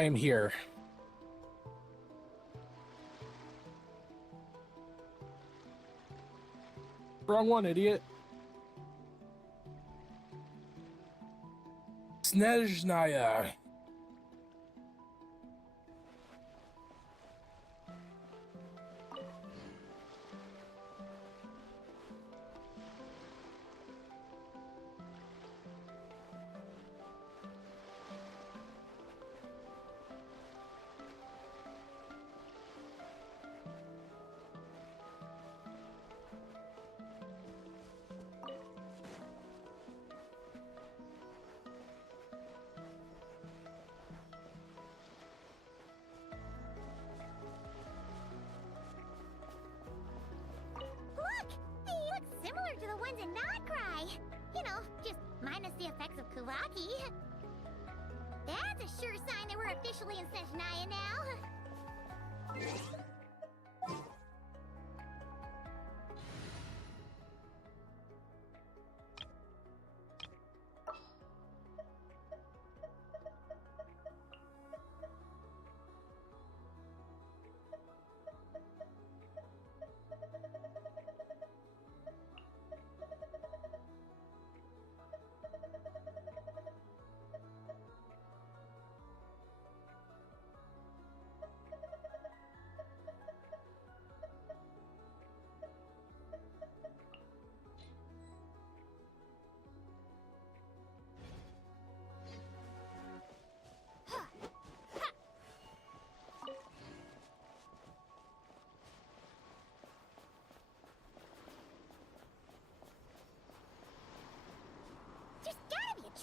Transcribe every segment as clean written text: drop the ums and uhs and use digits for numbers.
I am here. Wrong one, idiot. Snezhnaya. Similar to the ones in Notcry. You know, just minus the effects of Kuvaki. That's a sure sign that we're officially in Snezhnaya now.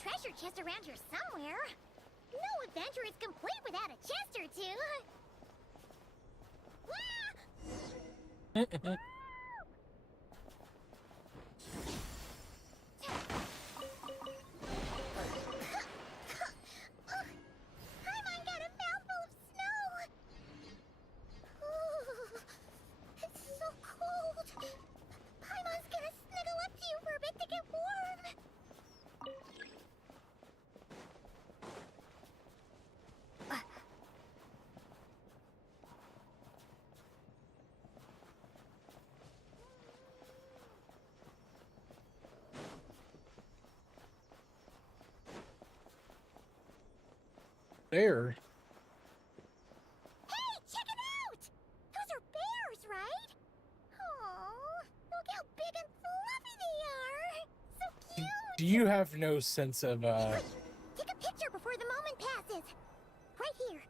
Treasure chest around here somewhere. No adventure is complete without a chest or two. Paimon got a mouthful of snow. Ooh, it's so cold. Paimon's gonna snuggle up to you for a bit to get warm. There. Hey, check it out! Those are bears, right? Oh, look how big and fluffy they are. So cute. Do you have no sense of Quick, take a picture before the moment passes. Right here.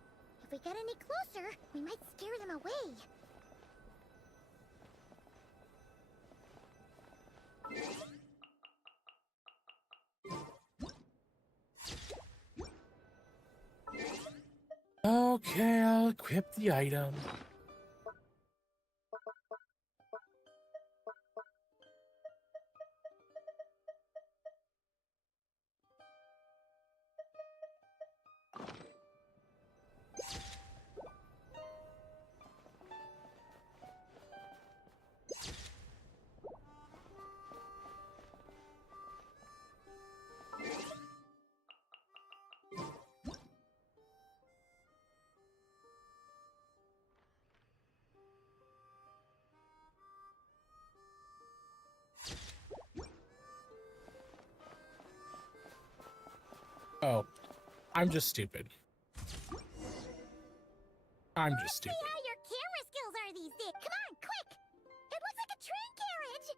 If we get any closer, we might scare them away. Okay, I'll equip the item. Oh, I'm just stupid. I'm just stupid. See how your camera skills are these days. Come on, quick! It looks like a train carriage!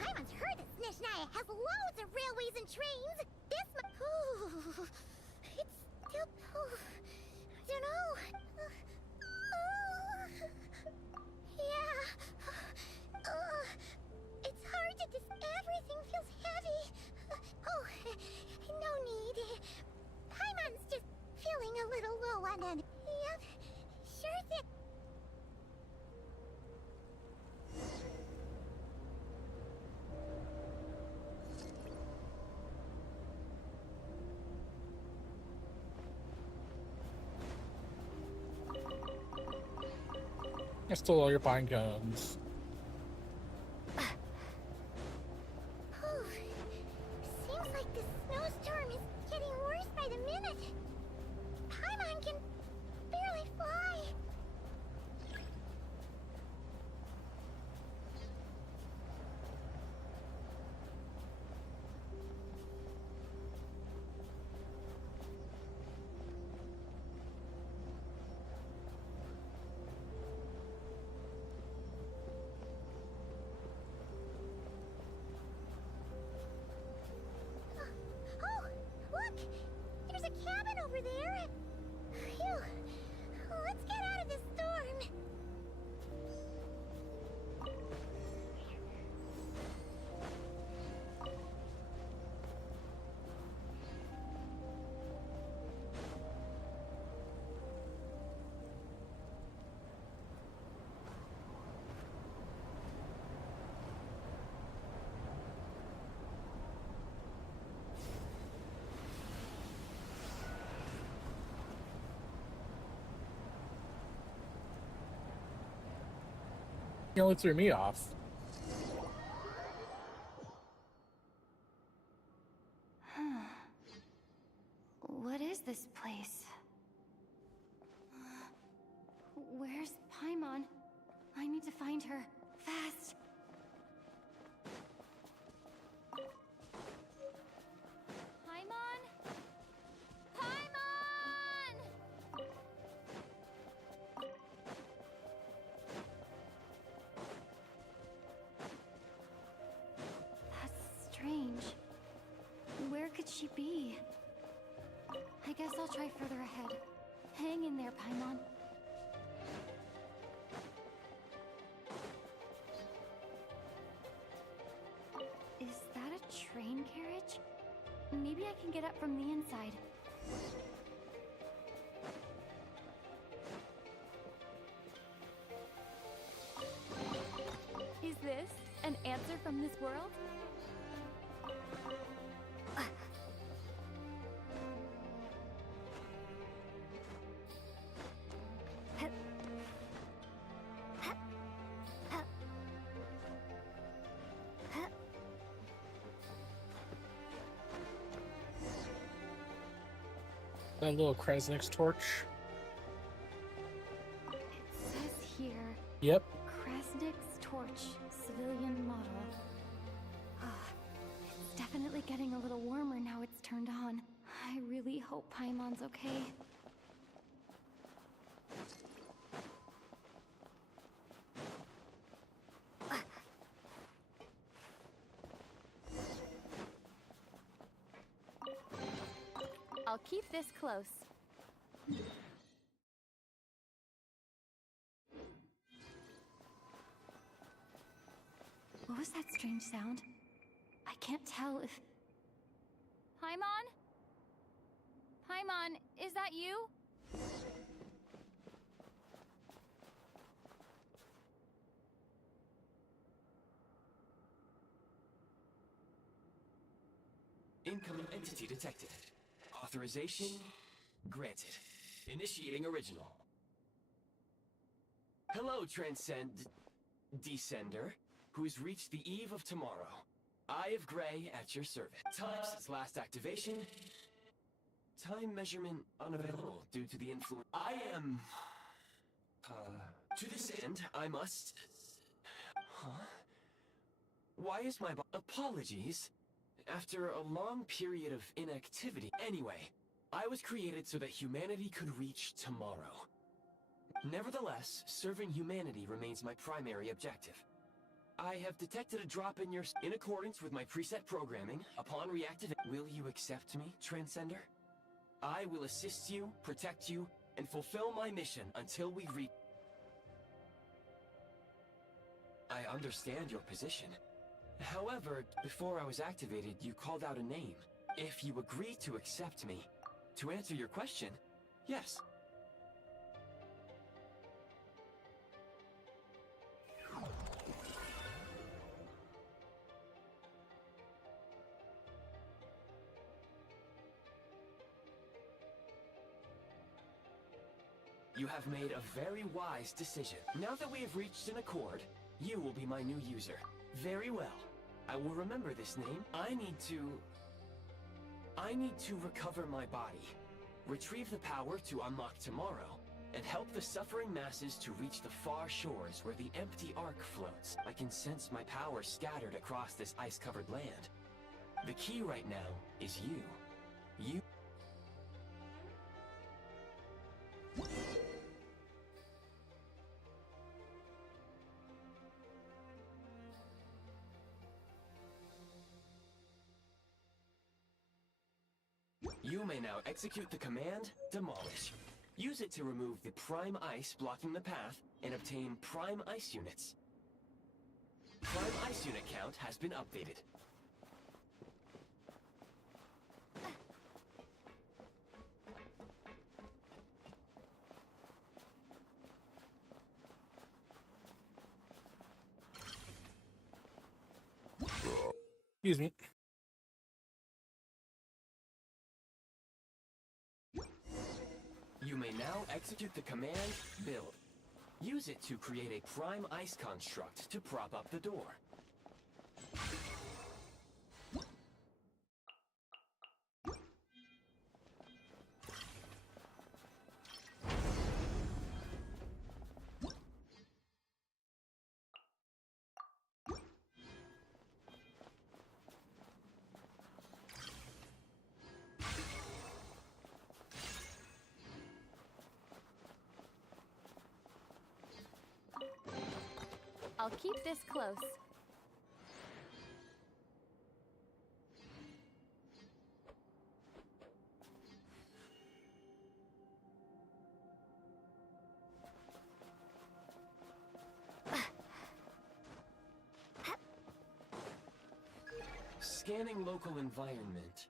Paimon's heard that Snezhnaya has loads of railways and trains. This ooh, it's still... Ooh, I don't know. Yeah. It's hard to everything feels heavy. Oh, no need. Paimon's just feeling a little low on an... Yep, sure thing. I stole all your pine cones. Whew. Seems like the snowstorm is getting worse by the minute. Paimon can barely fly. Oh, look! There's a cabin over there. Phew. Let's get out of this storm. You only threw me off. What is this place? Where's Paimon? I need to find her. Fast! Paimon? Paimon! That's strange. Where could she be? I guess I'll try further ahead. Hang in there, Paimon. Is that a train carriage? Maybe I can get up from the inside. Is this an answer from this world? That little Kresnik's torch. It says here, Yep. Krasnik's torch, civilian model. It's definitely getting a little warmer now it's turned on. I really hope Paimon's okay. I'll keep this close. What was that strange sound? I can't tell if... Paimon? Paimon, is that you? Incoming entity detected. Authorization granted. Initiating original. Hello, Descender, who's reached the eve of tomorrow. Eye of Grey at your service. Time since last activation. Time measurement unavailable due to the influence. I am... to this end, I must... Huh? Why is my apologies? After a long period of inactivity. Anyway, I was created so that humanity could reach tomorrow. Nevertheless, serving humanity remains my primary objective. I have detected a drop in your... In accordance with my preset programming, upon reactivation... Will you accept me, Transcender? I will assist you, protect you, and fulfill my mission until we reach... I understand your position. However, before I was activated, you called out a name. If you agree to accept me, to answer your question, yes. You have made a very wise decision. Now that we have reached an accord, you will be my new user. Very well. I will remember this name. I need to recover my body, retrieve the power to unlock tomorrow, and help the suffering masses to reach the far shores where the empty ark floats. I can sense my power scattered across this ice-covered land. The key right now is you. You may now execute the command, Demolish. Use it to remove the prime ice blocking the path and obtain prime ice units. Prime ice unit count has been updated. Excuse me. You may now execute the command, Build. Use it to create a prime ice construct to prop up the door. I'll keep this close. Scanning local environment.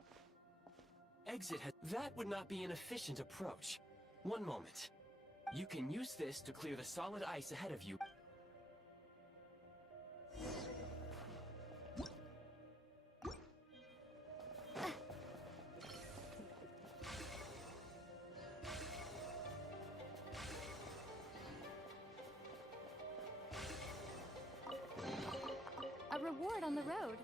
Exit has... That would not be an efficient approach. One moment. You can use this to clear the solid ice ahead of you. A reward on the road.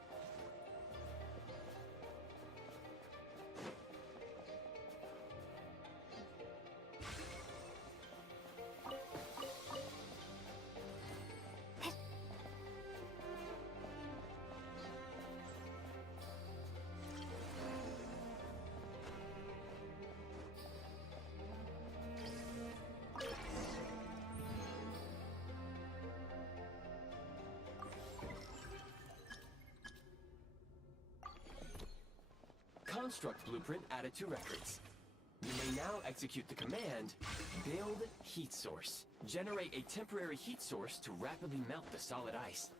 Construct blueprint added to records. You may now execute the command, Build Heat Source. Generate a temporary heat source to rapidly melt the solid ice.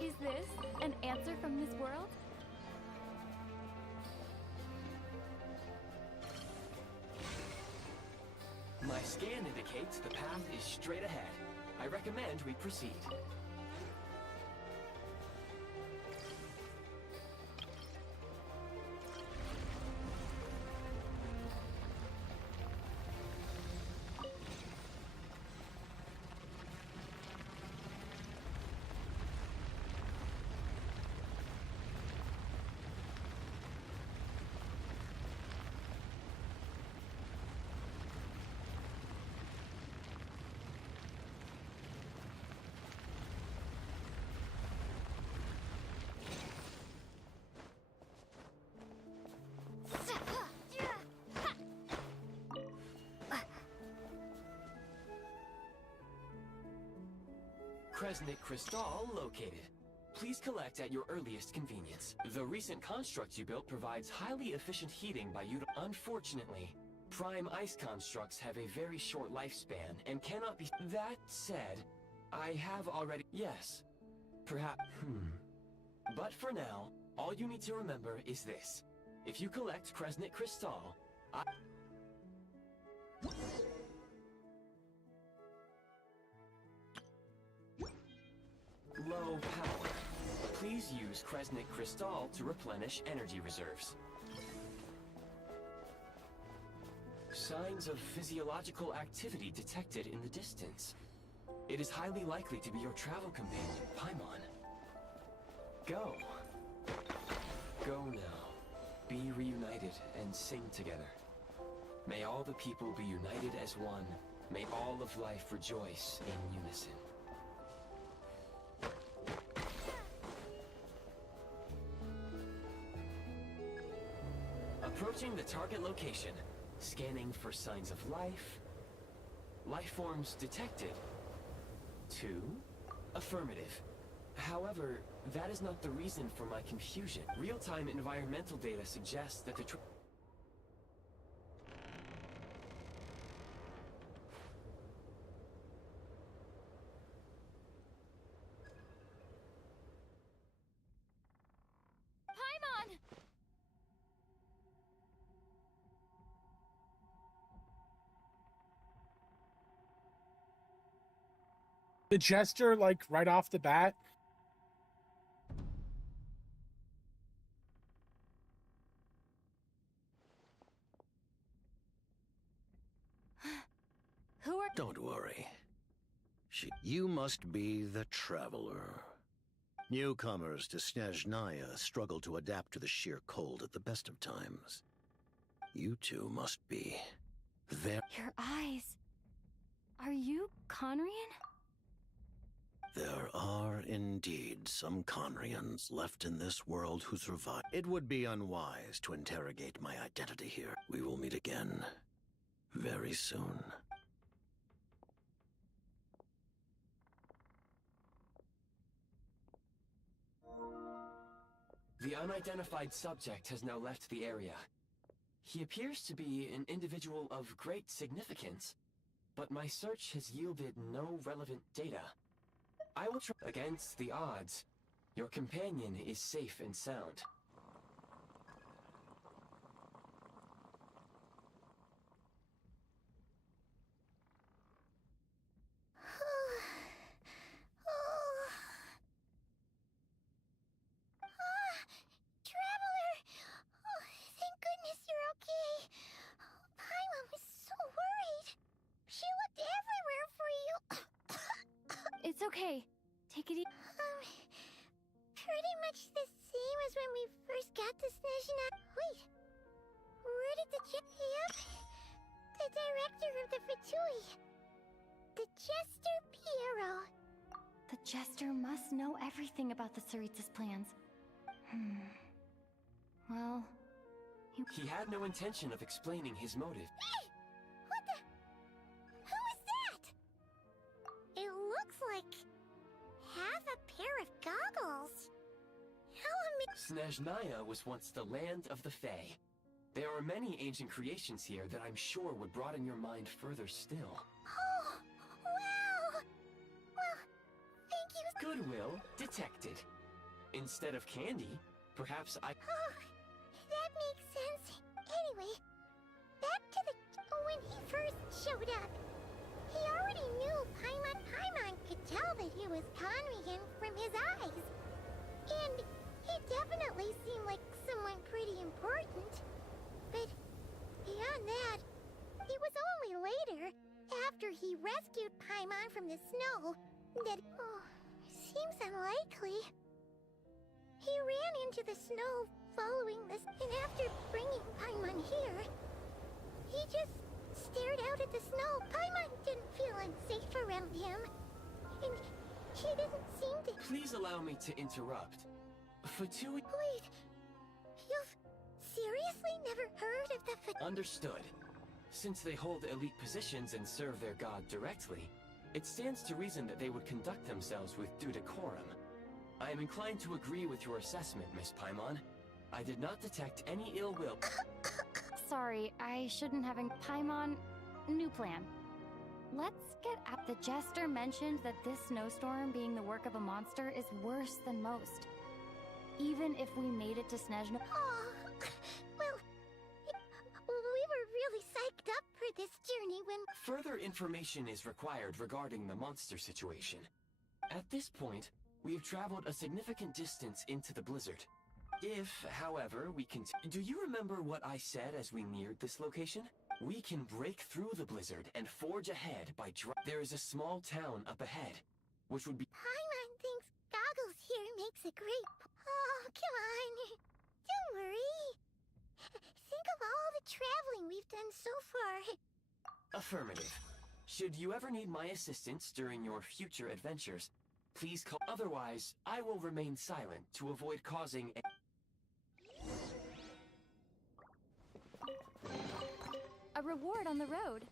Is this an answer from this world? My scan indicates the path is straight ahead. I recommend we proceed. Kresnik Crystal located. Please collect at your earliest convenience. The recent construct you built provides highly efficient heating by Unfortunately, prime ice constructs have a very short lifespan and cannot be... That said, I have already... Yes. Perhaps... But for now, all you need to remember is this. If you collect Kresnik Crystal, Low power. Please use Kresnik Crystal to replenish energy reserves. Signs of physiological activity detected in the distance. It is highly likely to be your travel companion, Paimon. Go. Go now. Be reunited and sing together. May all the people be united as one. May all of life rejoice in unison. Approaching the target location. Scanning for signs of life. Life forms detected. 2. Affirmative. However, that is not the reason for my confusion. Real-time environmental data suggests that the Paimon! The jester, like, right off the bat. Who are... Don't worry. You must be the Traveler. Newcomers to Snezhnaya struggle to adapt to the sheer cold at the best of times. You two must be... Your eyes... Are you Conrian? There are indeed some Conrians left in this world who survive. It would be unwise to interrogate my identity here. We will meet again very soon. The unidentified subject has now left the area. He appears to be an individual of great significance, but my search has yielded no relevant data. I will try against the odds. Your companion is safe and sound. Traveler! Oh, thank goodness you're okay. Paimon was so worried. She looked everywhere for you. It's okay. Take it easy. Pretty much the same as when we first got to Snezhnaya. Wait, where did the Yep, the director of the Fatui. The Jester Piero. The Jester must know everything about the Tsaritsa's plans. Well... He had no intention of explaining his motive. Hey! What the... Who is that? It looks like... half a pair of goggles. Snezhnaya was once the land of the Fae. There are many ancient creations here that I'm sure would broaden your mind further still. Oh, wow! Well, thank you. Goodwill detected. Instead of candy, perhaps I... Oh, that makes sense. Anyway, back to the... When he first showed up, he already knew Paimon could tell that he was Conrian from his eyes. And he definitely seemed like someone pretty important. But beyond that, it was only later, after he rescued Paimon from the snow, that... Oh, seems unlikely. He ran into the snow following this, and after bringing Paimon here, he just stared out at the snow. Paimon didn't feel unsafe around him, and he didn't seem to... Please allow me to interrupt. Fatui... Wait, you've seriously never heard of the Understood. Since they hold elite positions and serve their god directly, it stands to reason that they would conduct themselves with due decorum. I am inclined to agree with your assessment, Miss Paimon. I did not detect any ill will. Sorry, I shouldn't have. Paimon, new plan. Let's get at the jester mentioned that this snowstorm being the work of a monster is worse than most. Even if we made it to Snezhnaya. Oh, well, we were really psyched up for this journey when... Further information is required regarding the monster situation. At this point, we have traveled a significant distance into the blizzard. If, however, we can... Do you remember what I said as we neared this location? We can break through the blizzard and forge ahead by There is a small town up ahead, which would be... Paimon thinks Goggles here makes a great... Oh, come on. Don't worry. Think of all the traveling we've done so far. Affirmative. Should you ever need my assistance during your future adventures, please call. Otherwise, I will remain silent to avoid causing a... A reward on the road.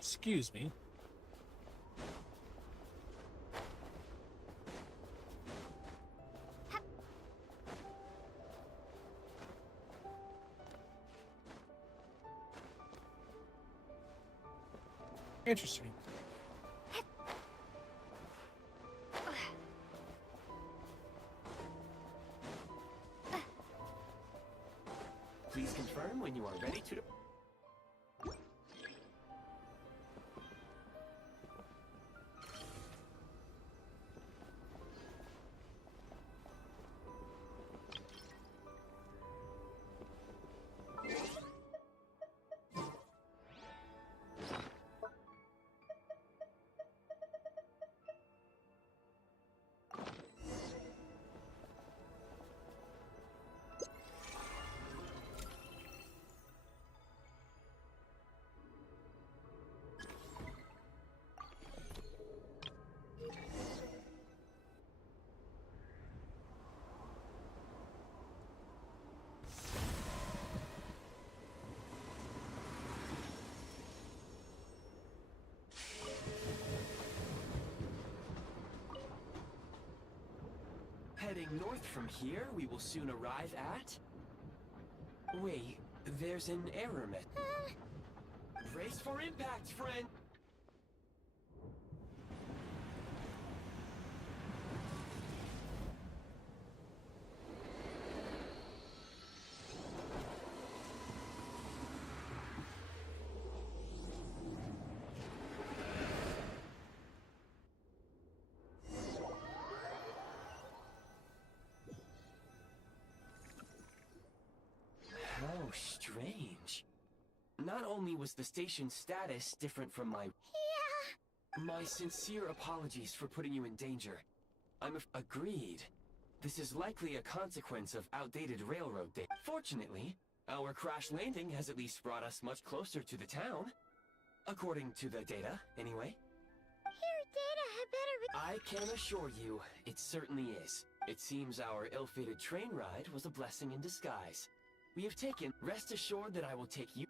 Excuse me. Interesting. Please confirm when you are ready to... Heading north from here, we will soon arrive at... Wait, there's an error message. Brace for impact, friend! How strange. Not only was the station's status different from my... Yeah. My sincere apologies for putting you in danger. Agreed. This is likely a consequence of outdated railroad data. Fortunately, our crash landing has at least brought us much closer to the town. According to the data, anyway. Your data had better... I can assure you, it certainly is. It seems our ill-fated train ride was a blessing in disguise. We have taken... Rest assured that I will take you...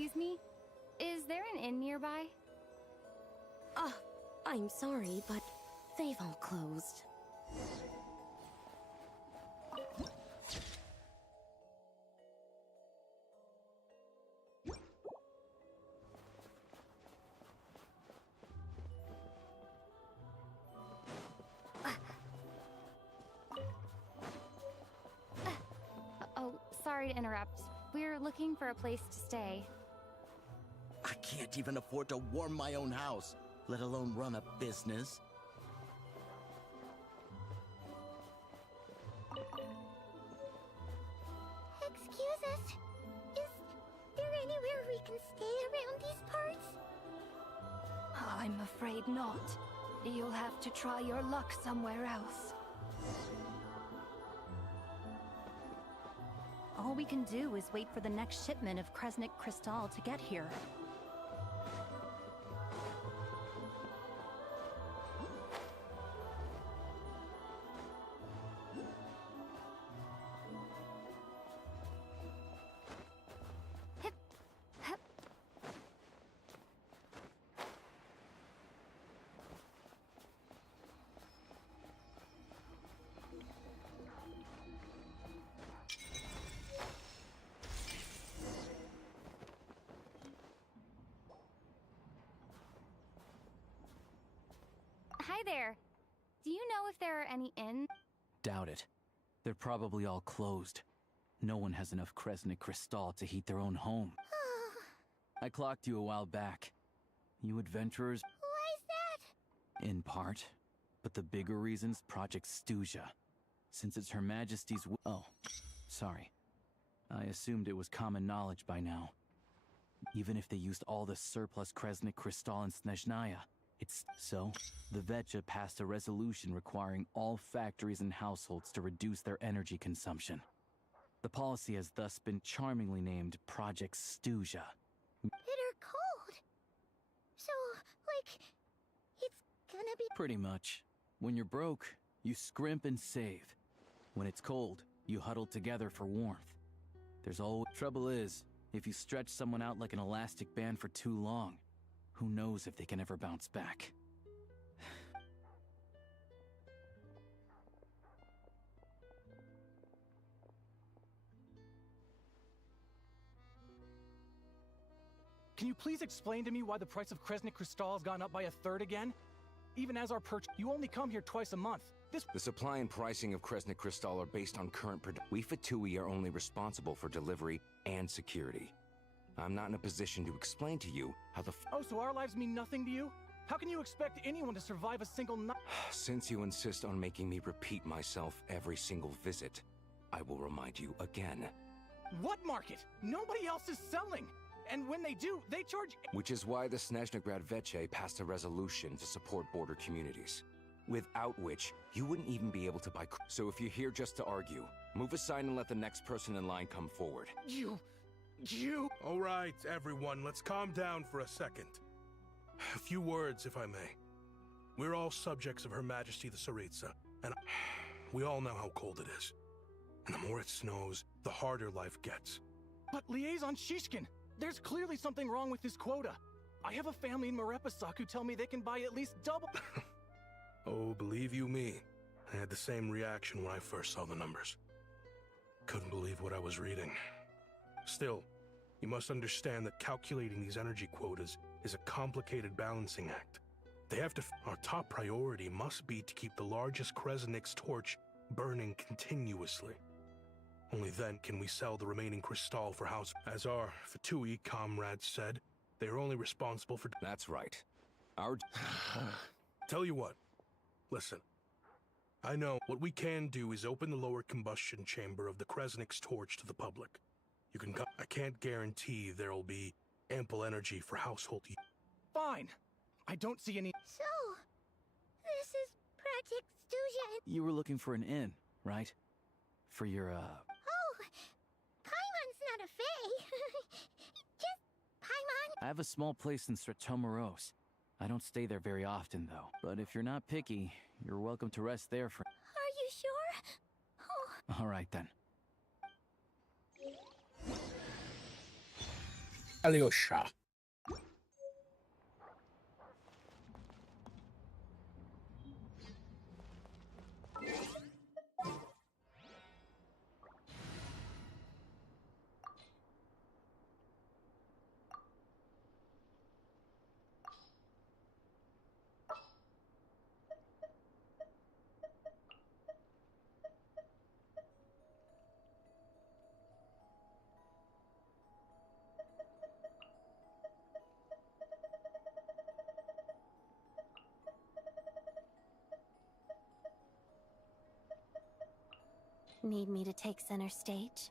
Excuse me? Is there an inn nearby? I'm sorry, but they've all closed. Oh, sorry to interrupt. We're looking for a place to stay. I can't even afford to warm my own house, let alone run a business. Excuse us. Is there anywhere we can stay around these parts? I'm afraid not. You'll have to try your luck somewhere else. All we can do is wait for the next shipment of Kresnik Crystal to get here. Hi there. Do you know if there are any inns? Doubt it. They're probably all closed. No one has enough Kresnik Crystal to heat their own home. I clocked you a while back. You adventurers, Why is that? in part. But the bigger reason's Project Snezhnaya. Since it's Her Majesty's oh, sorry. I assumed it was common knowledge by now. Even if they used all the surplus Kresnik Crystal in Snezhnaya, it's so. The Vetcha passed a resolution requiring all factories and households to reduce their energy consumption. The policy has thus been charmingly named Project Snezhnaya. Bitter cold. So, like, it's gonna be. Pretty much. When you're broke, you scrimp and save. When it's cold, you huddle together for warmth. There's always. Trouble is, if you stretch someone out like an elastic band for too long, who knows if they can ever bounce back? Can you please explain to me why the price of Kresnik Crystal has gone up by a third again? Even as our you only come here twice a month. The supply and pricing of Kresnik Crystal are based on current production. We Fatui are only responsible for delivery and security. I'm not in a position to explain to you how the Oh, so our lives mean nothing to you? How can you expect anyone to survive a single night? Since you insist on making me repeat myself every single visit, I will remind you again. What market? Nobody else is selling! And when they do, they charge. Which is why the Snezhnaya Vetche passed a resolution to support border communities. Without which, you wouldn't even be able to buy. So if you're here just to argue, move aside and let the next person in line come forward. You. All right, everyone, let's calm down for a second. A few words, if I may. We're all subjects of Her Majesty the Tsaritsa, and we all know how cold it is. And the more it snows, the harder life gets. But Liaison Shishkin, there's clearly something wrong with this quota. I have a family in Marepasak who tell me they can buy at least double. Oh, believe you me, I had the same reaction when I first saw the numbers. Couldn't believe what I was reading. Still, you must understand that calculating these energy quotas is a complicated balancing act. They have to. Our top priority must be to keep the largest Kresnik's torch burning continuously. Only then can we sell the remaining crystal for house. As our Fatui comrades said, they are only responsible for. That's right. Our. Tell you what. Listen. I know what we can do is open the lower combustion chamber of the Kresnik's torch to the public. You can come. I can't guarantee there'll be ample energy for household use. Fine. I don't see any. So, this is Project Snezhnaya. You were looking for an inn, right? For your, Oh, Paimon's not a fae. Just Paimon. I have a small place in Stratomaros. I don't stay there very often, though. But if you're not picky, you're welcome to rest there for. Are you sure? Oh. All right, then. Alyosha. Need me to take center stage?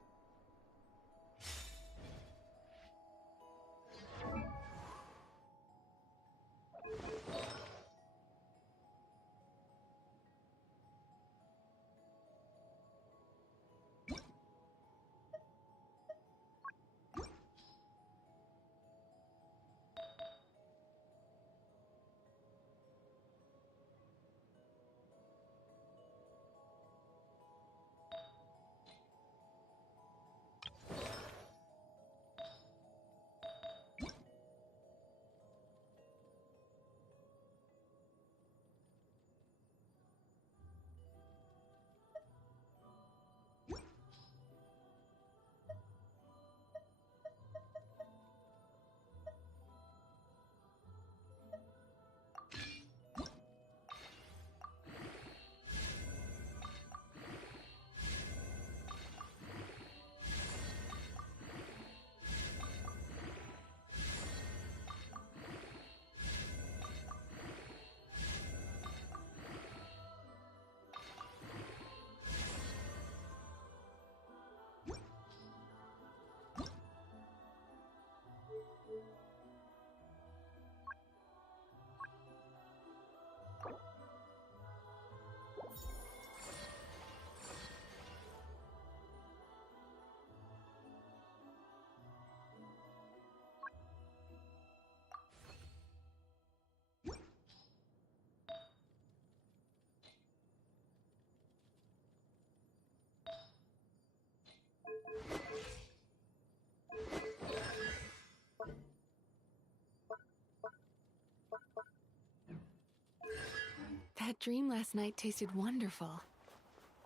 That dream last night tasted wonderful.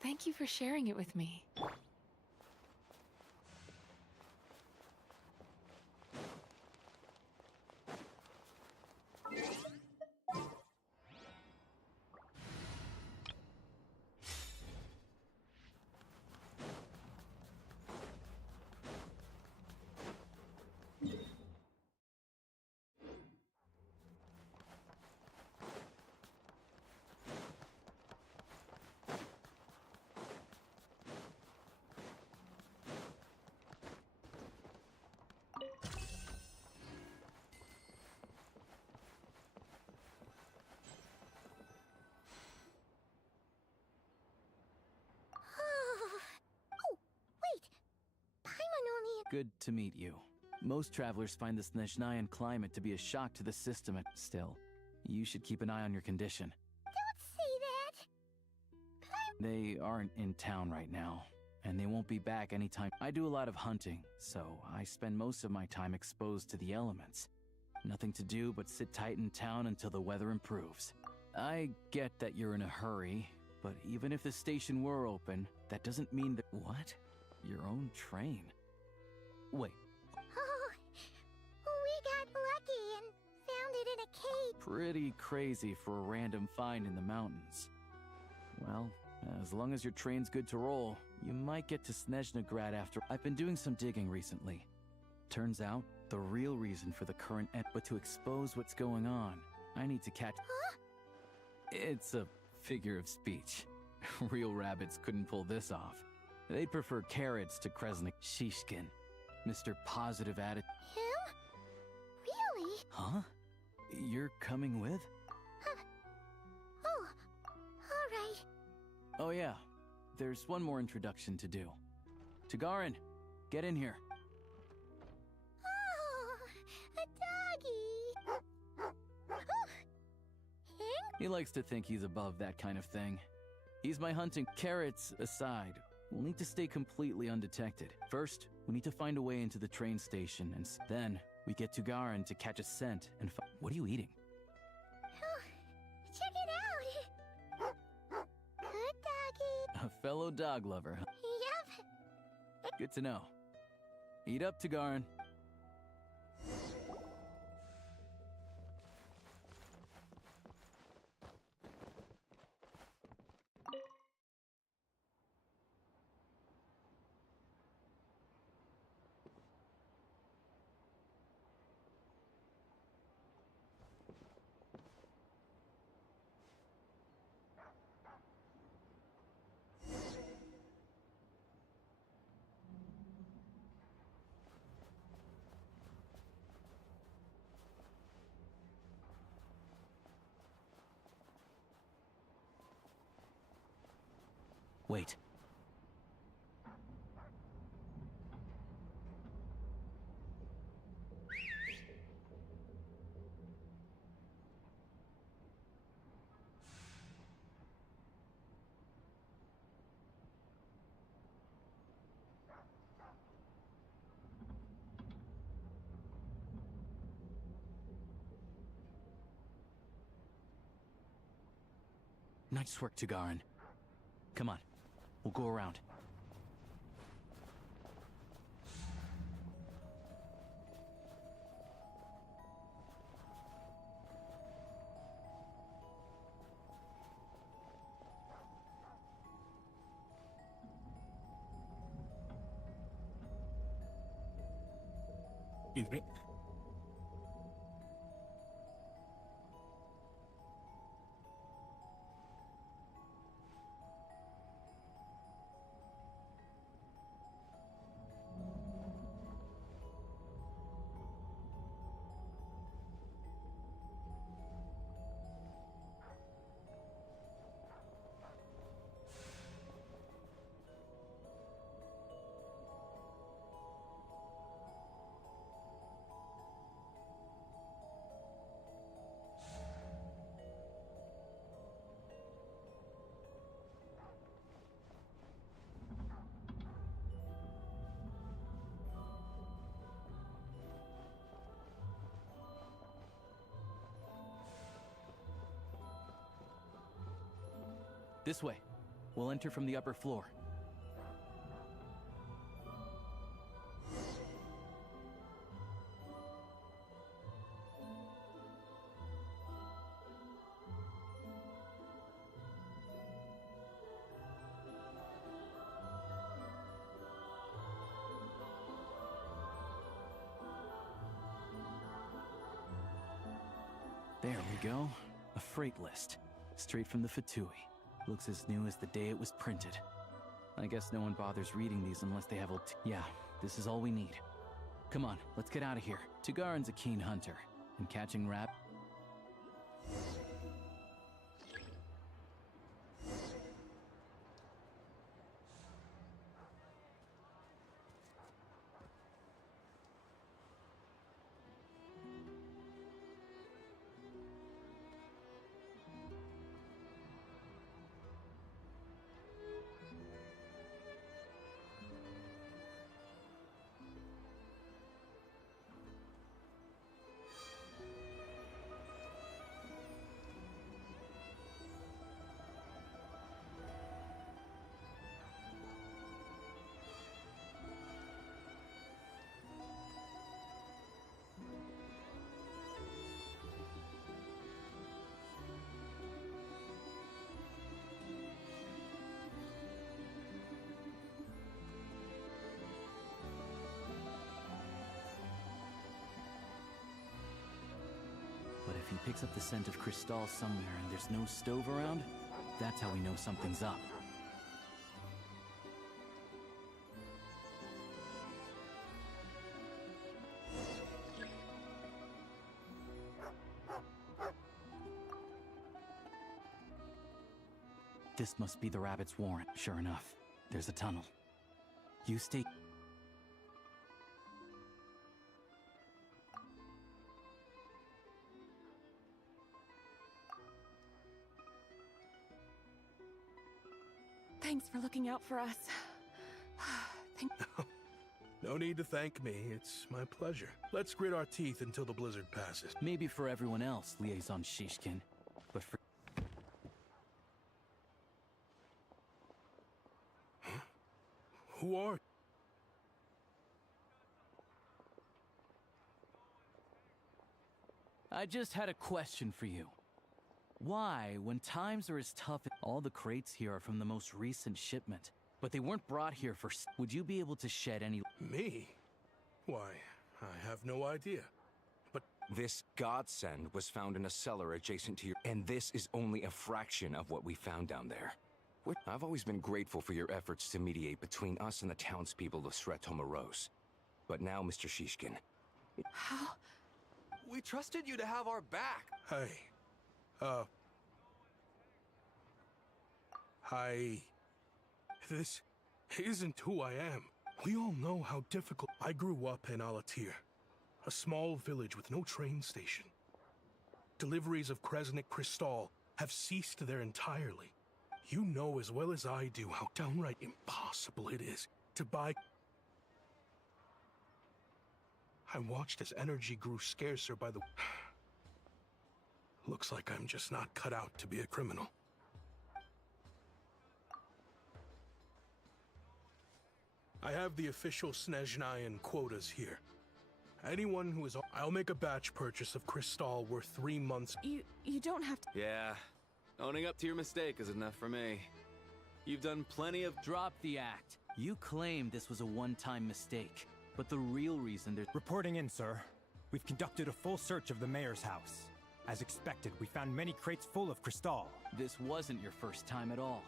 Thank you for sharing it with me. Good to meet you. Most travelers find the Snezhnayan climate to be a shock to the system. Still, you should keep an eye on your condition. Don't say that! They aren't in town right now, and they won't be back anytime. I do a lot of hunting, so I spend most of my time exposed to the elements. Nothing to do but sit tight in town until the weather improves. I get that you're in a hurry, but even if the station were open, that doesn't mean that— What? Your own train? Wait. Oh, we got lucky and found it in a cave. Pretty crazy for a random find in the mountains. Well, as long as your train's good to roll, you might get to Snezhnaya after— I've been doing some digging recently. Turns out, the real reason for the current but to expose what's going on, I need to catch— Huh? It's a figure of speech. Real rabbits couldn't pull this off. They'd prefer carrots to Kresnik Shishkin. Mr. Positive Attitude. Him? Really? Huh? You're coming with? Oh, alright. Oh yeah, there's one more introduction to do. Tagarin, get in here. Oh, a doggy. Him? He likes to think he's above that kind of thing. He's my hunting— Carrots aside, we'll need to stay completely undetected. First, we need to find a way into the train station, and then We get to Garin to catch a scent and what are you eating? Check it out! Good doggy. A fellow dog lover, huh? Yep. Good to know. Eat up, Tagarin. Wait. Nice work, Tagarin. Come on, we'll go around. This way. We'll enter from the upper floor. There we go. A freight list. Straight from the Fatui. Looks as new as the day it was printed. I guess no one bothers reading these unless they have yeah, this is all we need. Come on, let's get out of here. Tagarin's a keen hunter, and catching But if he picks up the scent of Cristal somewhere and there's no stove around, that's how we know something's up. This must be the rabbit's warren. Sure enough, there's a tunnel. You stay... Thanks for looking out for us. No need to thank me. It's my pleasure. Let's grit our teeth until the blizzard passes. Maybe for everyone else, Liaison Shishkin, but for... Huh? Who are... I just had a question for you. Why, when times are as tough, all the crates here are from the most recent shipment, but they weren't brought here for... Would you be able to shed any... Me? Why, I have no idea. But... This godsend was found in a cellar adjacent to your... And this is only a fraction of what we found down there. I've always been grateful for your efforts to mediate between us and the townspeople of Sretomaros. But now, Mr. Shishkin... How? We trusted you to have our back. Hey. This isn't who I am. We all know how difficult... I grew up in Alatir, a small village with no train station. Deliveries of Kresnik Crystal have ceased there entirely. You know as well as I do how downright impossible it is to buy... I watched as energy grew scarcer by the... Looks like I'm just not cut out to be a criminal. I have the official Snezhnayan quotas here. Anyone who is... I'll make a batch purchase of Crystal worth 3 months... You don't have to... Yeah. Owning up to your mistake is enough for me. You've done plenty of... Drop the act. You claim this was a one-time mistake, but the real reason there's... Reporting in, sir. We've conducted a full search of the mayor's house. As expected, we found many crates full of Crystal. This wasn't your first time at all.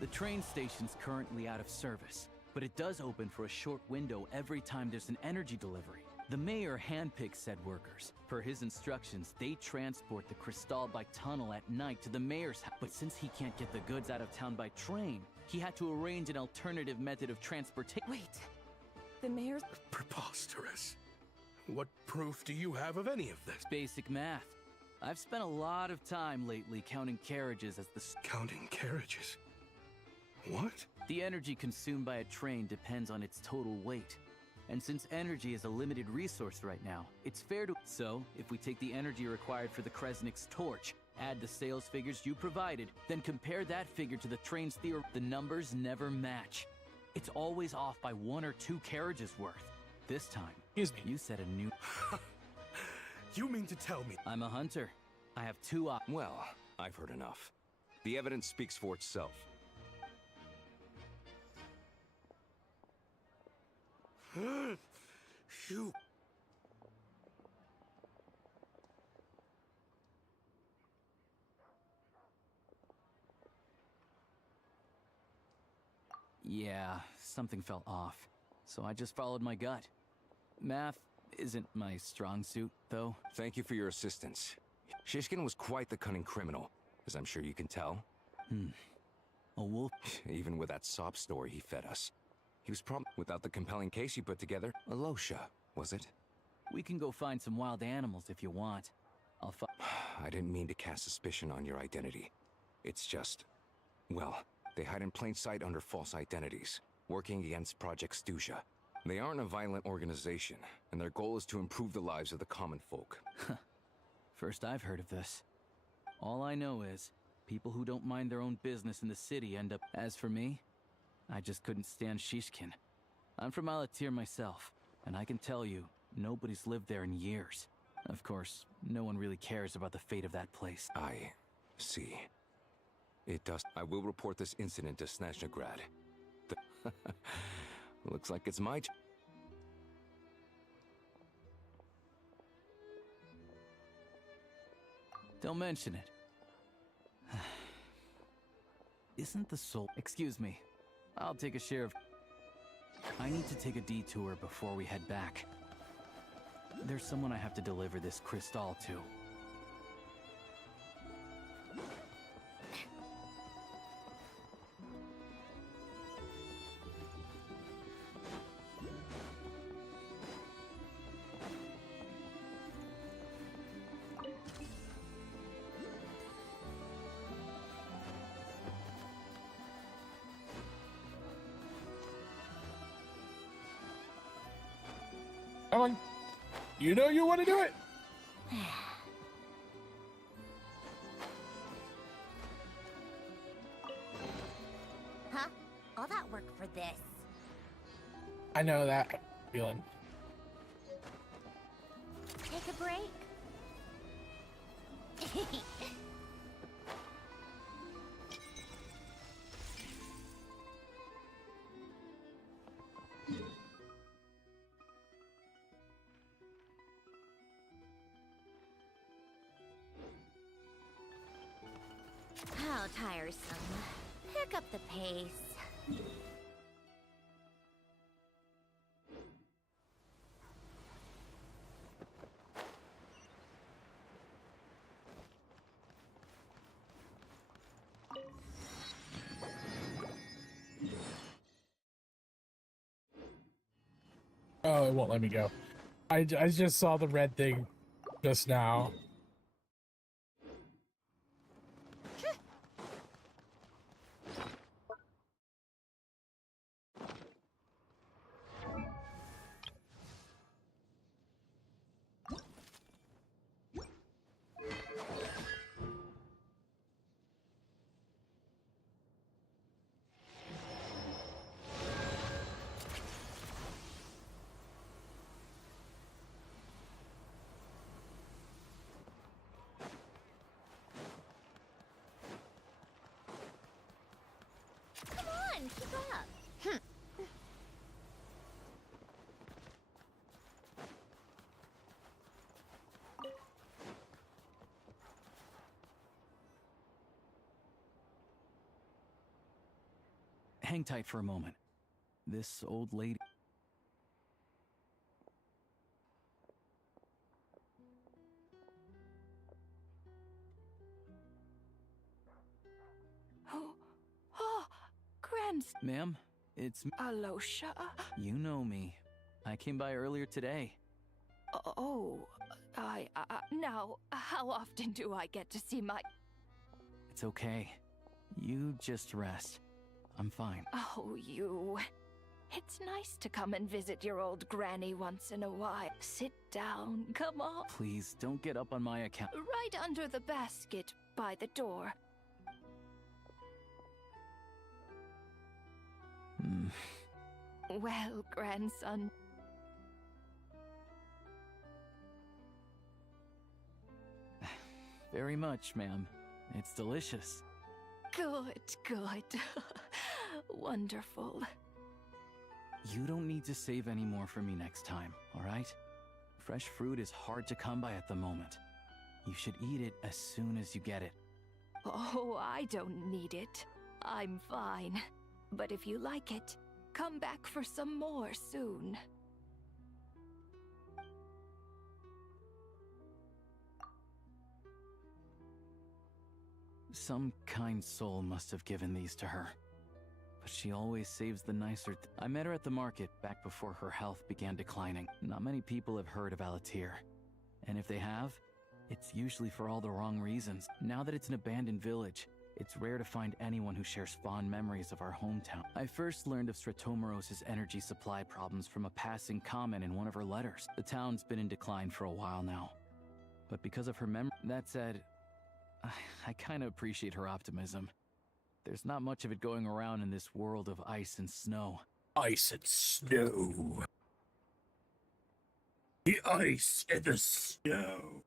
The train station's currently out of service, but it does open for a short window every time there's an energy delivery. The mayor handpicks said workers. Per his instructions, they transport the Crystal by tunnel at night to the mayor's house. But since he can't get the goods out of town by train, he had to arrange an alternative method of transportation. Wait. The mayor's... Preposterous. What proof do you have of any of this? Basic math. I've spent a lot of time lately counting carriages as the... Counting carriages? What? The energy consumed by a train depends on its total weight. And since energy is a limited resource right now, it's fair to... So, if we take the energy required for the Kresnik's torch, add the sales figures you provided, then compare that figure to the train's theory, the numbers never match. It's always off by 1 or 2 carriages worth. This time, excuse me, you set a new... You mean to tell me... I'm a hunter. I have 2 Well, I've heard enough. The evidence speaks for itself. You... Yeah, something felt off. So I just followed my gut. Math isn't my strong suit, though. Thank you for your assistance. Shishkin was quite the cunning criminal, as I'm sure you can tell. A wolf? Even with that sob story he fed us. He was without the compelling case you put together. Alosha, was it? We can go find some wild animals if you want. I didn't mean to cast suspicion on your identity. It's just... Well, they hide in plain sight under false identities, working against Project Snezhnaya. They aren't a violent organization, and their goal is to improve the lives of the common folk. First I've heard of this. All I know is, people who don't mind their own business in the city end up... As for me, I just couldn't stand Shishkin. I'm from Alatir myself, and I can tell you, nobody's lived there in years. Of course, no one really cares about the fate of that place. I see. It does. I will report this incident to Snezhnaya. Looks like it's my... Don't mention it. Isn't the soul... Excuse me. I'll take a share of... I need to take a detour before we head back. There's someone I have to deliver this crystal to. going. You know you want to do it. Huh? All that work for this. I know that feeling. Take a break. How tiresome. Pick up the pace. Oh, it won't let me go. I just saw the red thing just now. Come on, keep up. Hang tight for a moment. This old lady... Oh, Ma'am, it's... Alosha. You know me. I came by earlier today. Oh, now, how often do I get to see my... It's okay. You just rest. I'm fine. Oh, you. It's nice to come and visit your old granny once in a while. Sit down, come on. Please, don't get up on my account. Right under the basket by the door. Well, grandson. Very much, ma'am. It's delicious. Good, good. Wonderful. You don't need to save any more for me next time, all right? Fresh fruit is hard to come by at the moment. You should eat it as soon as you get it. Oh, I don't need it. I'm fine. But if you like it, come back for some more soon. Some kind soul must have given these to her. But she always saves the nicer... I met her at the market back before her health began declining. Not many people have heard of Alatir. And if they have, it's usually for all the wrong reasons. Now that it's an abandoned village, it's rare to find anyone who shares fond memories of our hometown. I first learned of Stratomoros's energy supply problems from a passing comment in one of her letters. The town's been in decline for a while now. But because of her memory... That said, I kinda appreciate her optimism. There's not much of it going around in this world of ice and snow. Ice and snow. The ice and the snow.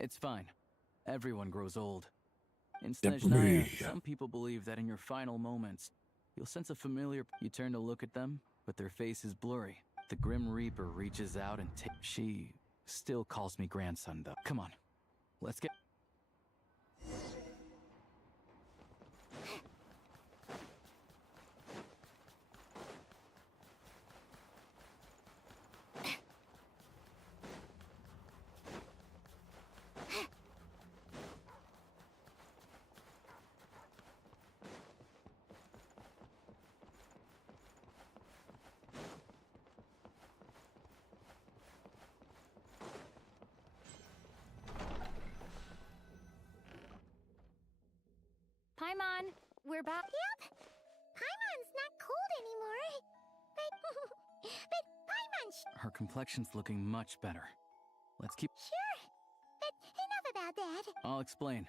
It's fine. Everyone grows old. In Snezhnaya, some people believe that in your final moments, you'll sense a familiar... You turn to look at them, but their face is blurry. The Grim Reaper reaches out and She still calls me grandson, though. Come on. Let's get... Paimon, we're back. Yep. Paimon's not cold anymore. But Paimon... Her complexion's looking much better. Let's keep... Sure. But enough about that. I'll explain.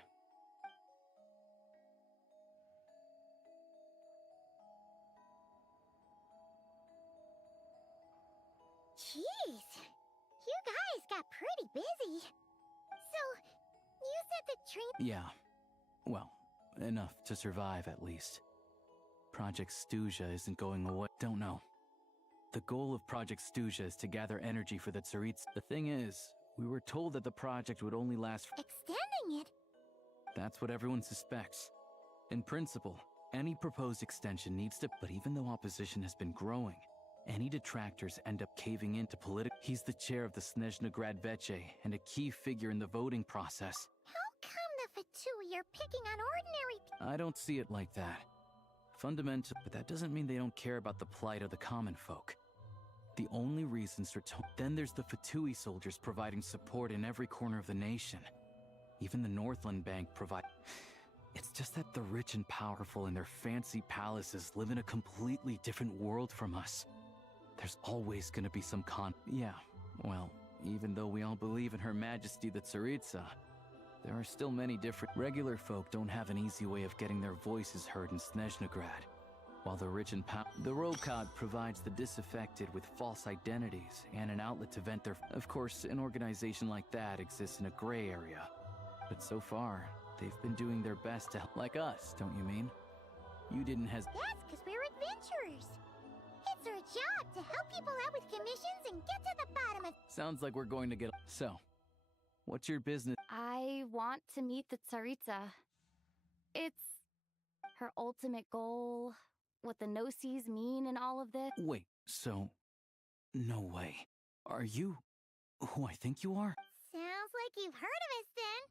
Jeez. You guys got pretty busy. So, you said the train... Yeah. Well, enough to survive at least. Project Stuzha isn't going away. Don't know. The goal of Project Stuzha is to gather energy for the Tsaritsa. The thing is, we were told that the project would only last for... Extending it? That's what everyone suspects. In principle, any proposed extension needs to... But even though opposition has been growing, any detractors end up caving into political... He's the chair of the Snezhnaya Veche and a key figure in the voting process. How come the Fatui are picking on ordinary... I don't see it like that. Fundamental, but that doesn't mean they don't care about the plight of the common folk. The only reasons are then there's the Fatui soldiers providing support in every corner of the nation. Even the Northland Bank provide... It's just that the rich and powerful in their fancy palaces live in a completely different world from us. There's always gonna be some Yeah, well, even though we all believe in Her Majesty the Tsaritsa, there are still many different... Regular folk don't have an easy way of getting their voices heard in Snezhnaya, while the rich and The Rokad provides the disaffected with false identities and an outlet to vent their... Of course, an organization like that exists in a gray area. But so far, they've been doing their best to help... Like us, don't you mean? You didn't hesitate. That's because we're adventurers. It's our job to help people out with commissions and get to the bottom of... Sounds like we're going to get... So, what's your business? I want to meet the Tsaritsa. It's her ultimate goal, what the no-sees mean in all of this. Wait, so... No way. Are you who I think you are? Sounds like you've heard of us then.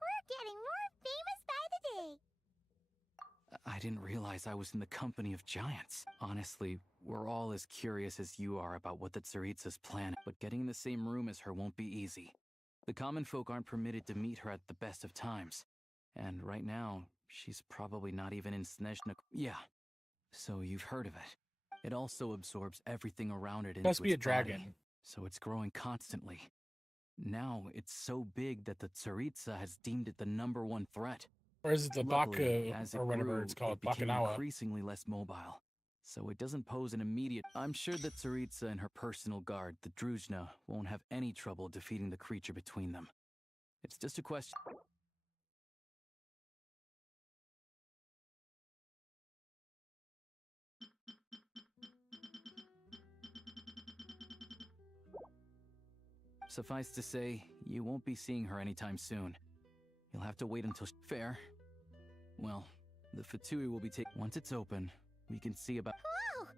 We're getting more famous by the day. I didn't realize I was in the company of giants. Honestly, we're all as curious as you are about what the Tsaritsa's plan, but getting in the same room as her won't be easy. The common folk aren't permitted to meet her at the best of times. And right now, she's probably not even in Snezhnaya. Yeah, so you've heard of it. It also absorbs everything around it into Must be a its dragon. body, so it's growing constantly. Now, it's so big that the Tsaritsa has deemed it the #1 threat. Or is it the Luckily, Baka, as it or whatever grew, it's called, it became Bakanawa? increasingly less mobile, so it doesn't pose an immediate... I'm sure that Tsaritsa and her personal guard, the Druzhna, won't have any trouble defeating the creature between them. It's just a question... Suffice to say, you won't be seeing her anytime soon. You'll have to wait until... Fair. Well, the Fatui will be Once it's open, we can see about... Whoa!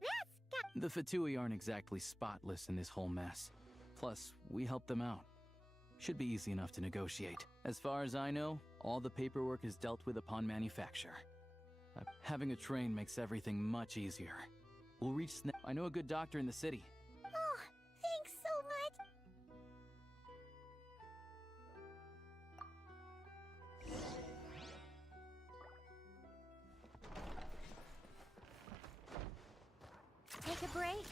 That's got... The Fatui aren't exactly spotless in this whole mess. Plus, we help them out. Should be easy enough to negotiate. As far as I know, all the paperwork is dealt with upon manufacture. Having a train makes everything much easier. We'll reach I know a good doctor in the city. Oh, thanks so much. Take a break.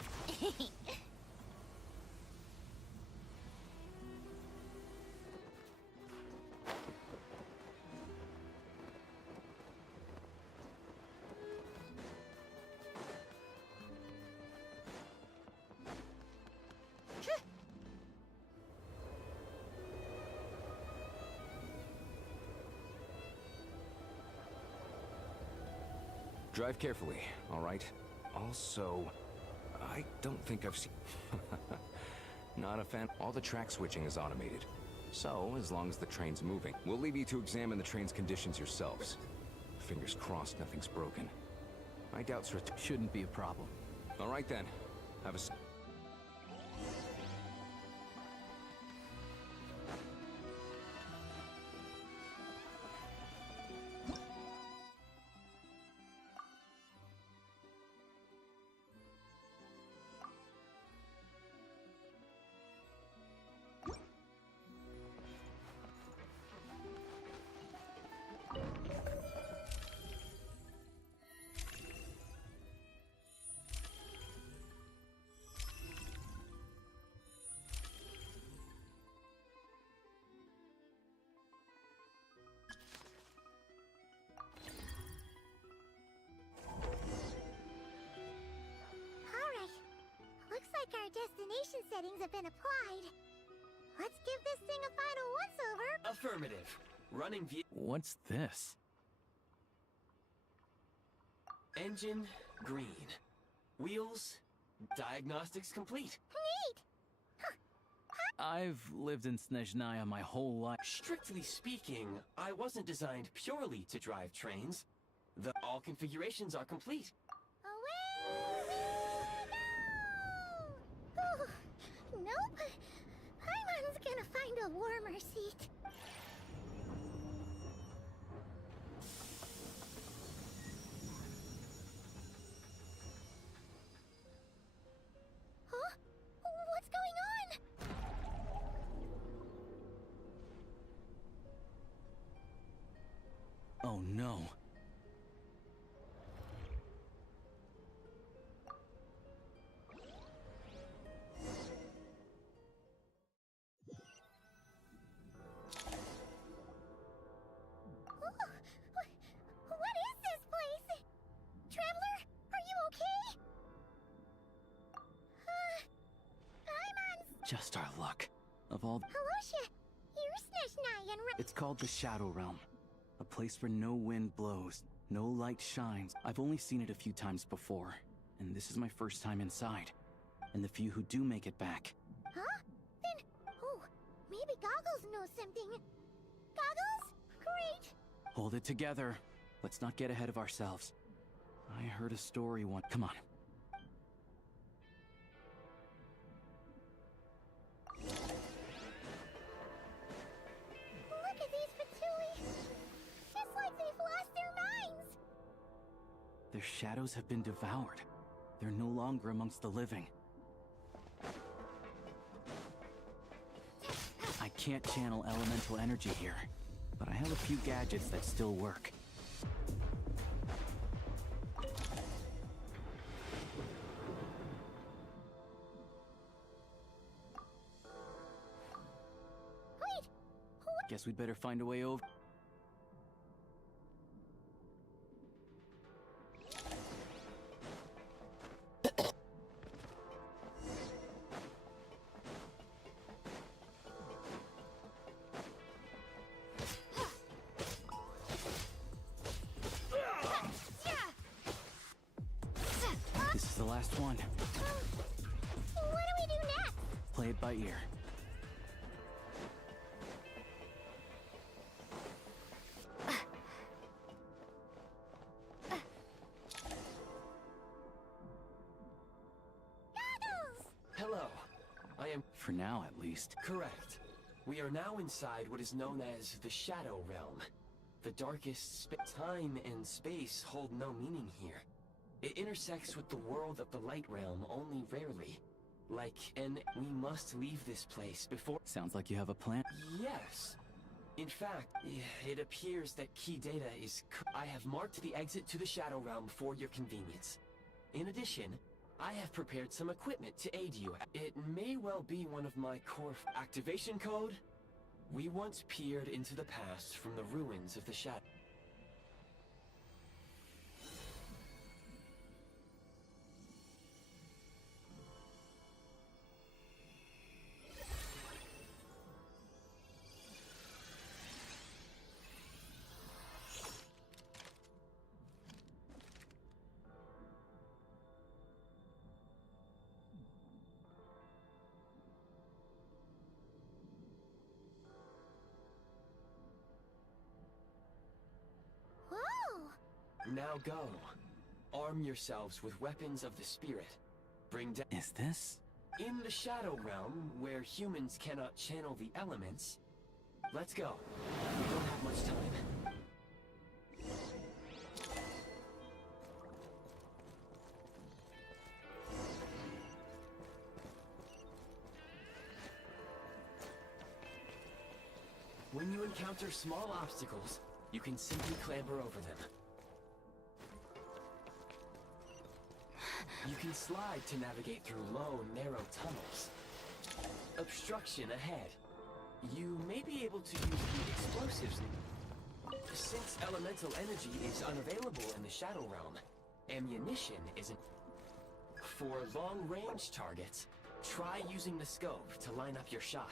Drive carefully, all right? Also, I don't think I've seen... Not a fan. All the track switching is automated. So, as long as the train's moving, we'll leave you to examine the train's conditions yourselves. Fingers crossed nothing's broken. I doubt so. Shouldn't be a problem. All right then. Have a... our destination settings have been applied. Let's give this thing a final once-over. Affirmative. Running view. What's this? Engine green. Wheels. Diagnostics complete. Neat! I've lived in Snezhnaya my whole life. Strictly speaking, I wasn't designed purely to drive trains. All configurations are complete. Away we go! Oh, nope. Paimon's gonna find a warmer seat. Huh? What's going on? Oh no. What is this place? Traveler, are you okay? Paimon's... Just our luck. Of all... Halosha, you're Snezhnaya and... It's called the Shadow Realm. A place where no wind blows, no light shines. I've only seen it a few times before, and this is my first time inside. And the few who do make it back. Huh? Then... Oh, maybe Goggles knows something. Goggles? Great! Hold it together. Let's not get ahead of ourselves. I heard a story once. Come on. Look at these Fatui! It's like they've lost their minds! Their shadows have been devoured. They're no longer amongst the living. I can't channel elemental energy here, but I have a few gadgets that still work. Wait! Guess we'd better find a way over. This is the last one. What do we do next? Play it by ear. Hello. I am... For now, at least. Correct. We are now inside what is known as the Shadow Realm. The darkest time and space hold no meaning here. It intersects with the world of the Light Realm only rarely. And we must leave this place before... Sounds like you have a plan. Yes. In fact, it appears that key data is... I have marked the exit to the Shadow Realm for your convenience. In addition, I have prepared some equipment to aid you. It may well be one of my core... Activation code? We once peered into the past from the ruins of the Shadow... Now go. Arm yourselves with weapons of the spirit. Bring down... Is this? In the Shadow Realm, where humans cannot channel the elements. Let's go. We don't have much time. When you encounter small obstacles, you can simply clamber over them. You can slide to navigate through low, narrow tunnels. Obstruction ahead. You may be able to use the explosives. Since elemental energy is unavailable in the Shadow Realm, ammunition isn't. For long-range targets, Try using the scope to line up your shot.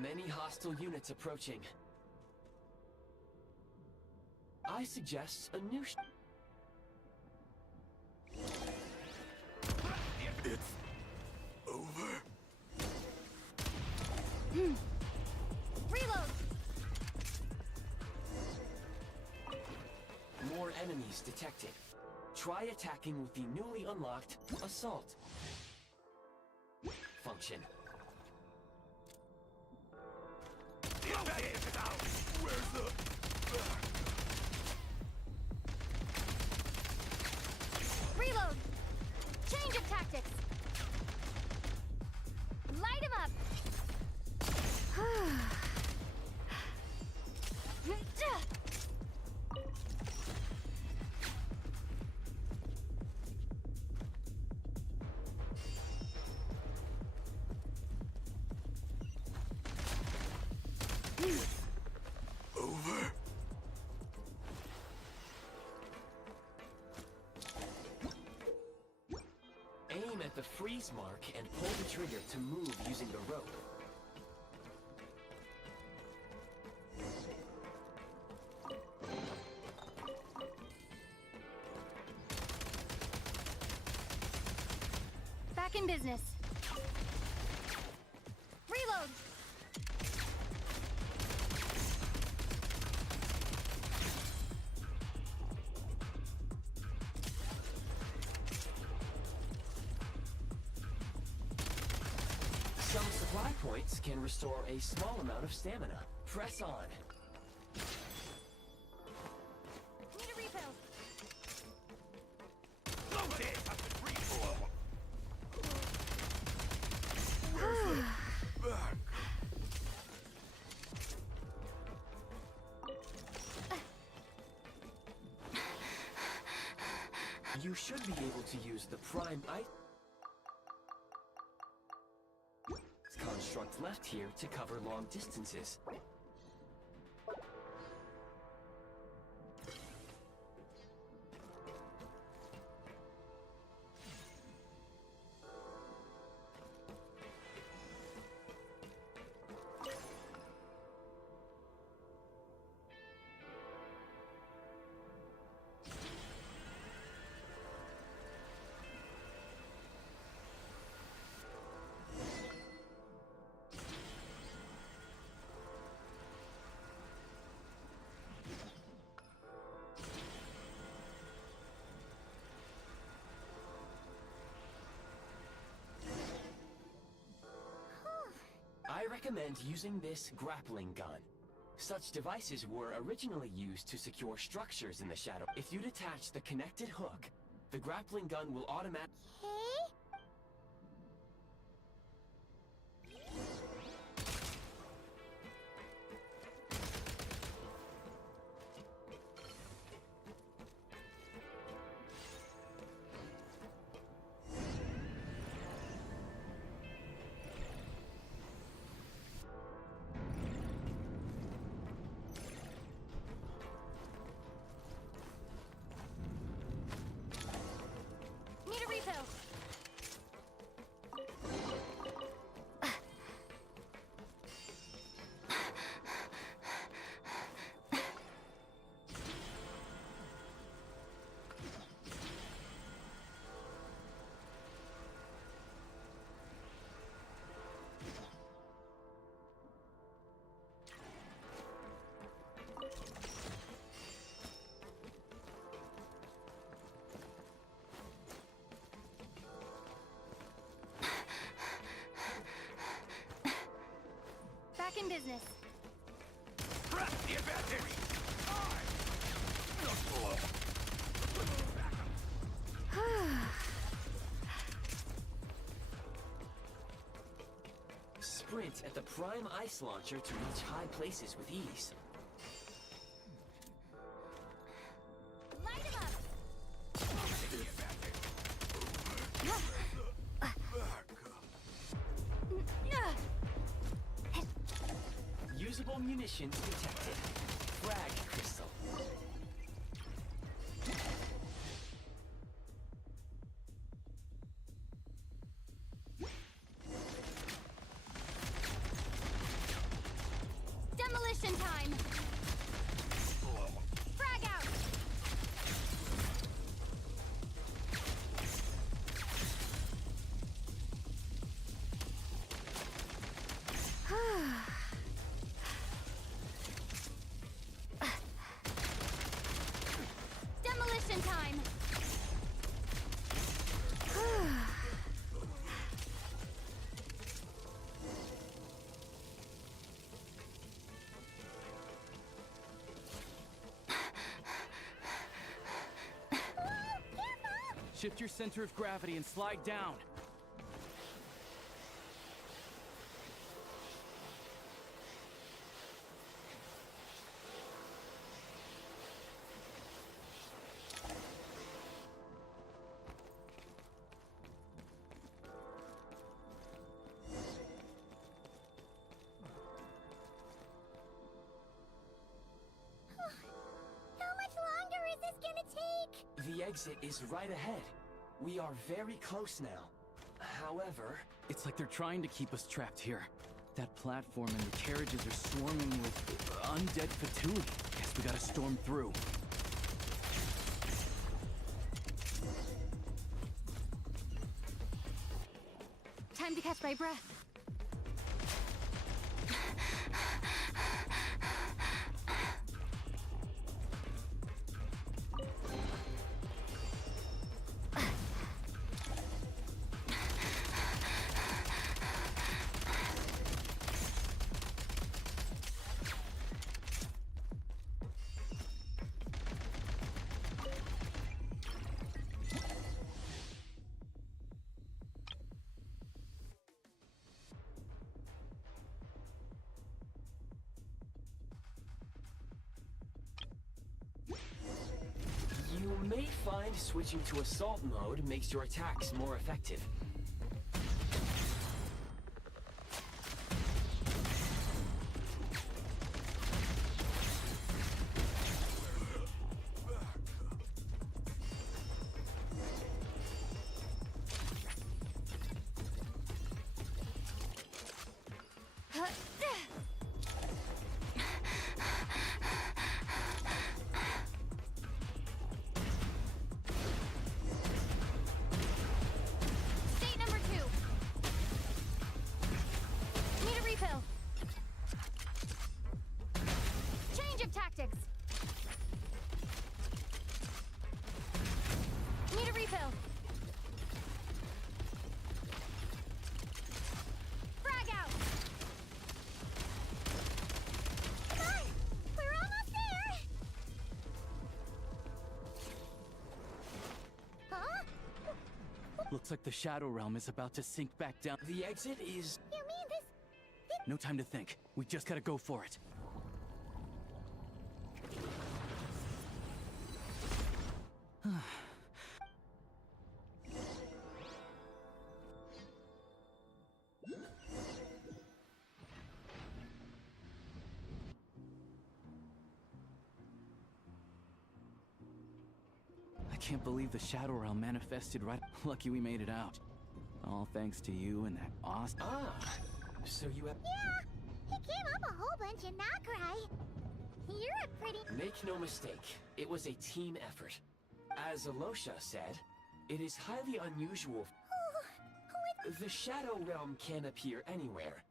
Many hostile units approaching. I suggest a new It's over. Reload! More enemies detected. Try attacking with the newly unlocked Assault function. Where's the... Reload! Change of tactics! Light him up! Over. Aim at the freeze mark and pull the trigger to move using the rope. Back in business. Reload! Some supply points can restore a small amount of stamina. Press on. Need a refill. You should be able to use the prime construct left here to cover long distances. I recommend using this grappling gun. Such devices were originally used to secure structures in the shadow. If you detach the connected hook, the grappling gun will automatically... Need a refill. Back in business. Press the advantage. Sprint at the prime ice launcher to reach high places with ease. Light him up. Usable munitions detected. Frag crystal. time! Frag out! Demolition time! Shift your center of gravity and slide down. How much longer is this gonna take? The exit is right ahead. We are very close now. However... It's like they're trying to keep us trapped here. That platform and the carriages are swarming with undead fatuity. Guess we gotta storm through. Time to catch my breath. You may find switching to assault mode makes your attacks more effective. State number 2. Need a refill. Change of tactics. Need a refill. Frag out. Come on, we're almost there. Huh? Looks like the Shadow Realm is about to sink back down. The exit is... You mean this? No time to think. We just gotta go for it. I can't believe the Shadow Realm manifested right. Lucky we made it out. All thanks to you and that awesome. Ah, so you have... Yeah, he came up a whole bunch in Nokrai. You're a pretty... Make no mistake, it was a team effort. As Alosha said, it is highly unusual. The Shadow Realm can appear anywhere,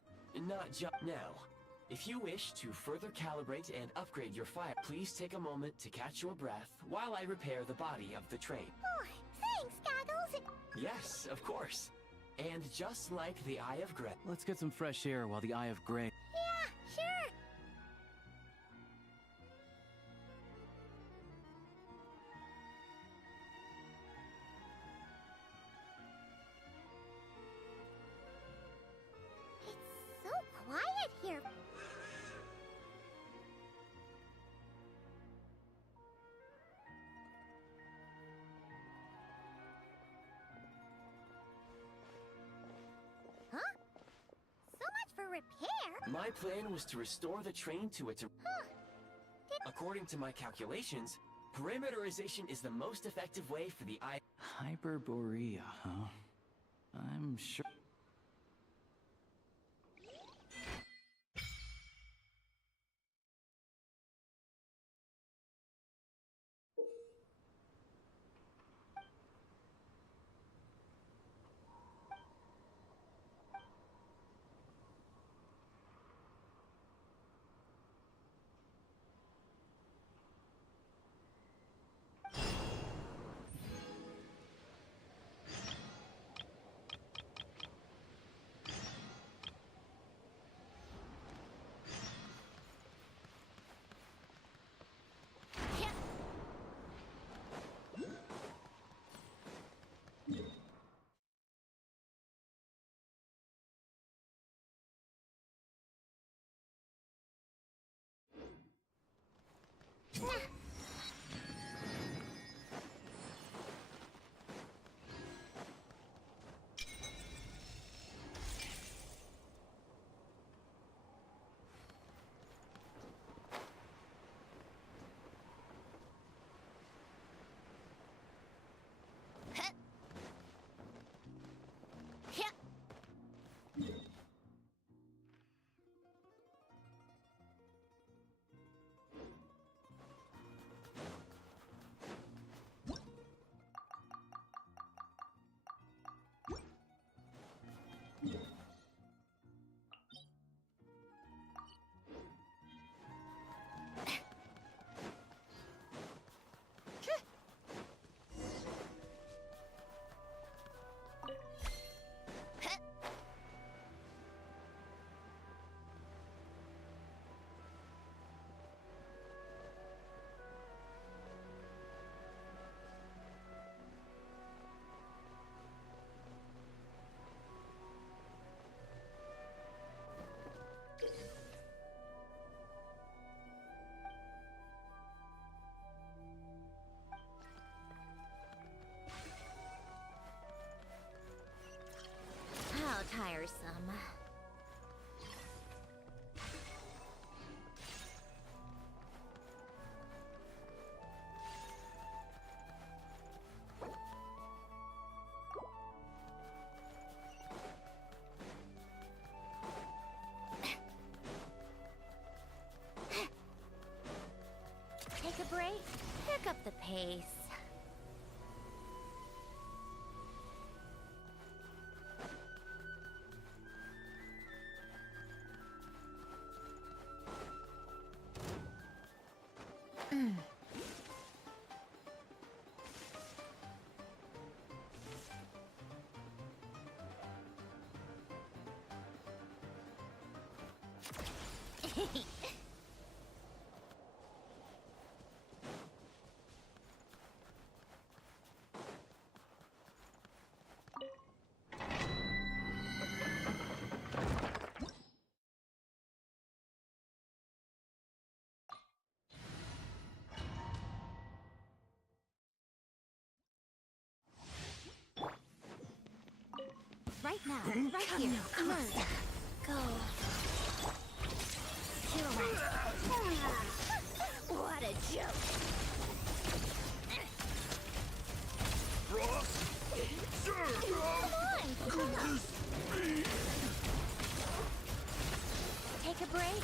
not just now. If you wish to further calibrate and upgrade your fire, please take a moment to catch your breath while I repair the body of the train. Oh, thanks, Goggles. Yes, of course. And just like the Eye of Grey... Let's get some fresh air while the Eye of Grey... Yeah, sure. It's so quiet here. Huh? So much for repair? My plan was to restore the train to its... According to my calculations, perimeterization is the most effective way for the Eye... Hyperborea, huh? I'm sure... How tiresome. Take a break, pick up the pace. Right now, right here. Emerge. Go. Peel away. What a joke. Ross? Sir! Come on! Take a break.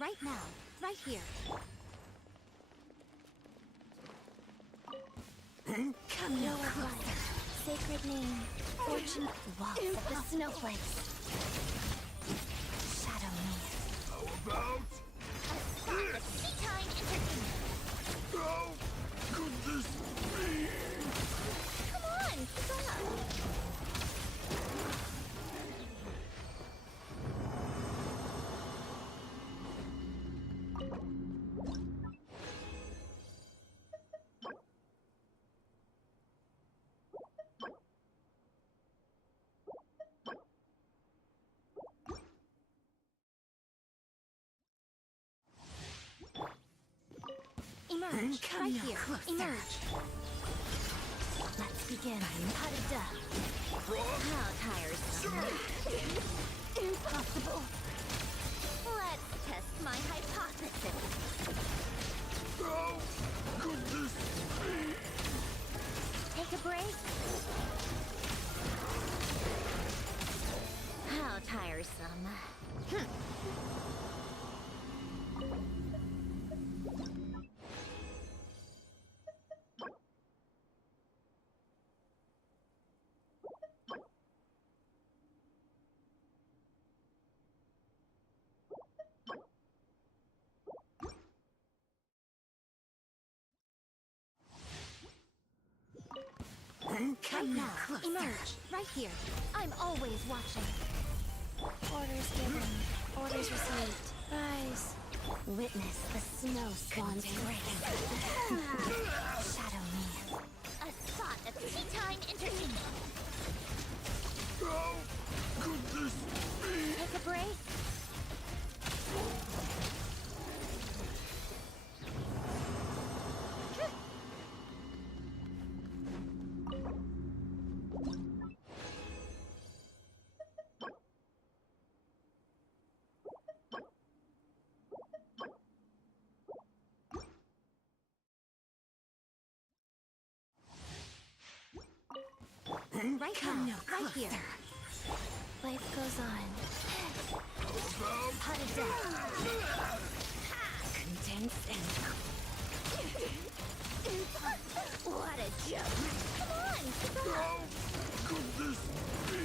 Right now, right here. Come here, closer. Sacred name, fortune, walls of the snowflakes. Shadow me. How about? A spot of tea-time entertainment. How could this be? Come on, keep up. Emerge, right here. Emerge. Let's begin. Pot of duh. How tiresome. Impossible. Let's test my hypothesis. How could this be? Take a break. tiresome. Come now, emerge, right here. I'm always watching. Orders given, orders received. Rise. Witness the snow swan's grace. Shadow me. A spot of tea time entertainment. How could this be? Take a break. Right now, right here. Life goes on. Pot of death. Condense and... What a joke. Come on, keep it How up. could this be?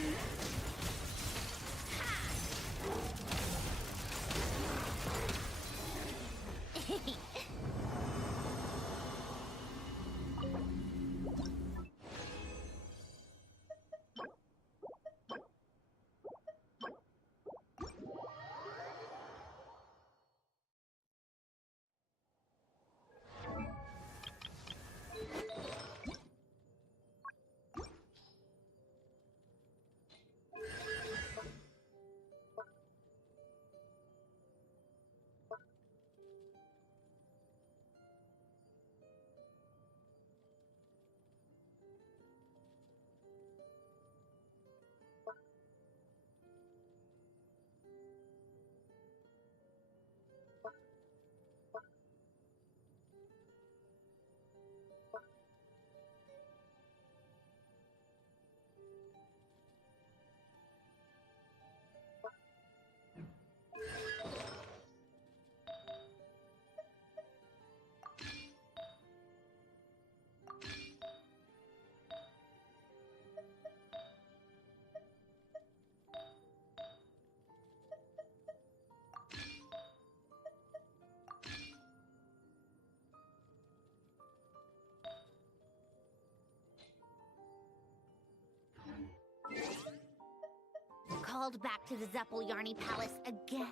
Called back to the Zeppeljärny Palace again.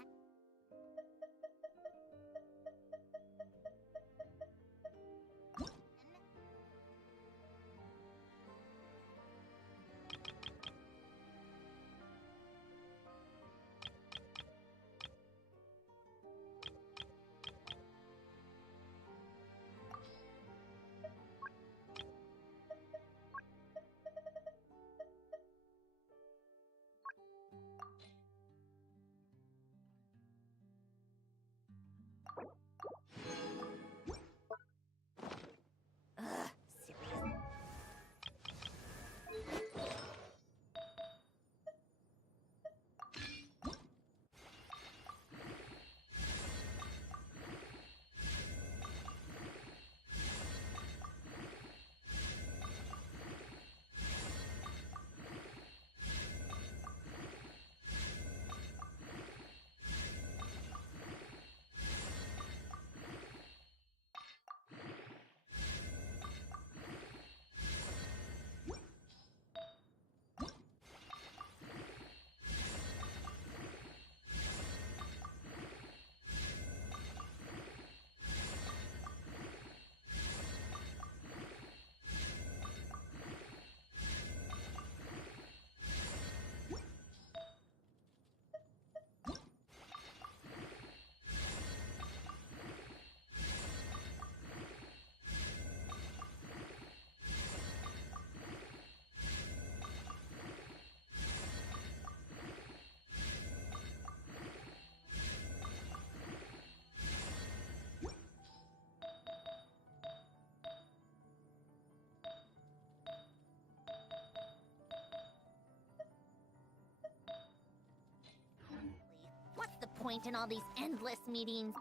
point in all these endless meetings?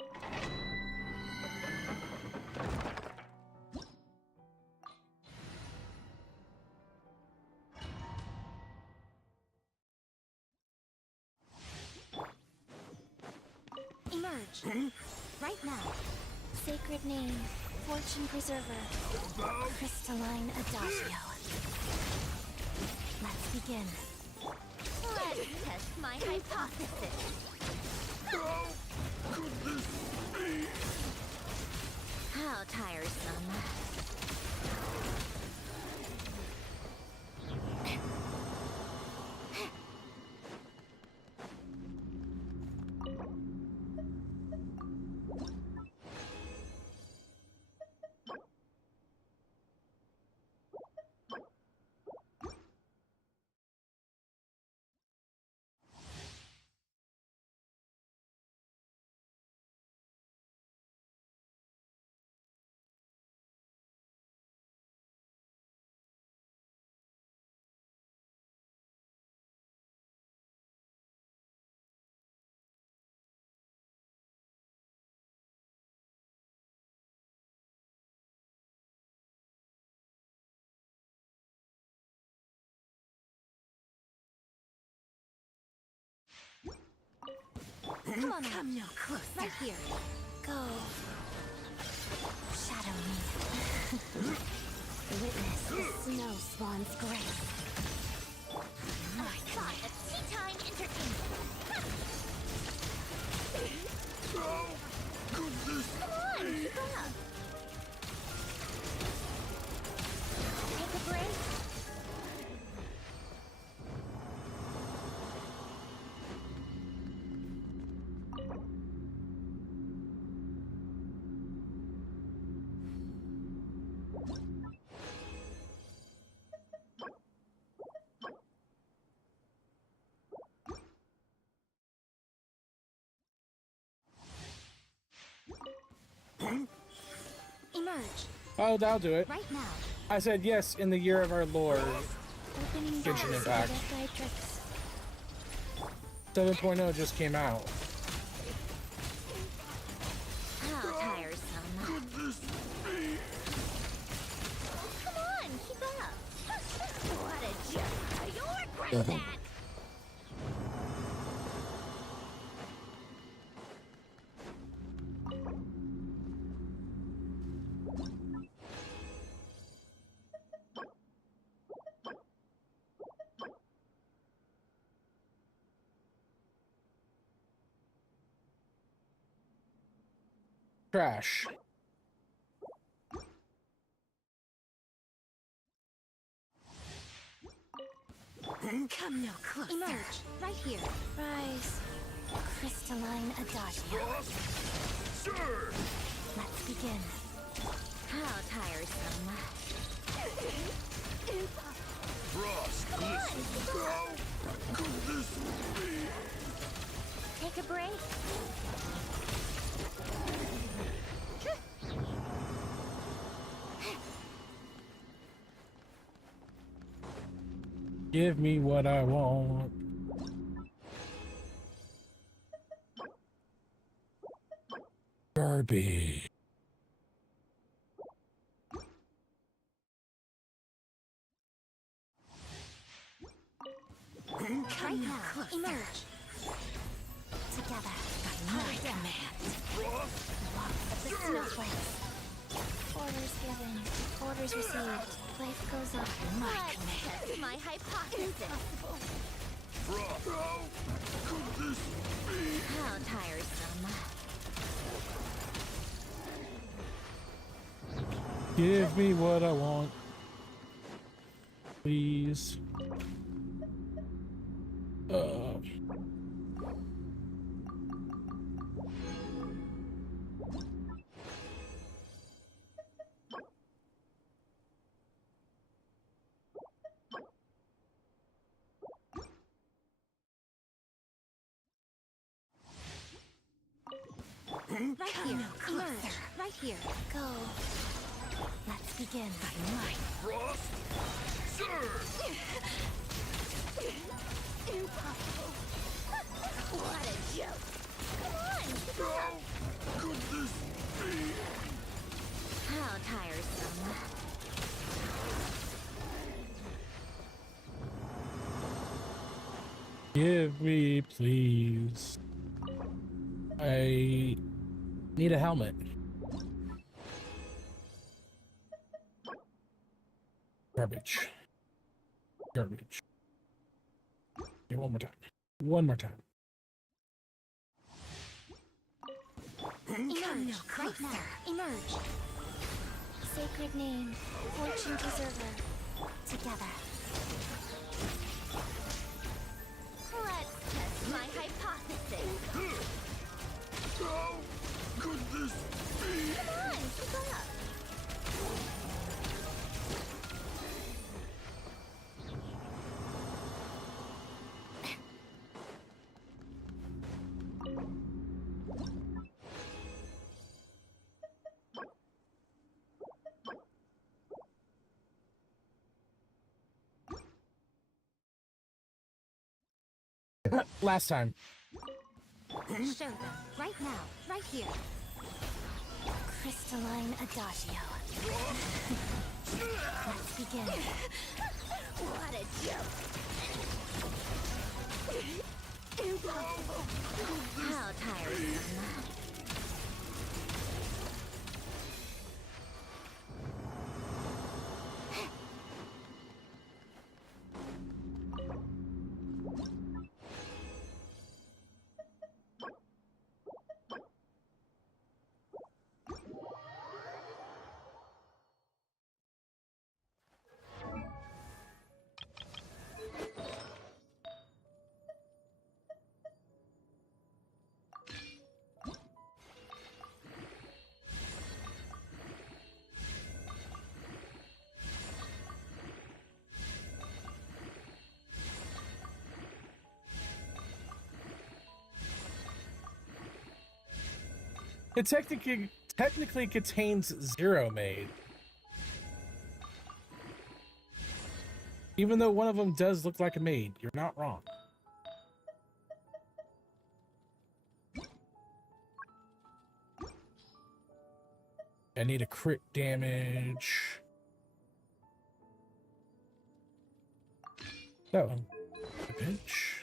Emerge. Right now. Sacred name. Fortune preserver. Crystalline adagio. Let's begin. Let's test my hypothesis. How could this be? How tiresome. Come on, come no closer. Right here. Go. Shadow me. Witness the snow swan's grace. I thought of tea time entertainment. How could this Come on, be? keep up. Take a break. Emerge. Oh, that'll do it. Right now. I said yes in the year of our Lord. Opening Genshin doors Impact. to the tricks. 7.0 just came out. How tiresome. Could this be? Come on, keep up. What a joke. You'll regret that. Trash. Come no closer. Emerge. Right here. Rise. Crystalline adagio. Sure. Let's begin. How tiresome. Frost. Come on, keep up. How could this be? Take a break. Give me what I want. Garbage. Right now. Emerge. Together. By my command. Walk of the snowflakes. Orders given. Orders received. Life goes on. My command. Test my hypothesis. How could this be? How tiresome. Give me what I want. Please. Right here. Emerge. Right here. Go. Let's begin. By mine. Frost. Sure. Impossible. What a joke. Come on, keep up. How could this be? How tiresome. Give me, please. I need a helmet. Garbage. Garbage. Okay, one more time. One more time. Emerge, right now. Emerge. Sacred name, fortune preserver. Together. Let's test my hypothesis. How could this be? Come on, keep up. Last time. Show them, right now, right here. Crystalline Adagio. Let's begin. What a joke. How tiresome. It technically contains 0 made. Even though one of them does look like a maid, you're not wrong. I need a crit damage. That one. A pinch.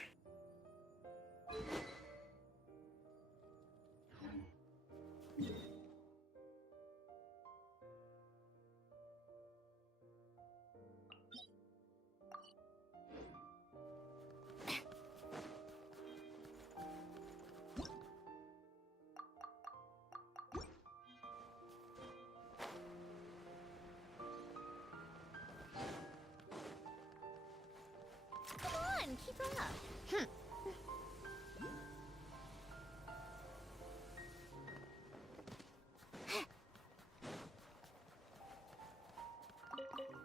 Keep up.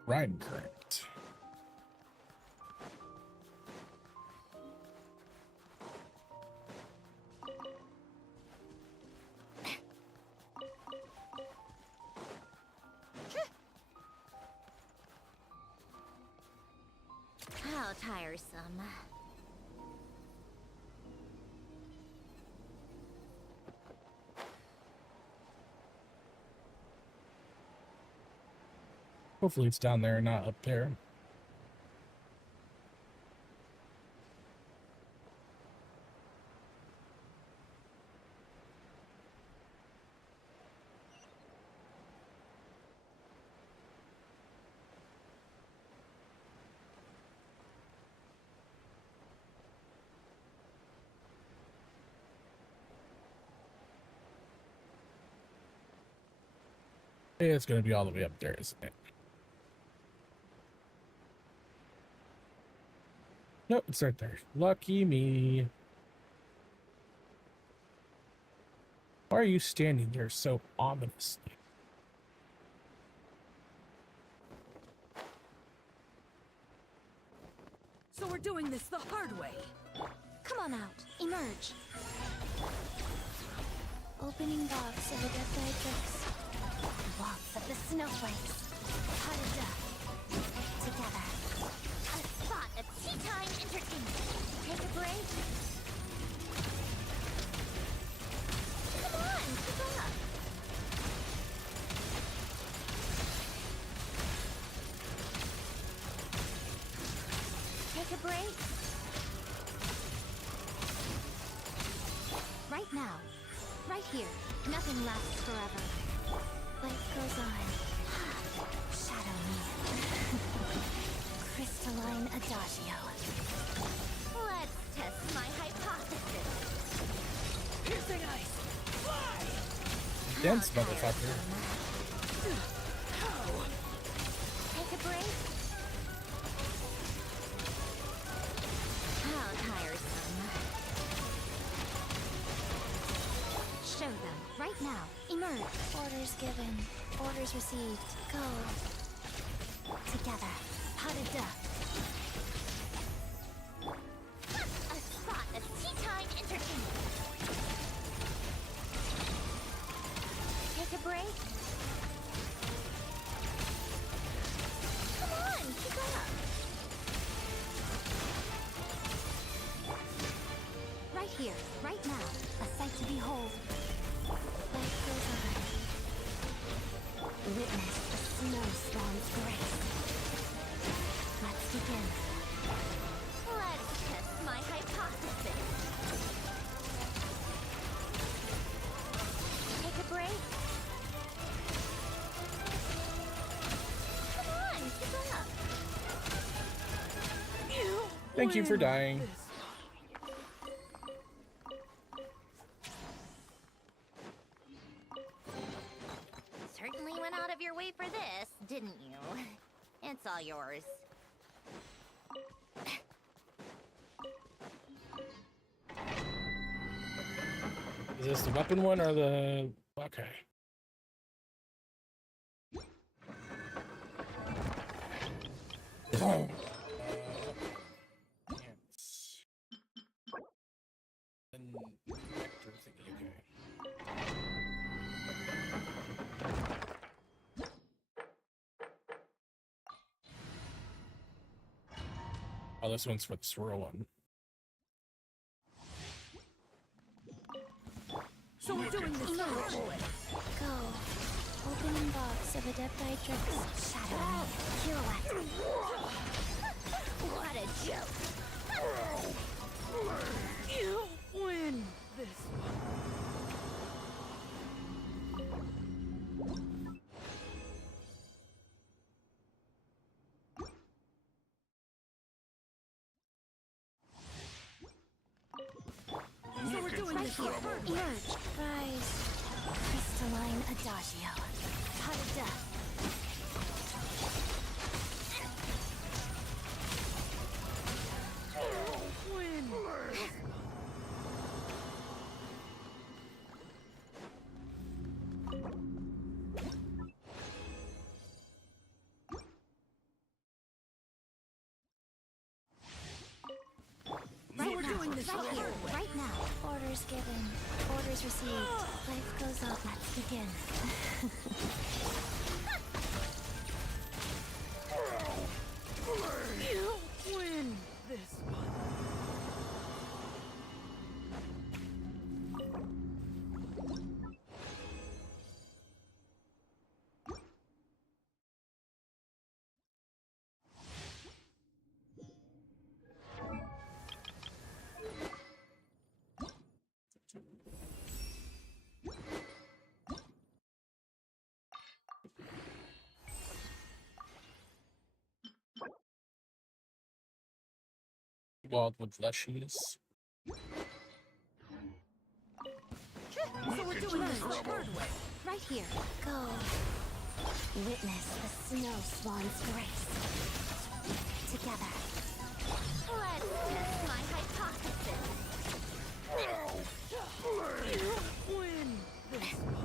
Rhyme correct. How tiresome. Hopefully it's down there, not up there. It's going to be all the way up there, isn't it? Nope, it's right there. Lucky me. Why are you standing there so ominously? So we're doing this the hard way. Come on out. Emerge. Opening box of Adepti Tricks. Waltz of the snowflakes. Pot of death. Together. A spot of tea time entertainment. Take a break. a break. Right now. Right here. Nothing lasts forever. Life goes on. Shadow me. Crystalline Adagio. Let's test my hypothesis. Piercing ice! Fly! Dense motherfucker. Take a break. How tiresome. Show them. Right now. Emerge. Orders given. Orders received. Go. Together. Parada. A spotless tea time entertainment. Take a break. Come on, keep up. Right here. Right now. A sight to behold. Life goes on. Witness the snow swan's grace. Let's begin. Let's test my hypothesis. Take a break. Come on, keep up. Thank you for dying. Certainly went out of your way for this, didn't you? It's all yours. Is this the weapon one or the... Okay. Oh, this one's for the swirl one. So we're doing this now. Go. Opening box of Adepti Tricks. Shadow me. Pirouette. What a joke. You win this one. So we're doing this here. Emerge. Rise. Crystalline Adagio. Parada. Win. Right now. Right here. Right now. Orders given. Orders received. Life goes on. Let's begin. You win this one. Wild with fleshies. So we're doing this the hard way. Right here. Go. Witness the snow swan's grace. Together. Let's test my hypothesis. You win this one.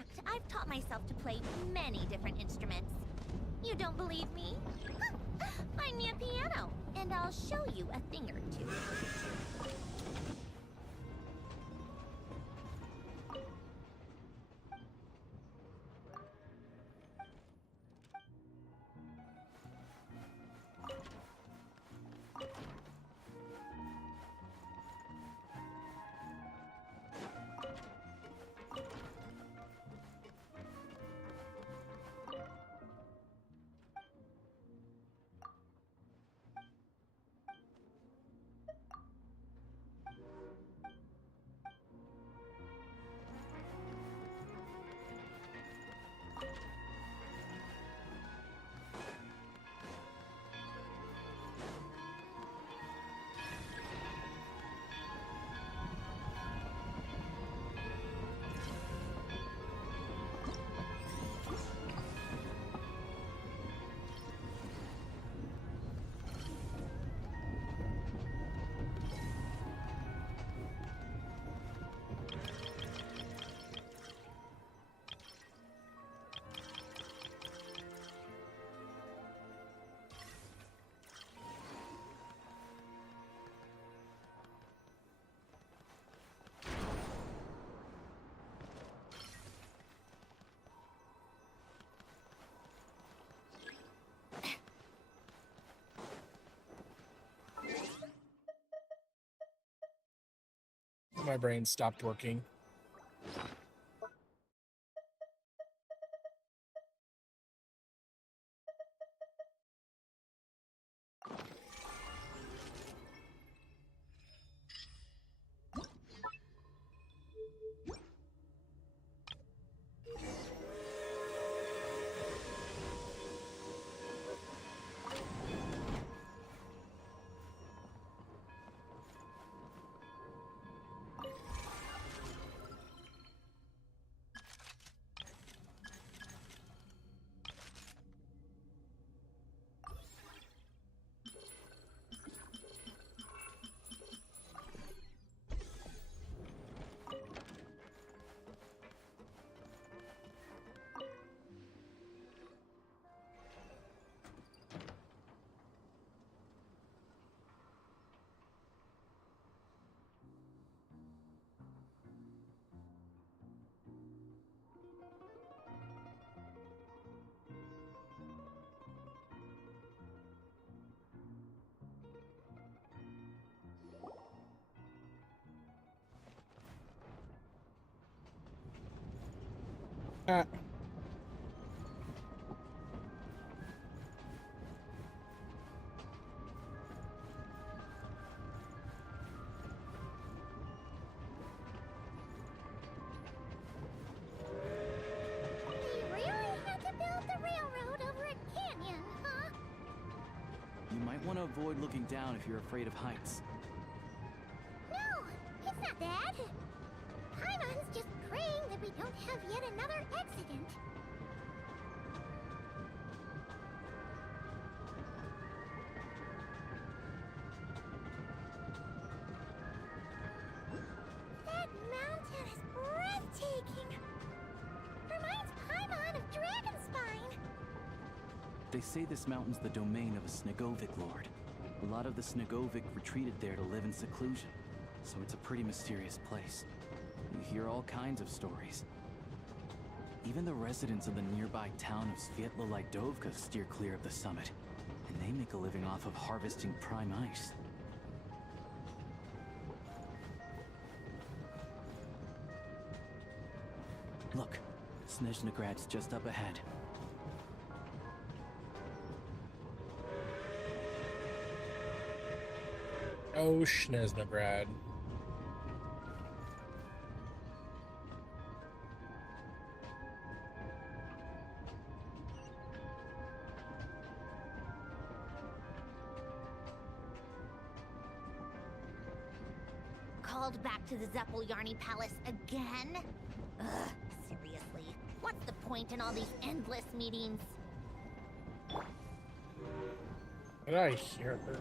fact, I've taught myself to play many different instruments. You don't believe me? Find me a piano, and I'll show you a thing or two. My brain stopped working. They really had to build the railroad over a canyon, huh? You might want to avoid looking down if you're afraid of heights. No, it's not that. Paimon's just praying that we don't have yet another accident. That mountain is breathtaking. Reminds Paimon of Dragonspine. They say this mountain's the domain of a Snegovic lord. A lot of the Snegovic retreated there to live in seclusion, so it's a pretty mysterious place. You hear all kinds of stories. Even the residents of the nearby town of Svietlo-Lidovka steer clear of the summit, and they make a living off of harvesting prime ice. Look, Snezhnagrad's just up ahead. Oh, Snezhnagrad. Called back to the Zeppeljärni Palace again? Ugh, seriously. What's the point in all these endless meetings? Did I hear her?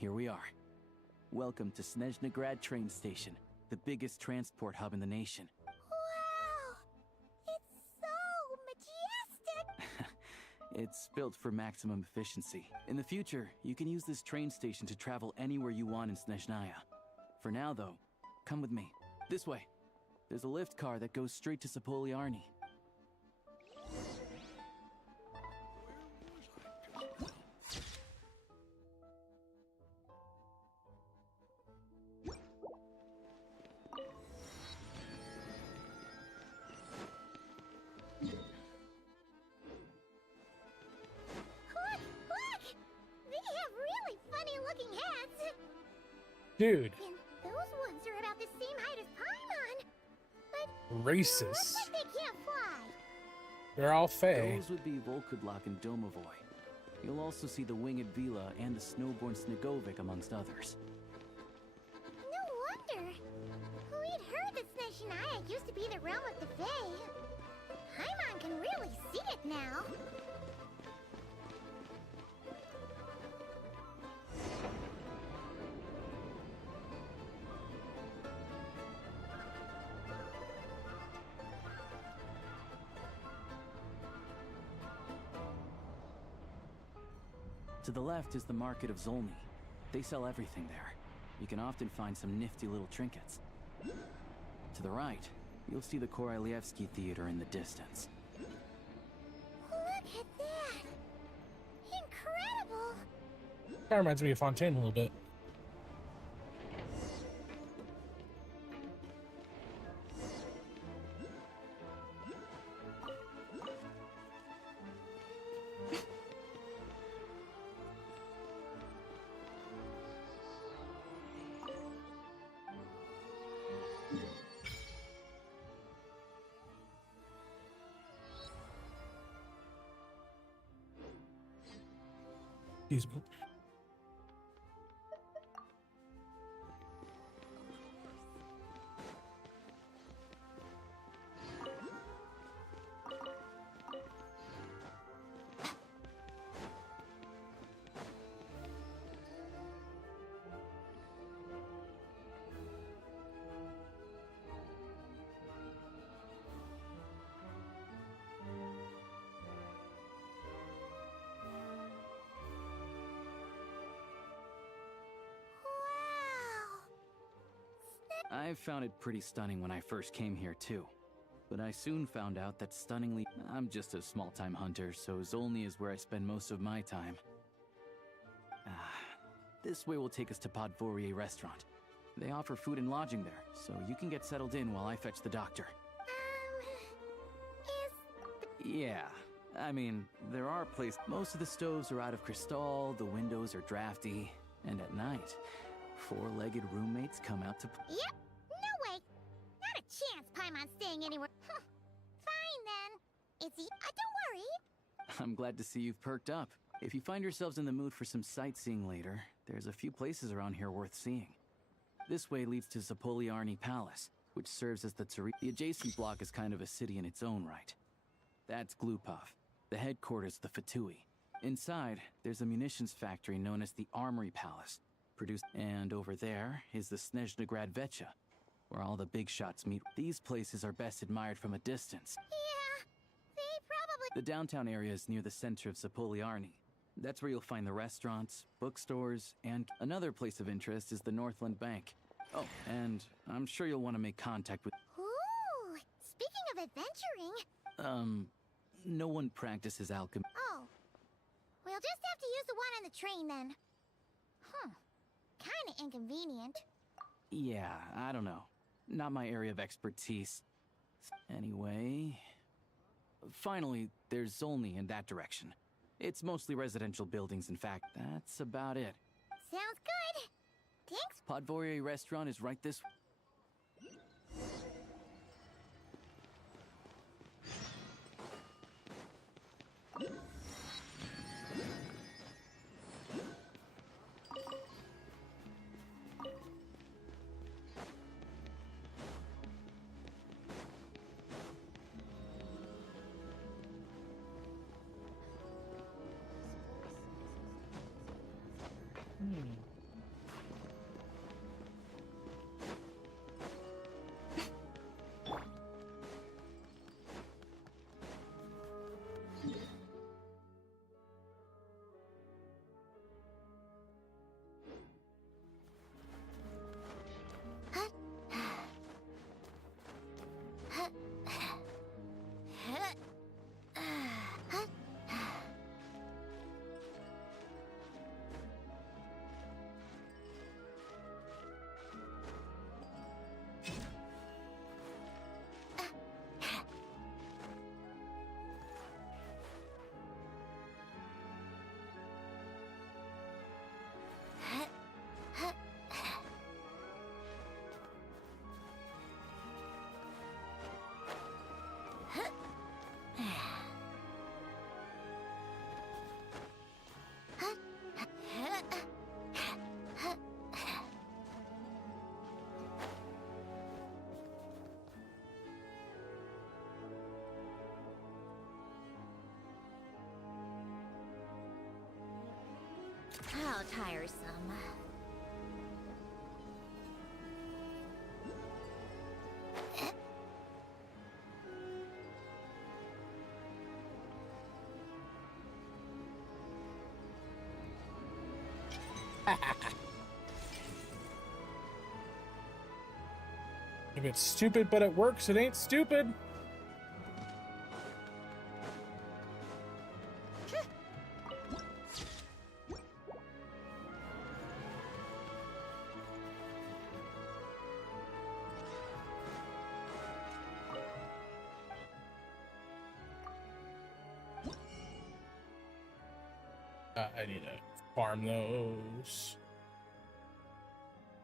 here we are. Welcome to Snezhnaya train station, the biggest transport hub in the nation. Wow! It's so majestic! It's built for maximum efficiency. In the future, you can use this train station to travel anywhere you want in Snezhnaya. For now, though, come with me. This way. There's a lift car that goes straight to Sapoliarny. Dude. And those ones are about the same height as Paimon. But Racist. looks like they can't fly. They're all Fae. Those would be Volkudlak and Domovoy. You'll also see the winged Vila and the snowborn Snegovic amongst others. No wonder. We'd heard that Snezhnaya used to be the realm of the Fae. Paimon can really see it now. To the left is the market of Zolny. They sell everything there. You can often find some nifty little trinkets. To the right, you'll see the Korolievsky Theater in the distance. Look at that! Incredible! That reminds me of Fontaine a little bit. Excuse me. I found it pretty stunning when I first came here too. But I soon found out that stunningly, I'm just a small-time hunter, so Zolny is where I spend most of my time. This way will take us to Podvorier restaurant. They offer food and lodging there, so you can get settled in while I fetch the doctor. Yeah, I mean, there are places. Most of the stoves are out of crystal, the windows are drafty, and at night, four-legged roommates come out to... Yep, no way! Not a chance Paimon's staying anywhere. Fine then. Don't worry. I'm glad to see you've perked up. If you find yourselves in the mood for some sightseeing later, there's a few places around here worth seeing. This way leads to Zapoliarny Palace, which serves as the The adjacent block is kind of a city in its own right. That's Glupov, the headquarters of the Fatui. Inside, there's a munitions factory known as the Armory Palace. And over there is the Snezhnaya Vecha, where all the big shots meet. These places are best admired from a distance. Yeah, they probably... The downtown area is near the center of Zapoliarny. That's where you'll find the restaurants, bookstores, and another place of interest is the Northland Bank. Oh, and I'm sure you'll want to make contact with... Ooh, speaking of adventuring... no one practices alchemy. Oh, we'll just have to use the one on the train then. Kinda inconvenient. Yeah, I don't know. Not my area of expertise. Anyway... Finally, there's Zolny in that direction. It's mostly residential buildings, in fact. That's about it. Sounds good. Thanks. Podvorier restaurant is right this way. How tiresome. If it's stupid but it works, it ain't stupid. I need to farm those.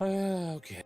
Okay.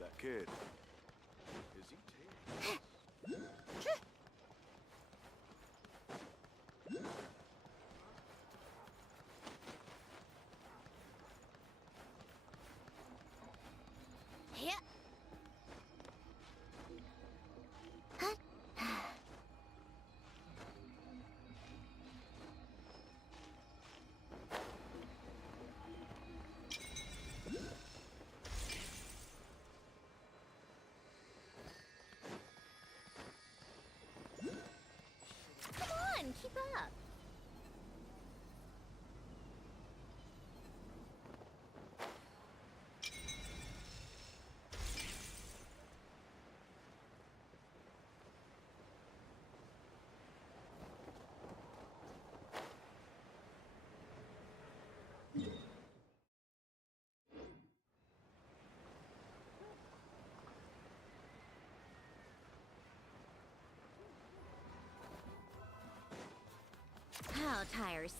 That kid. Is he Yeah. Come on, keep up. How tiresome.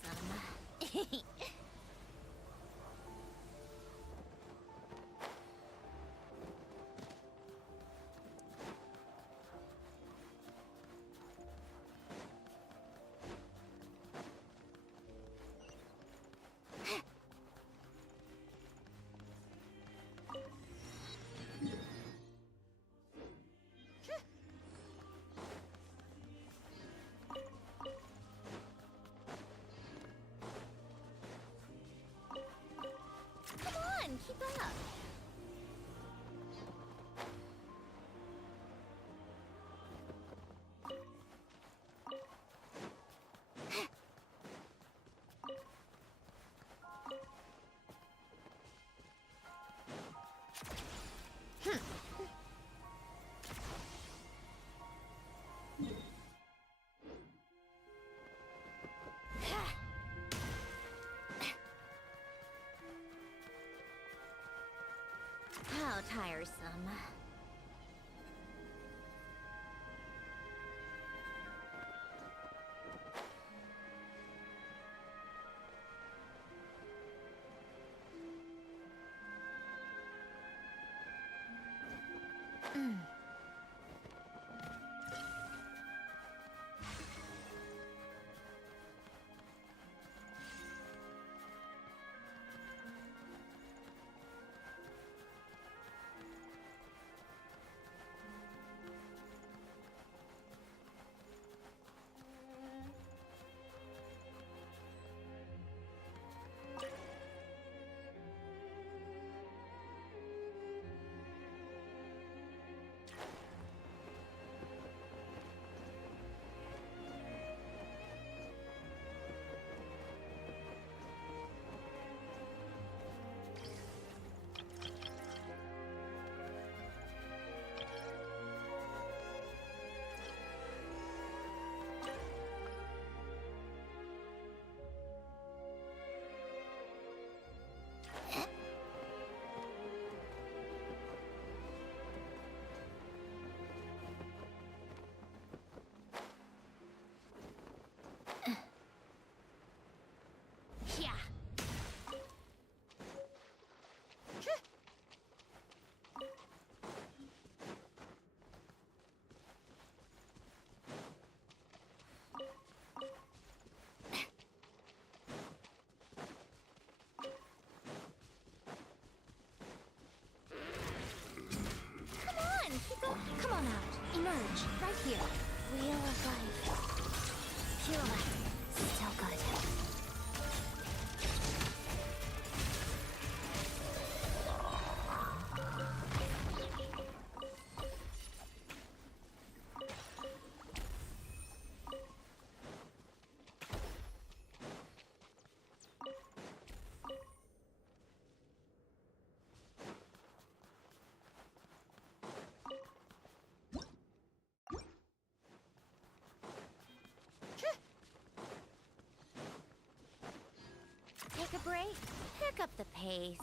Come on, keep up. How tiresome. emerge, right here. Wheel of life. Pirouette, still good. Take a break, pick up the pace.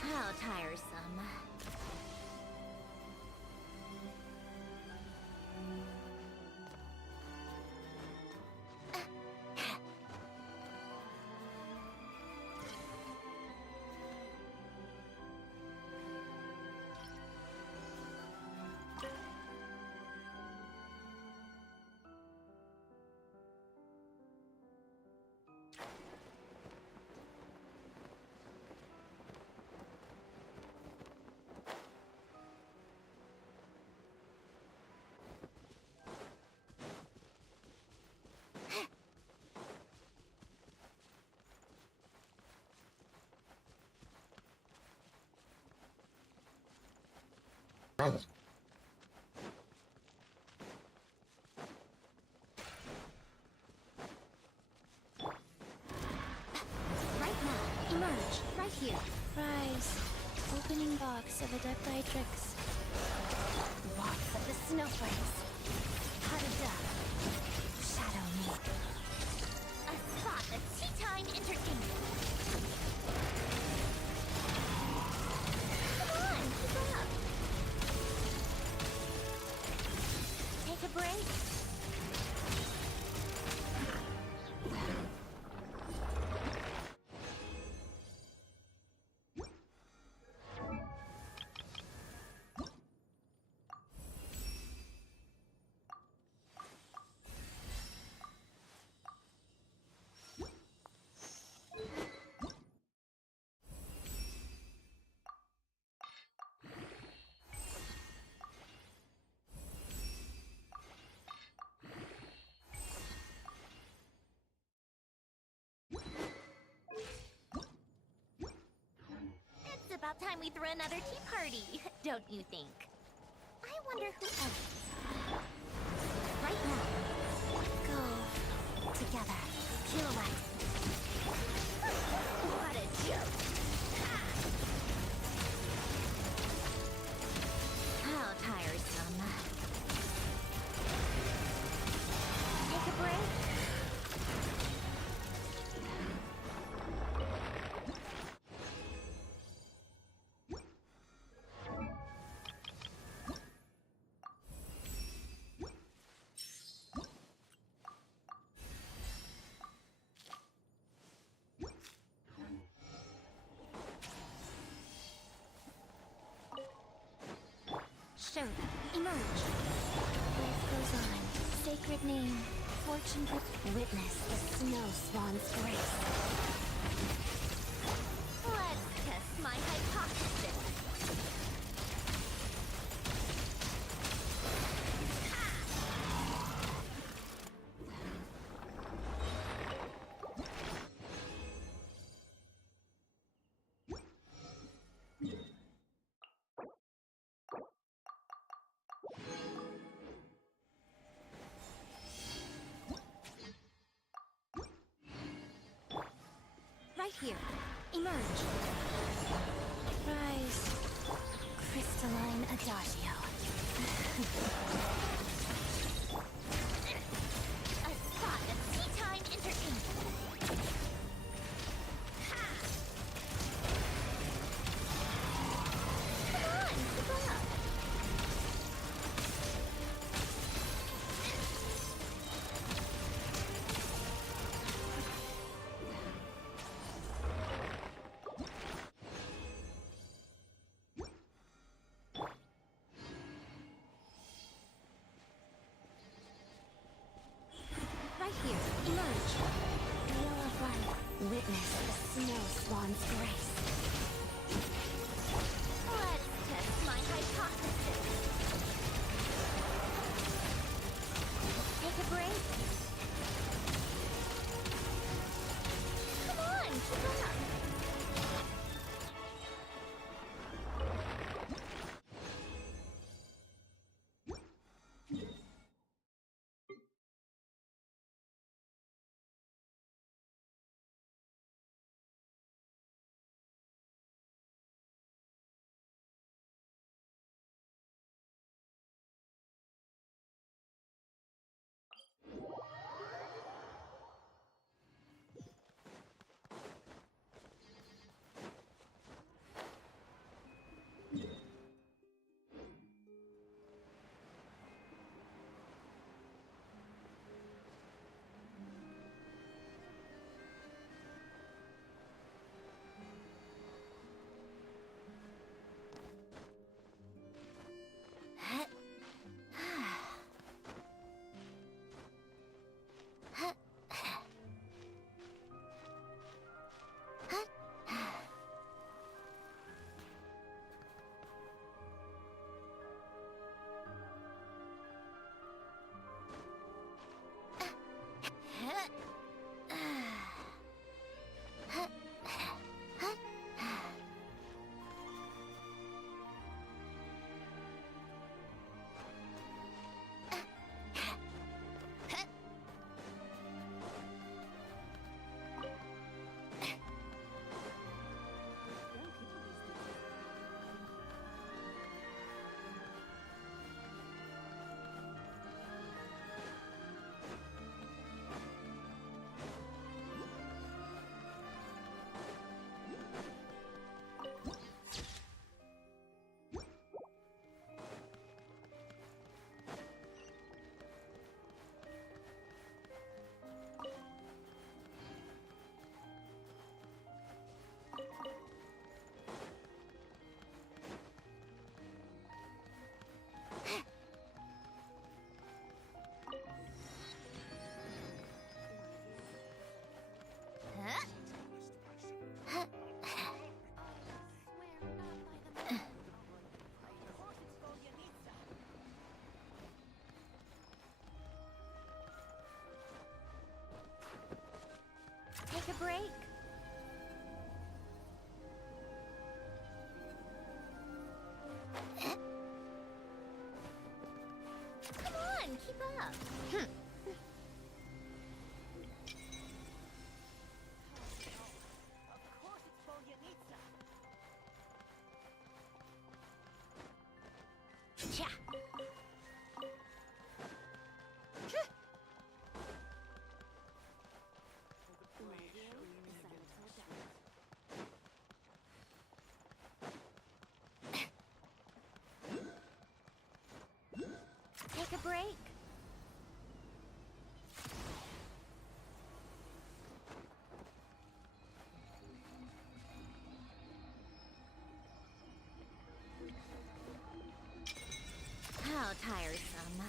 How tiresome. Brother. Right now, emerge, right here. Rise. Opening box of Adeptitrix. Walks of the snowflakes. Huddled up. Shadow me. A spot of tea time entertainment. Come on, keep up. Take a break. It's about time we throw another tea party, don't you think? I wonder who else. Right now. Go. Together. Pirouette. What a joke! How tiresome. Take a break. Show them. Emerge. Life goes on. Sacred name. Fortune. Witness the snow swan's grace. Let's test my hypothesis. Right here. Emerge. Rise. Crystalline Adagio. A spot of tea-time entertainment. Ha! Come on, keep up. Right here, emerge. Wheel of light. Witness the snow swan's grace. Let's test my hypothesis. Take a break. Come on, keep up. Take a break. Come on, keep up. Cha. Take a break. How tiresome.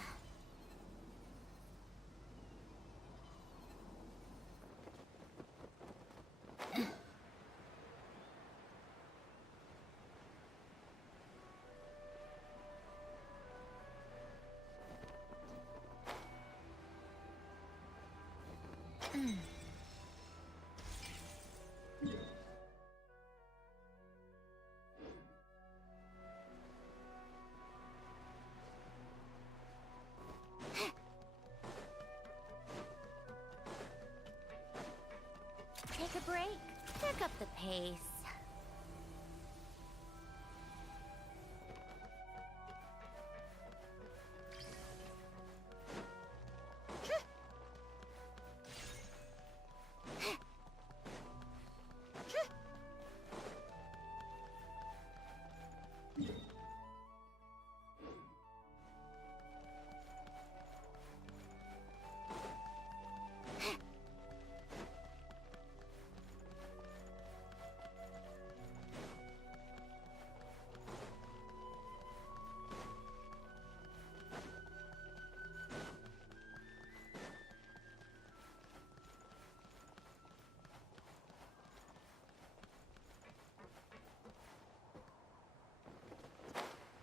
Take a break. Pick up the pace.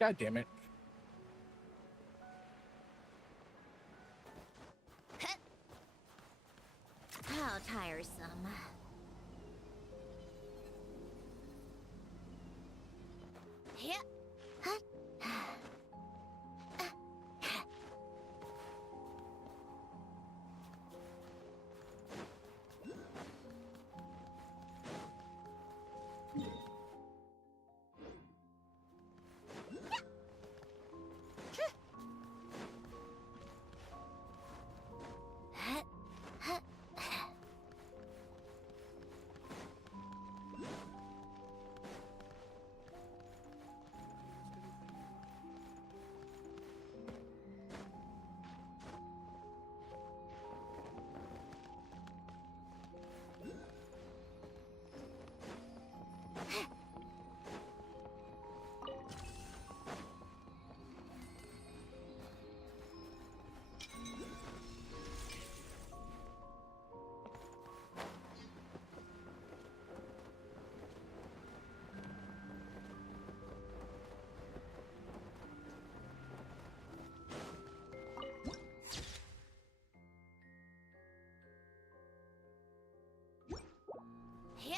God damn it. How tiresome. Yeah. Yeah.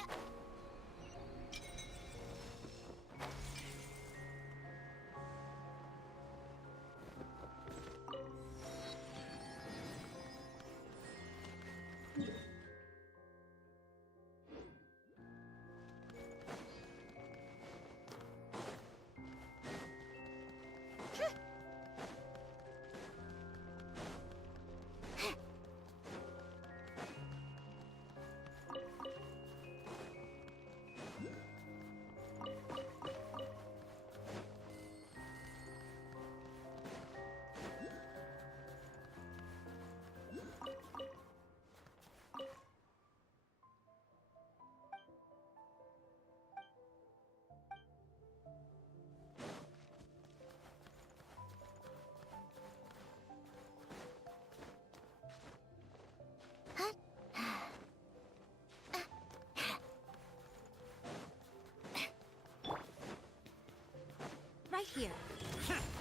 Right here.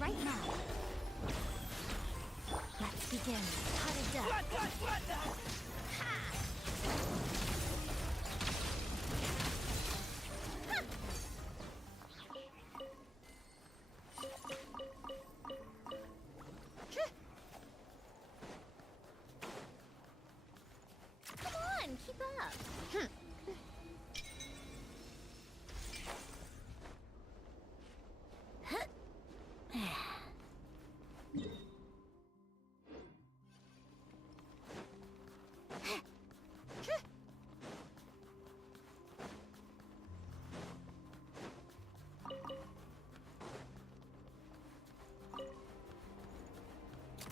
Right now. Let's begin. Hot as duck. Come on, keep up.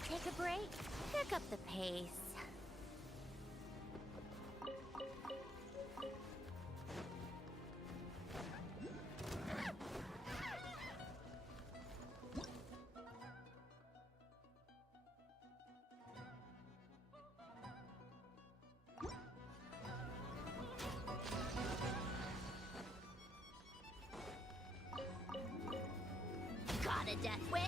Take a break, pick up the pace. Got a death wish?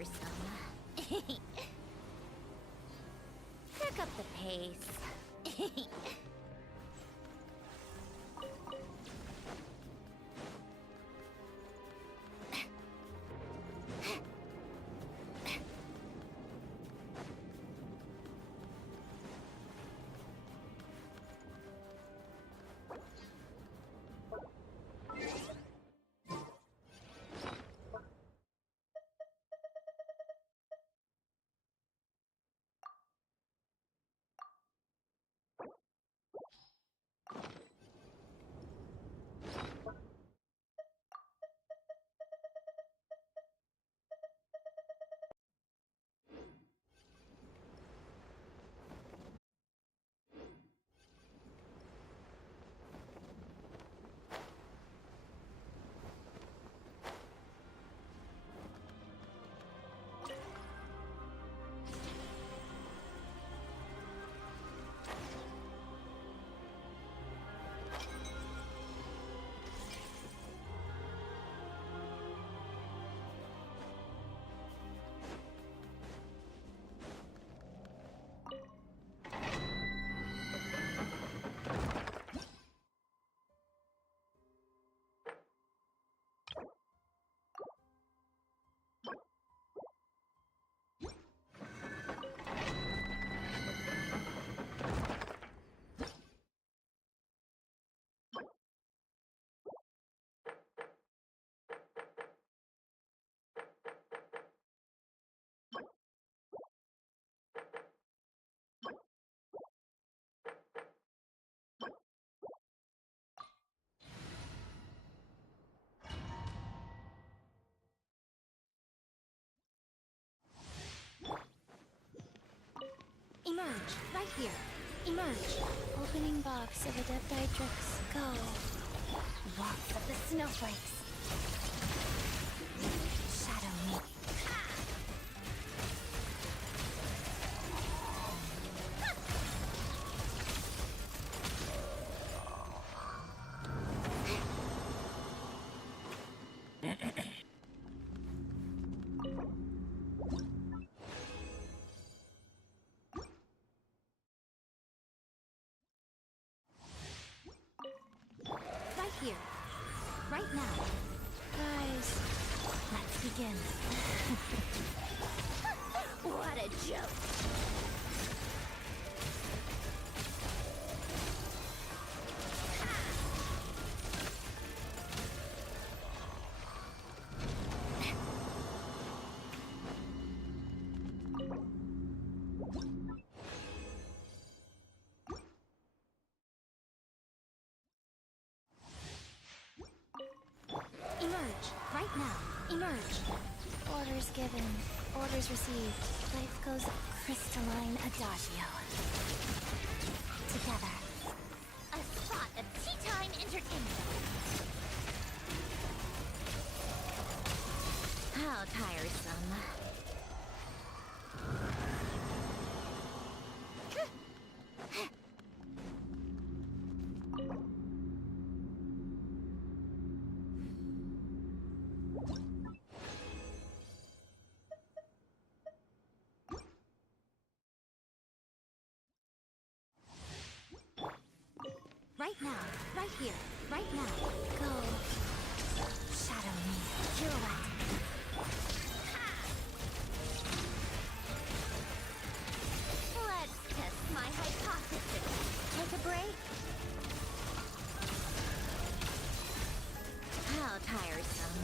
tiresome. Pick up the pace. Emerge, right here. Emerge. Opening box of Adeptitrix. Go. Walks of the snowflakes. Shadow me. Right here. Right now. Guys, let's begin. What a joke. Emerge, right now. Emerge. Orders given, orders received. Life goes crystalline adagio. Together. A spot of tea time entertainment. How tiresome. Right now, right here, right now. Go. Shadow me. Pirouette. Let's test my hypothesis. Take a break. How tiresome.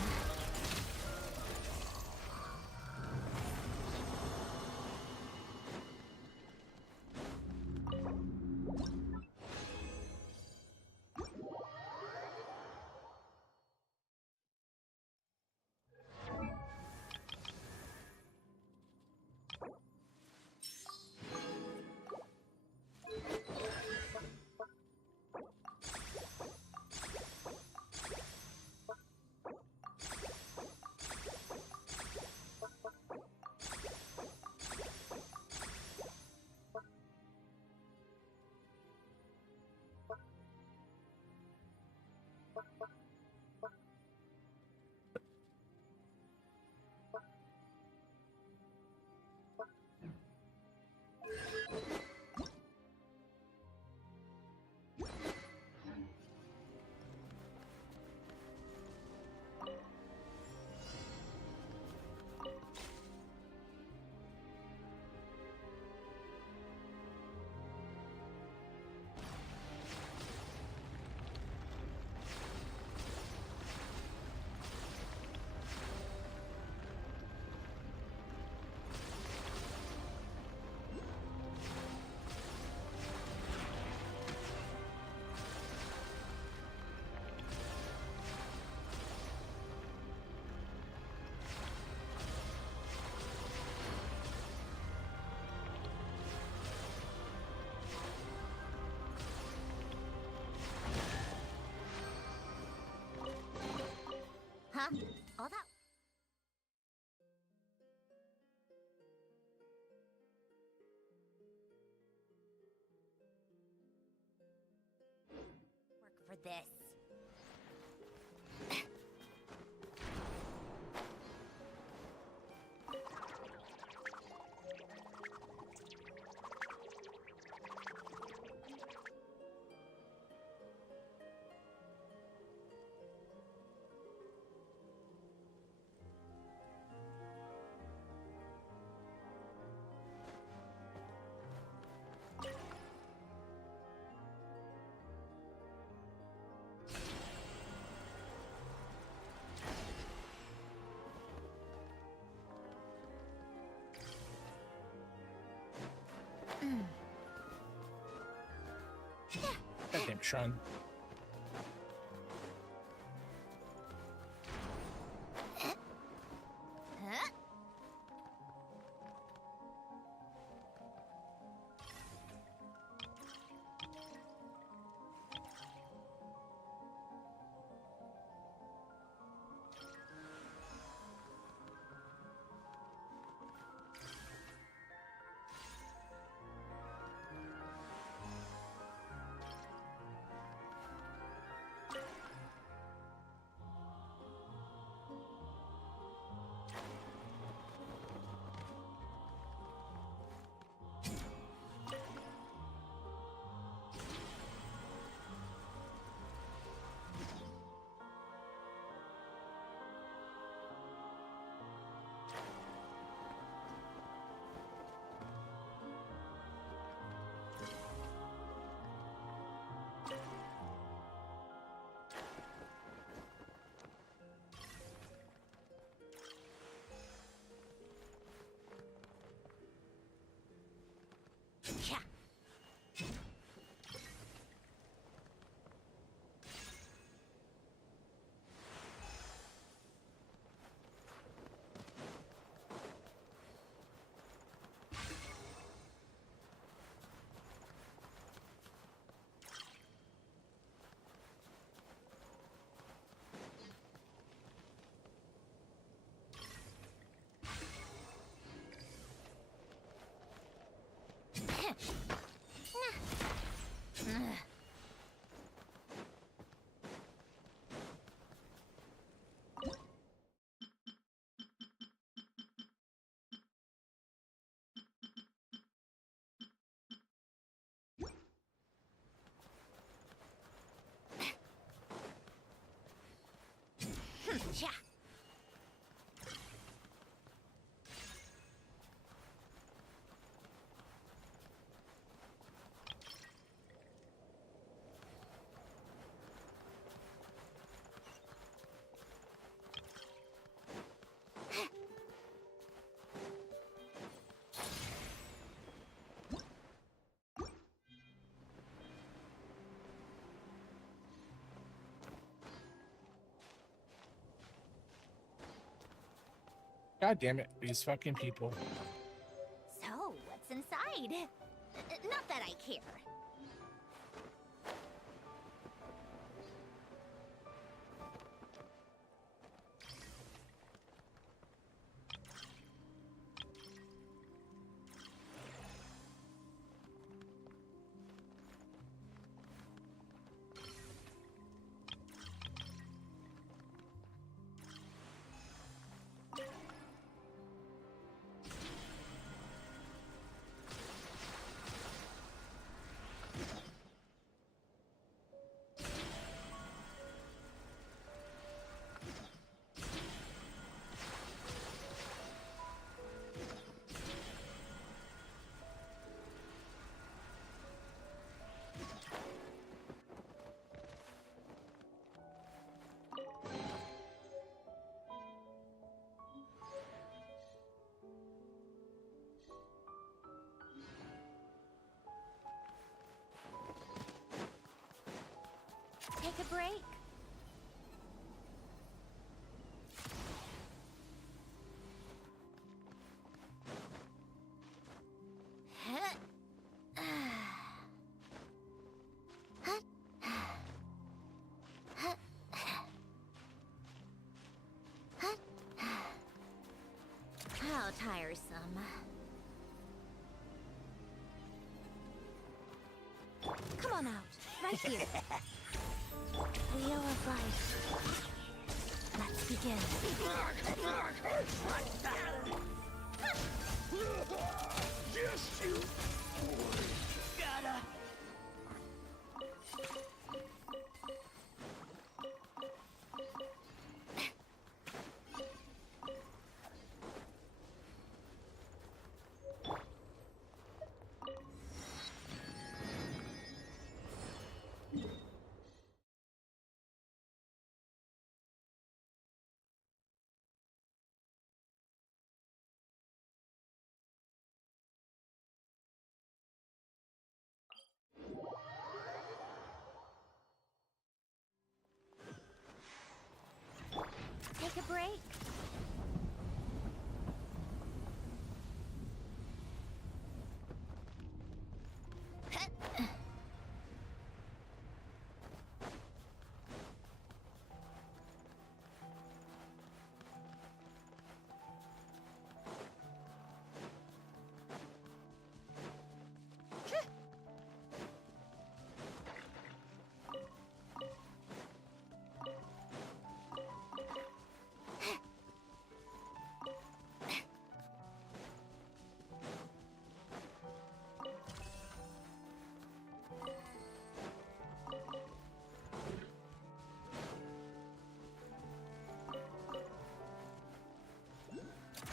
this. Goddamn Sean. Huh? Yeah. Yeah. God damn it, these fucking people. So, what's inside? Not that I care. Take a break. How tiresome. Come on out, right here. begin. Yes, you. Gotta. Take a break.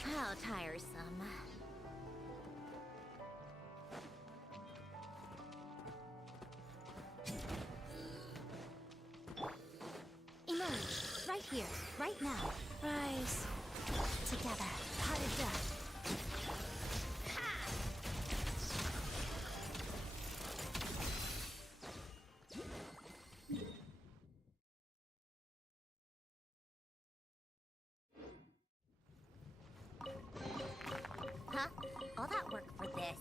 How tiresome. Emerge. Right here. Right now. Rise. Together. Potted death. Huh? All that work for this.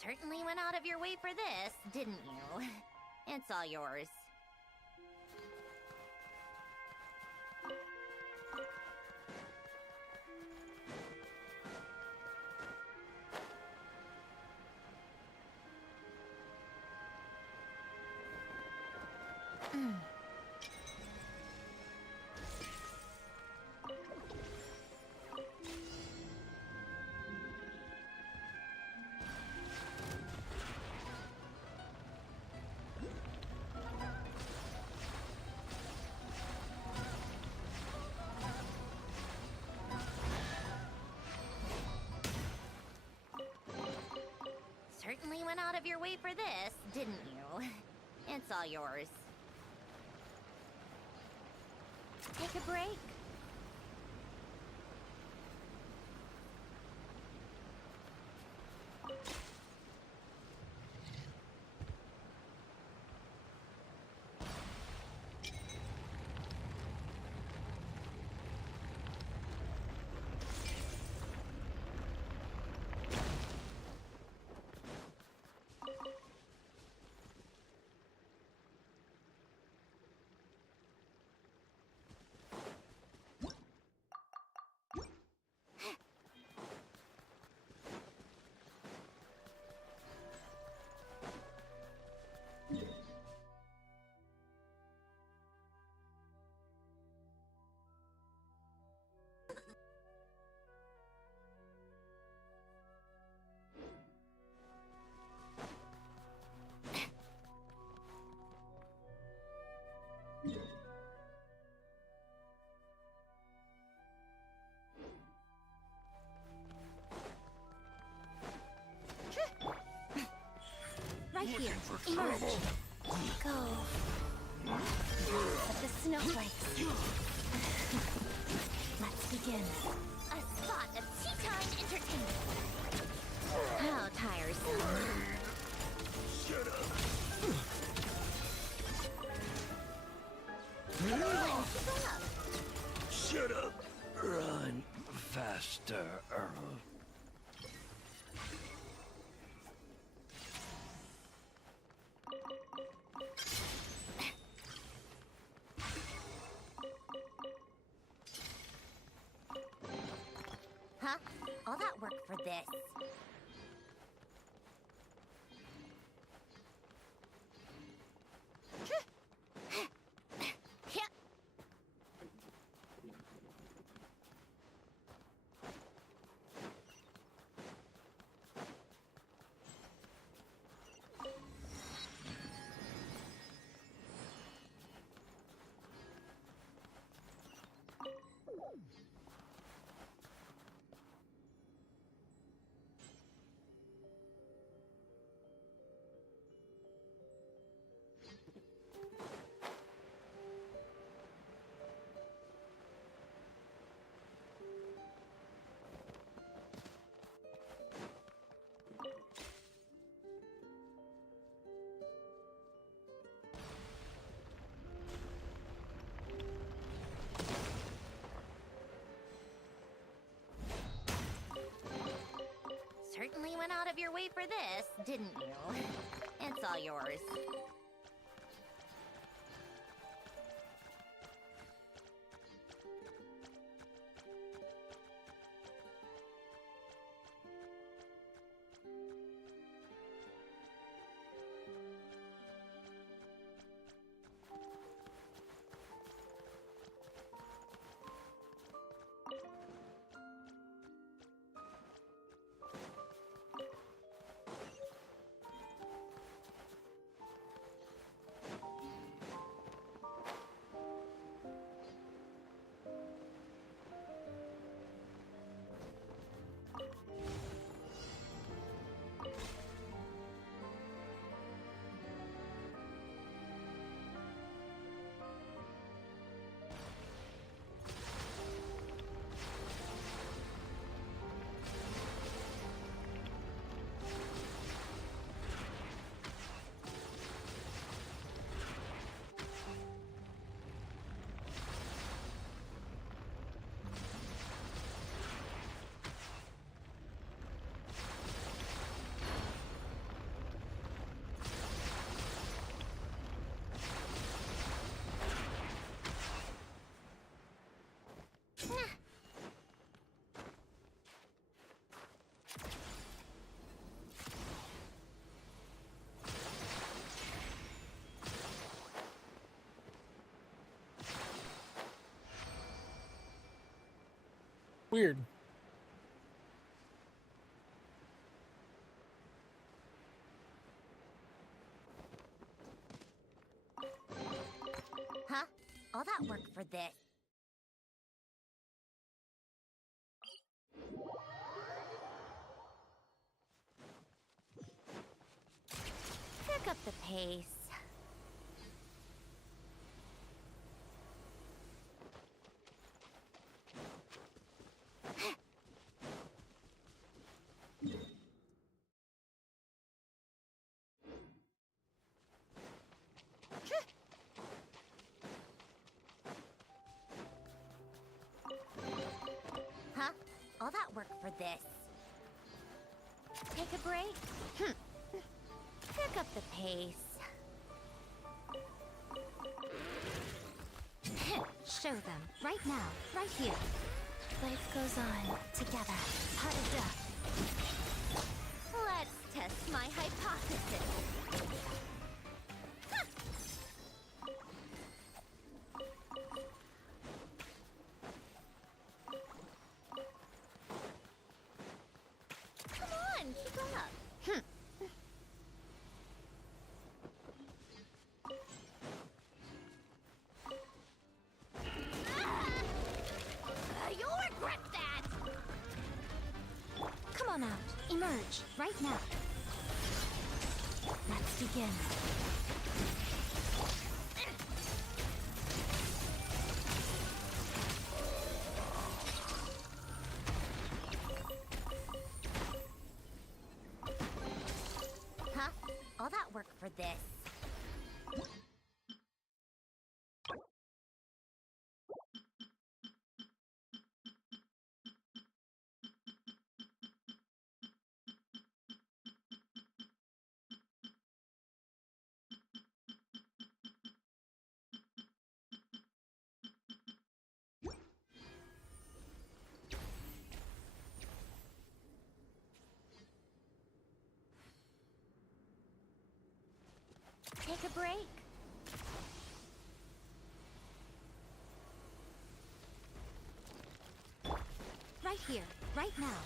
Certainly went out of your way for this, didn't you? It's all yours. Certainly went out of your way for this, didn't you? It's all yours. Take a break. Right here. Emerge. Go. At the snowflakes. Let's begin. A spot of tea time! Run faster. Huh? All that work for this? Certainly went out of your way for this, didn't you? It's all yours. Weird. Huh? All that work for this? Pick up the pace. Huh? All that work for this? Take a break? Pick up the pace. Show them. Right now. Right here. Life goes on. Together. Part of death. Let's test my hypothesis. Come on, keep up. You'll regret that! Come on out. Emerge. Right now. Let's begin. Huh? All that work for this? right here, right now.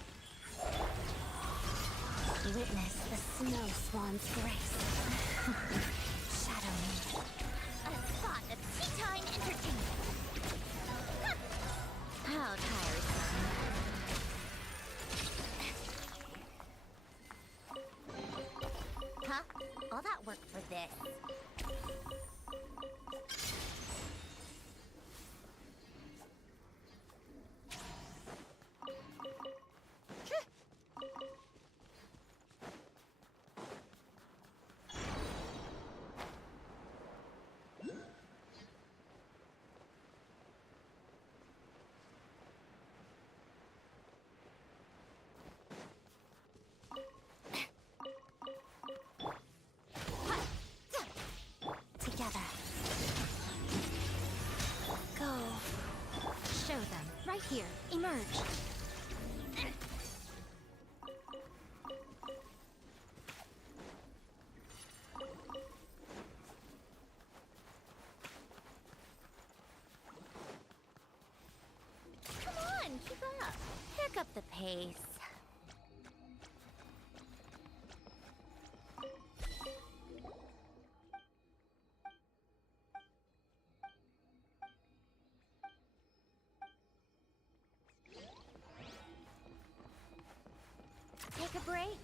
Witness the snow swan's grace. Shadow me. A spot of tea-time entertainment. How tiresome. Huh? All that work for this. Together. Go. Show them. Right here. Emerge. Come on, keep up. Pick up the pace. Take a break.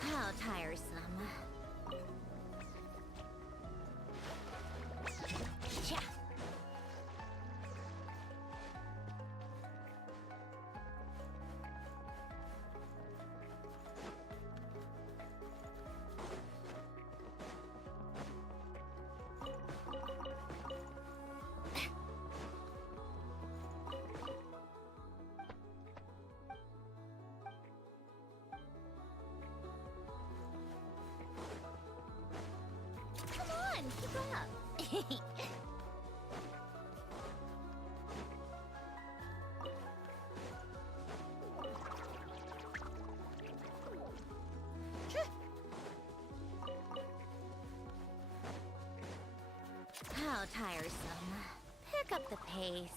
How tiresome. Yeah. Come on, keep up. How tiresome. Pick up the pace.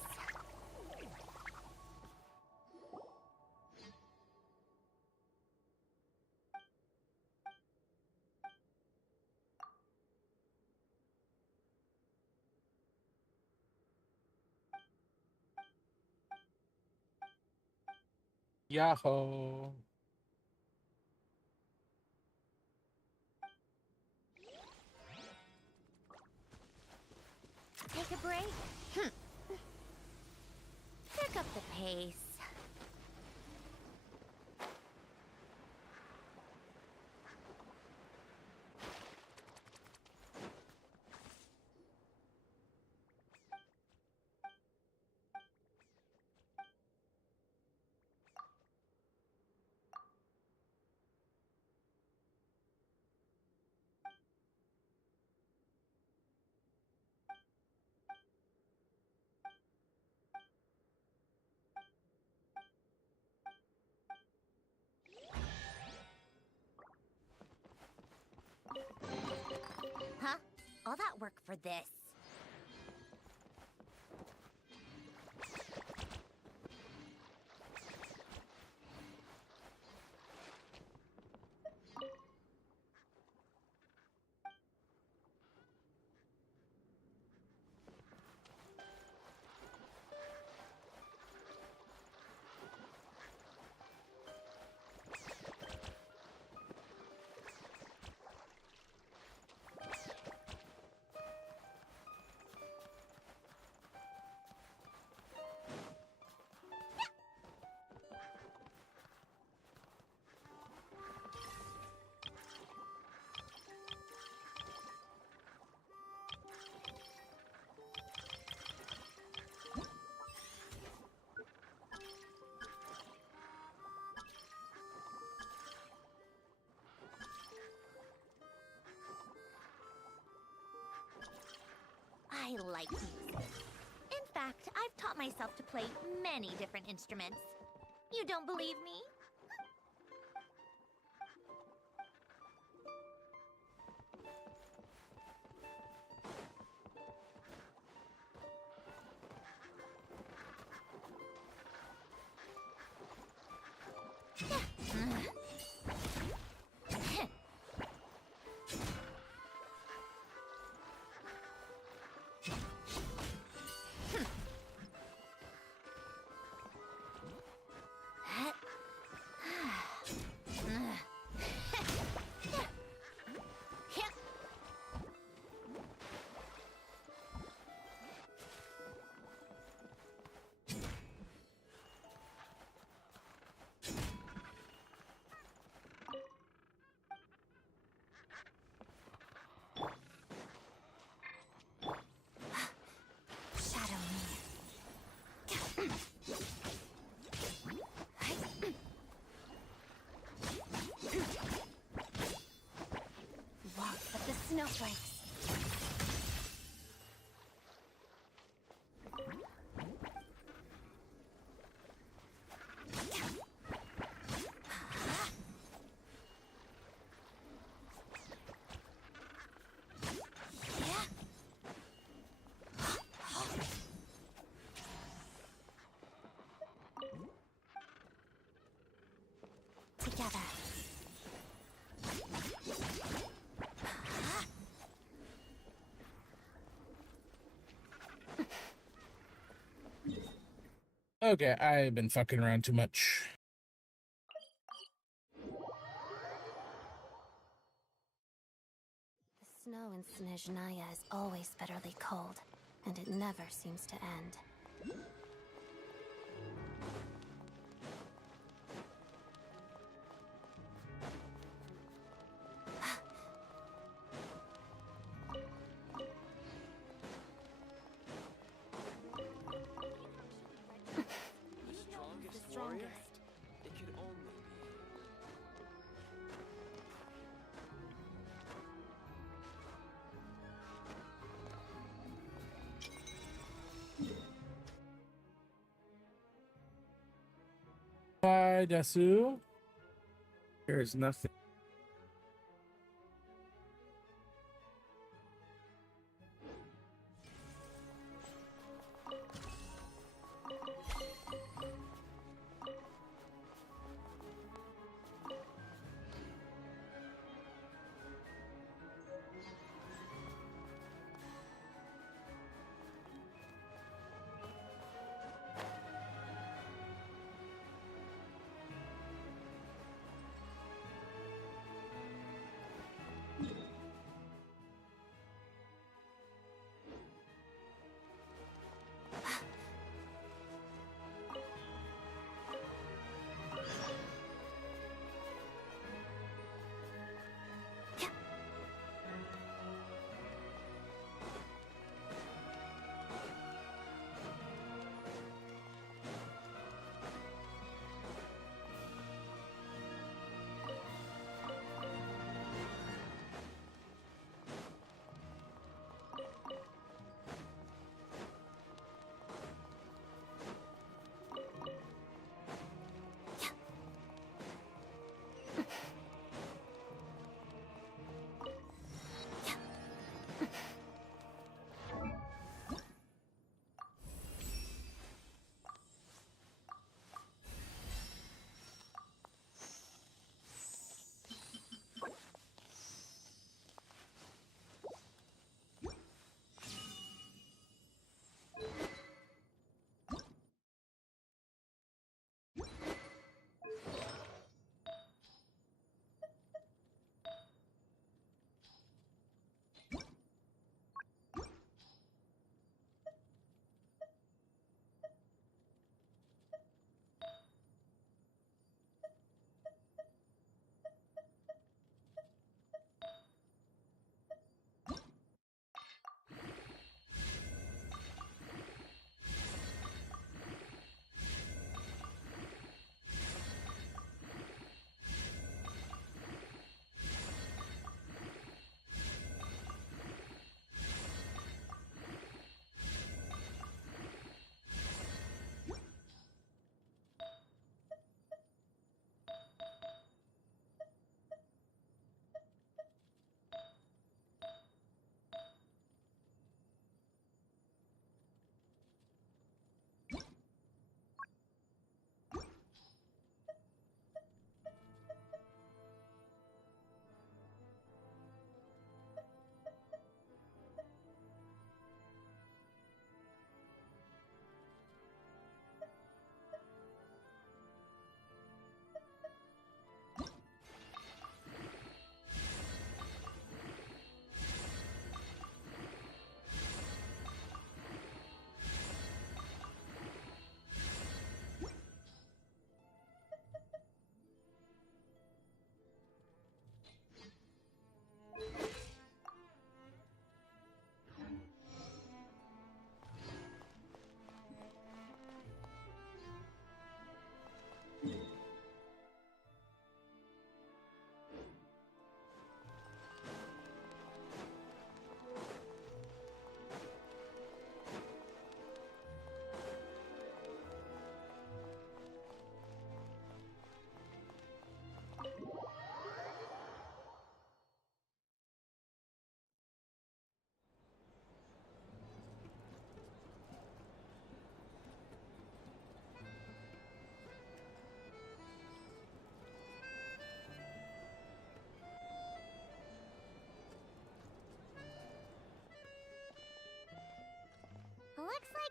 Yahoo! Take a break. Pick up the pace. for this. I like music. In fact, I've taught myself to play many different instruments. You don't believe me? Snowflakes. Together. Okay, I've been fucking around too much. The snow in Snezhnaya is always bitterly cold, and it never seems to end. Hi, Desu. There's nothing.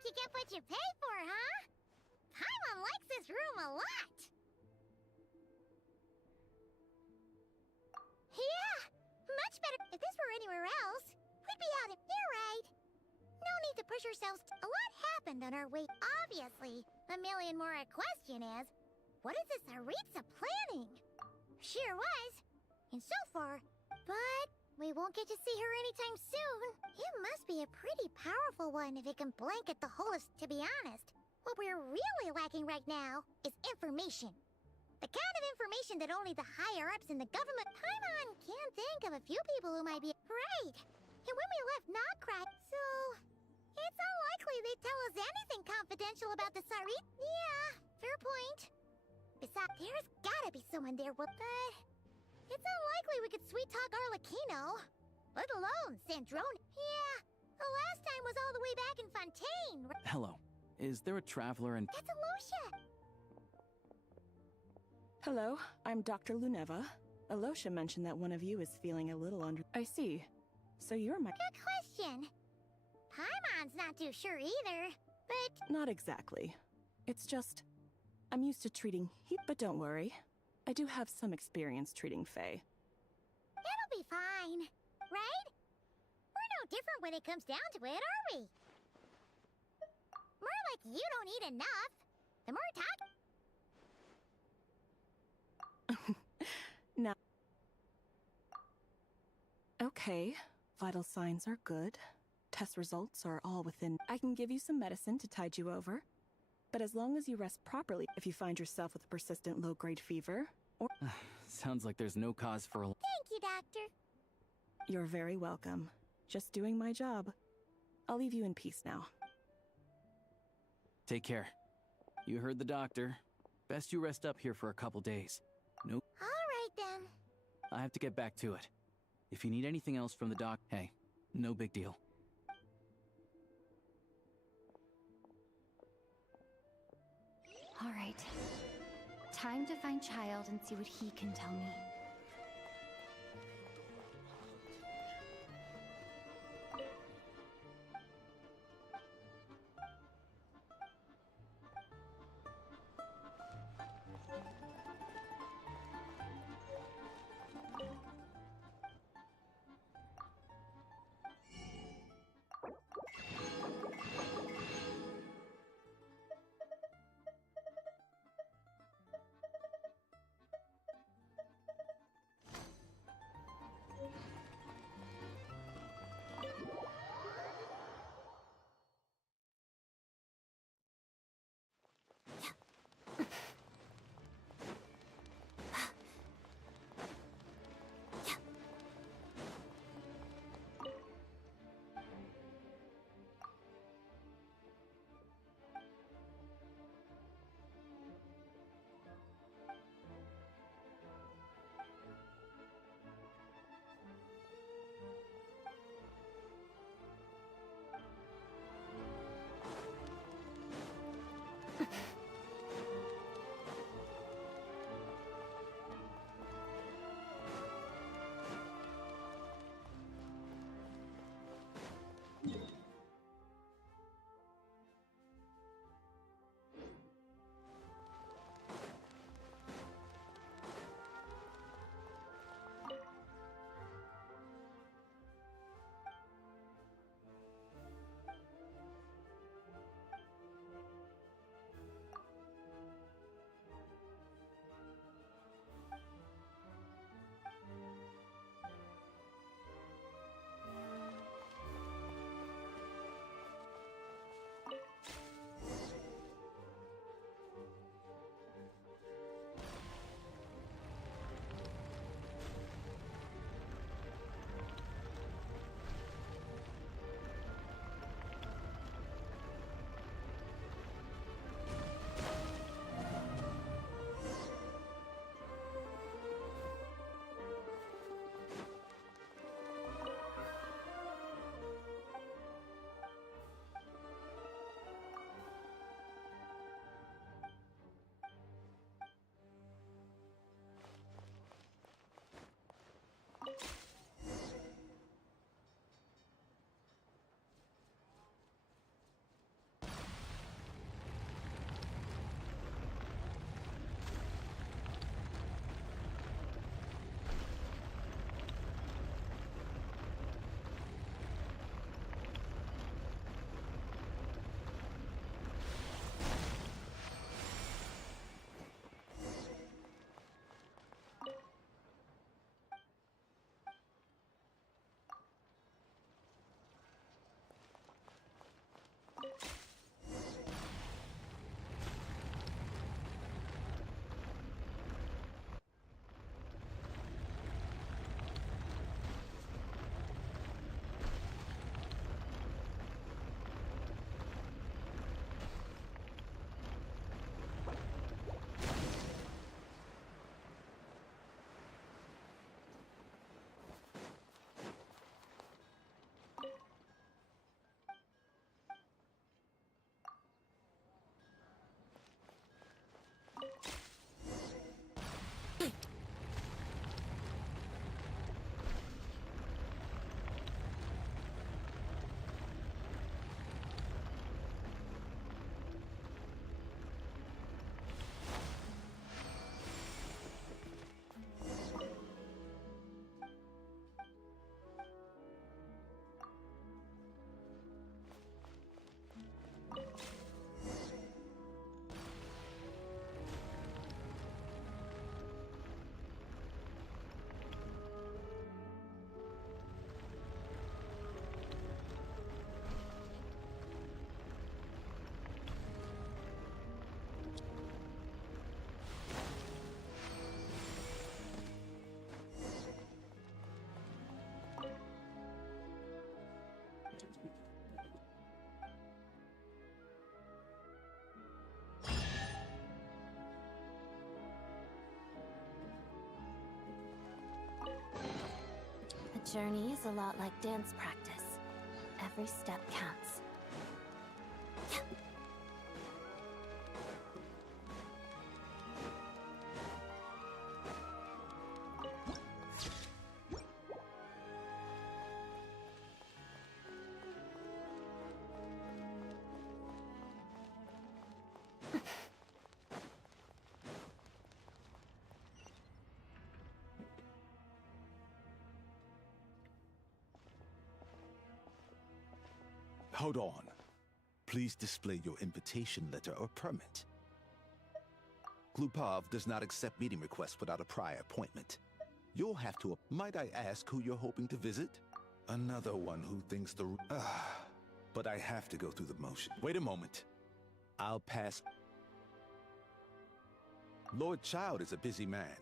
you get what you pay for, huh? Paimon likes this room a lot. Yeah, much better. If this were anywhere else, we'd be out of here, right? No need to push ourselves. A lot happened on our way. Obviously, the million more question is, what is this Aritza planning? Sure was, and so far, but we won't get to see her anytime soon. It must be a pretty powerful one if it can blanket the whole. To be honest, what we're really lacking right now is information. The kind of information that only the higher-ups in the government. Paimon can think of a few people who might be right. And when we left Notcry, so it's unlikely they'd tell us anything confidential about the Sarit. Yeah, fair point. Besides, there's gotta be someone there, but it's unlikely we could sweet-talk Arlecchino. Let alone Sandrone. Yeah, the last time was all the way back in Fontaine. Hello. Is there a traveler in... That's Alosha. Hello, I'm Dr. Luneva. Alosha mentioned that one of you is feeling a little under... I see. So you're my... Good question. Paimon's not too sure either, but... Not exactly. It's just... I'm used to treating heat, but don't worry. I do have some experience treating Fae. It'll be fine, right? We're no different when it comes down to it, are we? More like you don't eat enough. The more talk... Now... Okay, vital signs are good. Test results are all within... I can give you some medicine to tide you over. But as long as you rest properly, if you find yourself with a persistent low-grade fever, or... Sounds like there's no cause for... Thank you, Doctor. You're very welcome. Just doing my job. I'll leave you in peace now. Take care. You heard the doctor. Best you rest up here for a couple days. No... All right, then. I have to get back to it. If you need anything else from the doc... Hey, no big deal. All right. Time to find Child and see what he can tell me. journey is a lot like dance practice. Every step counts. Hold on. Please display your invitation letter or permit. Glupov does not accept meeting requests without a prior appointment. You'll have to... Might I ask who you're hoping to visit? Another one who thinks the... but I have to go through the motion. Wait a moment. I'll pass... Lord Child is a busy man.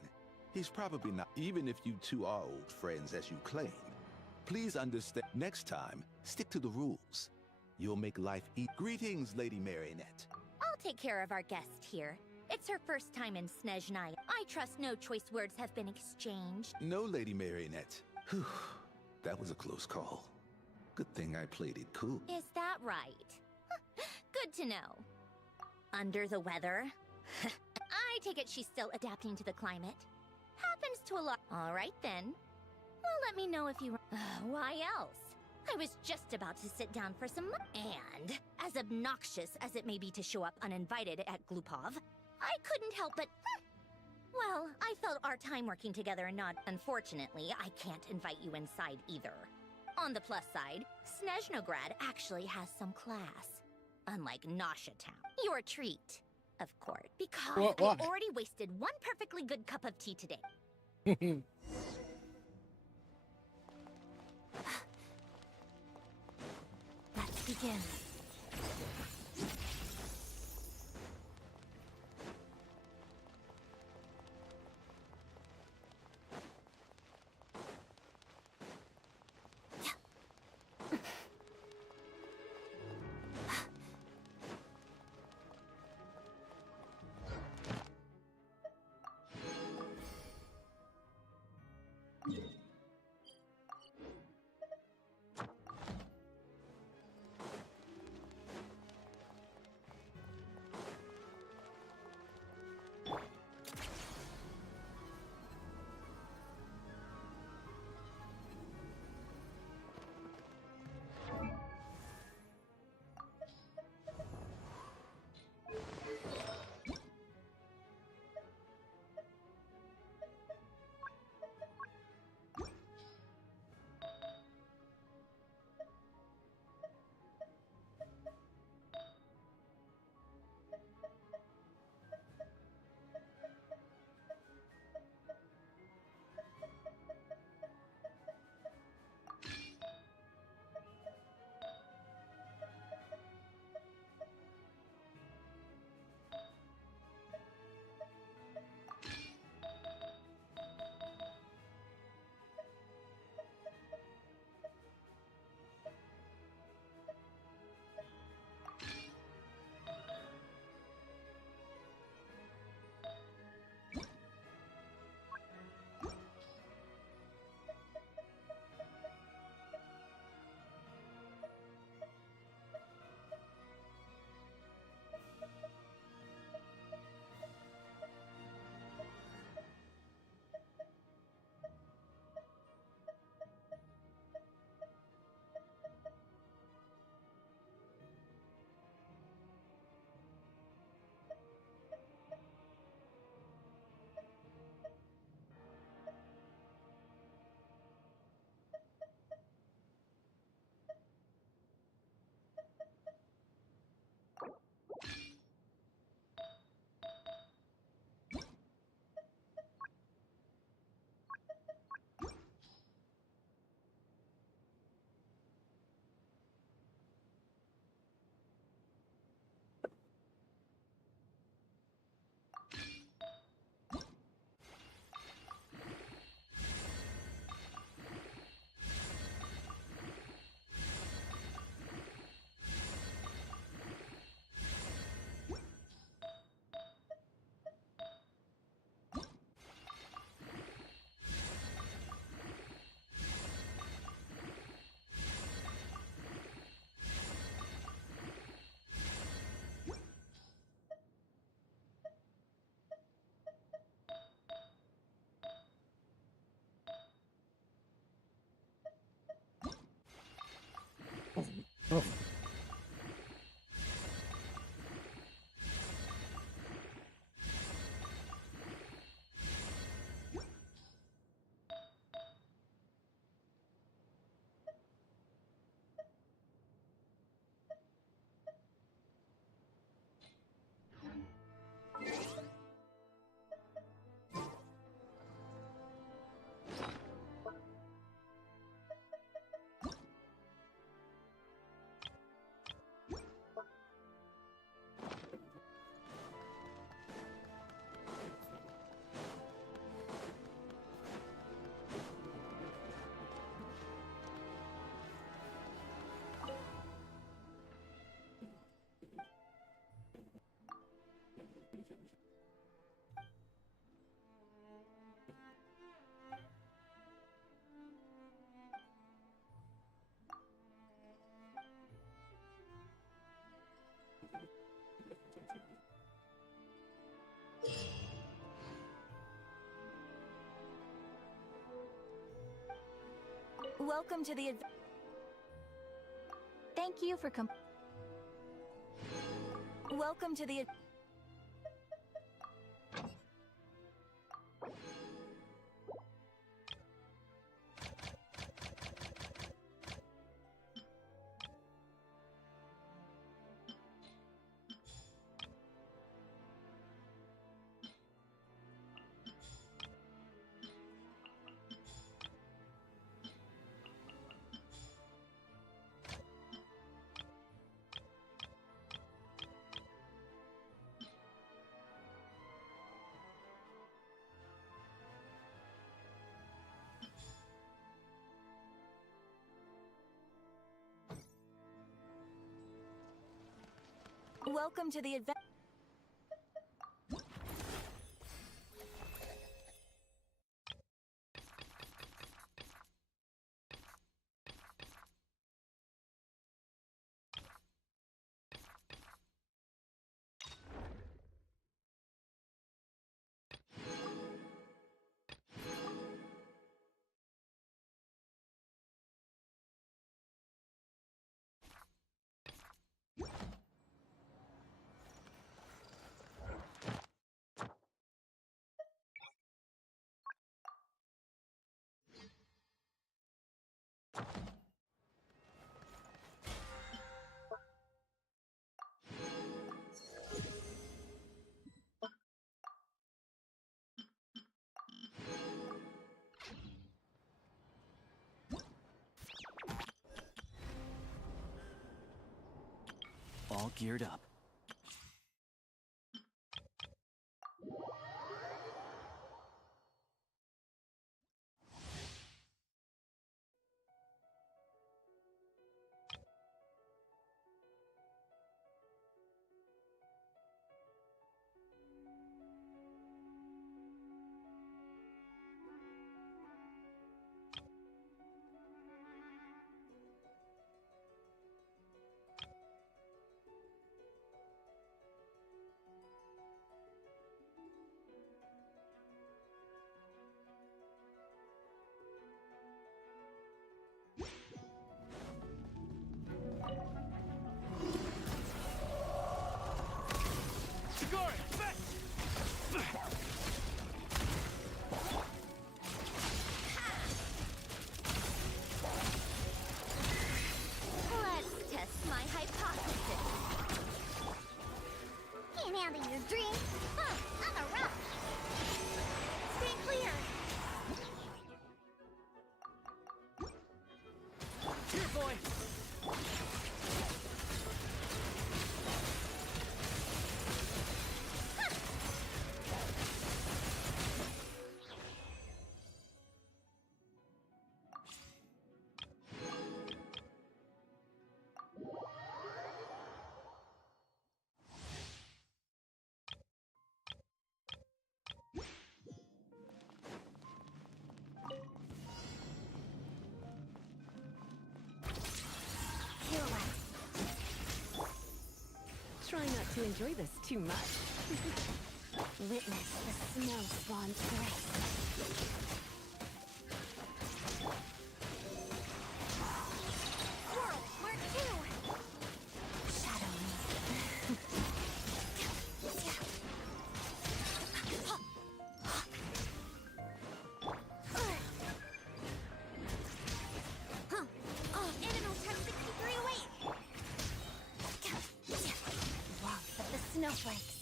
He's probably not... Even if you two are old friends as you claim. Please understand... Next time, stick to the rules. You'll make life Greetings, Lady Marionette. I'll take care of our guest here. It's her first time in Snezhnaya. I trust no choice words have been exchanged. No, Lady Marionette. Whew. That was a close call. Good thing I played it cool. Is that right? Good to know. Under the weather? I take it she's still adapting to the climate. Happens to a lot. All right then. Well, let me know if you... Why else? I was just about to sit down for some... And, as obnoxious as it may be to show up uninvited at Glupov, I couldn't help but... Well, I felt our time working together and not... Unfortunately, I can't invite you inside either. On the plus side, Snezhnograd actually has some class. Unlike Nasha Town. Your treat, of course. Because I already wasted one perfectly good cup of tea today. Let's begin. Oh. Welcome to the Thank you for Welcome to the Welcome to the adventure. All geared up. Let's test my hypothesis. Can't handle your dream. On the rock. Stay clear. Here, boy. Try not to enjoy this too much. Witness the snow swan's grace. Whirl, Mark 2. snowflakes.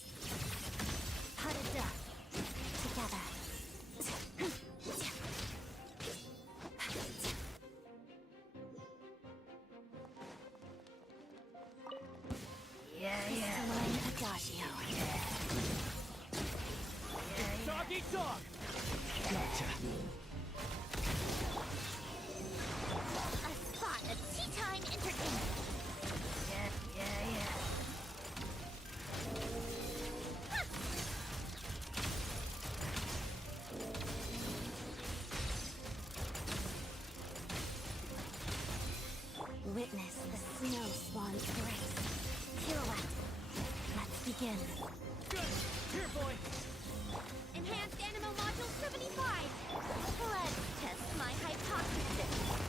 Huddled up. Together. Crystalline Adagio. Dog eat dog! Gotcha. A spot of tea time entertainment. Witness the snow swan's grace. Pirouette. Let's begin. Good! Here, boy! Enhanced Animal Module 75. Let's test my hypothesis.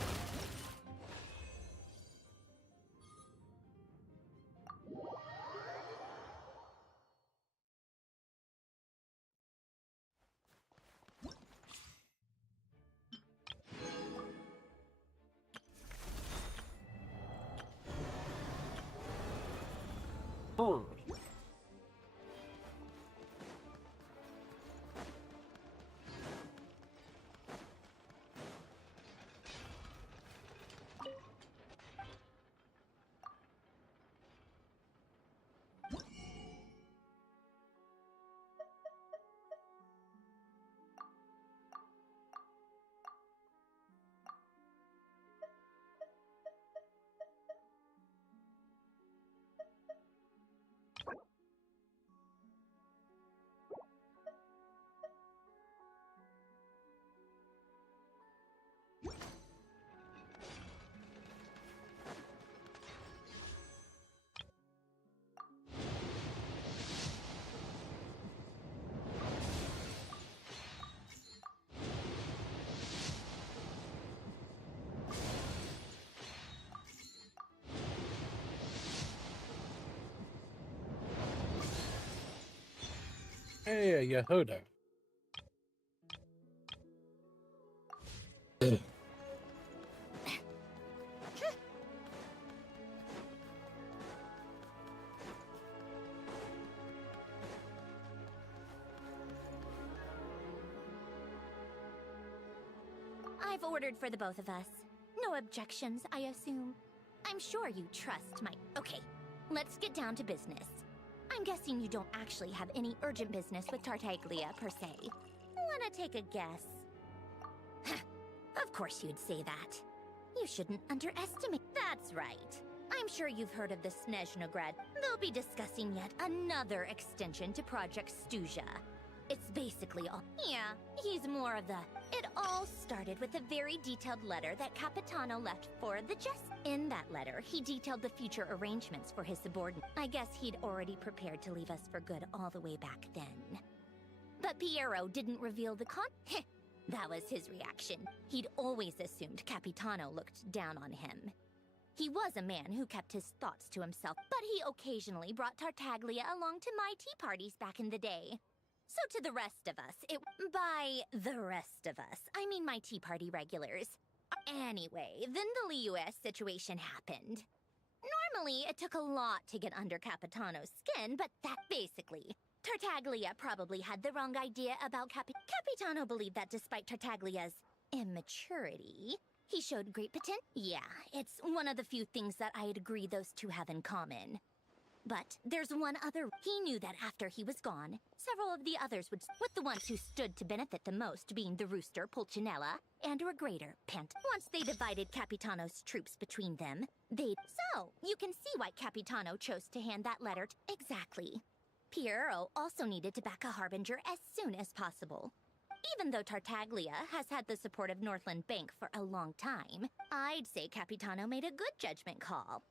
Hey, Yehuda. I've ordered for the both of us. No objections, I assume. I'm sure you trust my... Okay, let's get down to business. I'm guessing you don't actually have any urgent business with Tartaglia, per se. Wanna take a guess? Of course you'd say that. You shouldn't underestimate... That's right. I'm sure you've heard of the Snezhnaya. They'll be discussing yet another extension to Project Stuzha. It's basically all... Yeah, he's more of the... It all started with a very detailed letter that Capitano left for the Jester. In that letter, he detailed the future arrangements for his subordinate. I guess he'd already prepared to leave us for good all the way back then. But Piero didn't reveal the That was his reaction. He'd always assumed Capitano looked down on him. He was a man who kept his thoughts to himself, but he occasionally brought Tartaglia along to my tea parties back in the day. So to the rest of us, by the rest of us, I mean my tea party regulars. Anyway, then the Liu-S situation happened. Normally, it took a lot to get under Capitano's skin, but that basically... Tartaglia probably had the wrong idea about Capitano believed that despite Tartaglia's immaturity, he showed great potential. Yeah, it's one of the few things that I'd agree those two have in common. But there's one other. He knew that after he was gone, several of the others would, with the ones who stood to benefit the most being the Rooster, Pulcinella, and Regrator, Pant. Once they divided Capitano's troops between them, So, you can see why Capitano chose to hand that letter Exactly. Piero also needed to back a Harbinger as soon as possible. Even though Tartaglia has had the support of Northland Bank for a long time, I'd say Capitano made a good judgment call.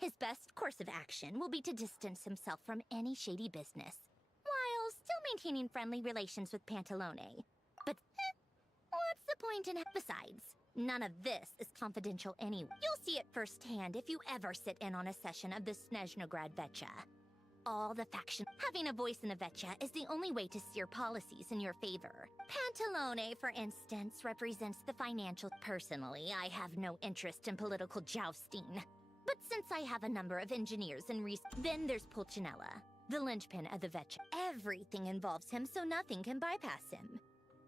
His best course of action will be to distance himself from any shady business, while still maintaining friendly relations with Pantalone. But, what's the point in... Besides, none of this is confidential anyway. You'll see it firsthand if you ever sit in on a session of the Snezhnaya Vetcha. All the factions. Having a voice in the Vetcha is the only way to steer policies in your favor. Pantalone, for instance, represents the financial... Personally, I have no interest in political jousting. But since I have a number of engineers and then there's Pulcinella. the linchpin of the Vetch. Everything involves him, so nothing can bypass him.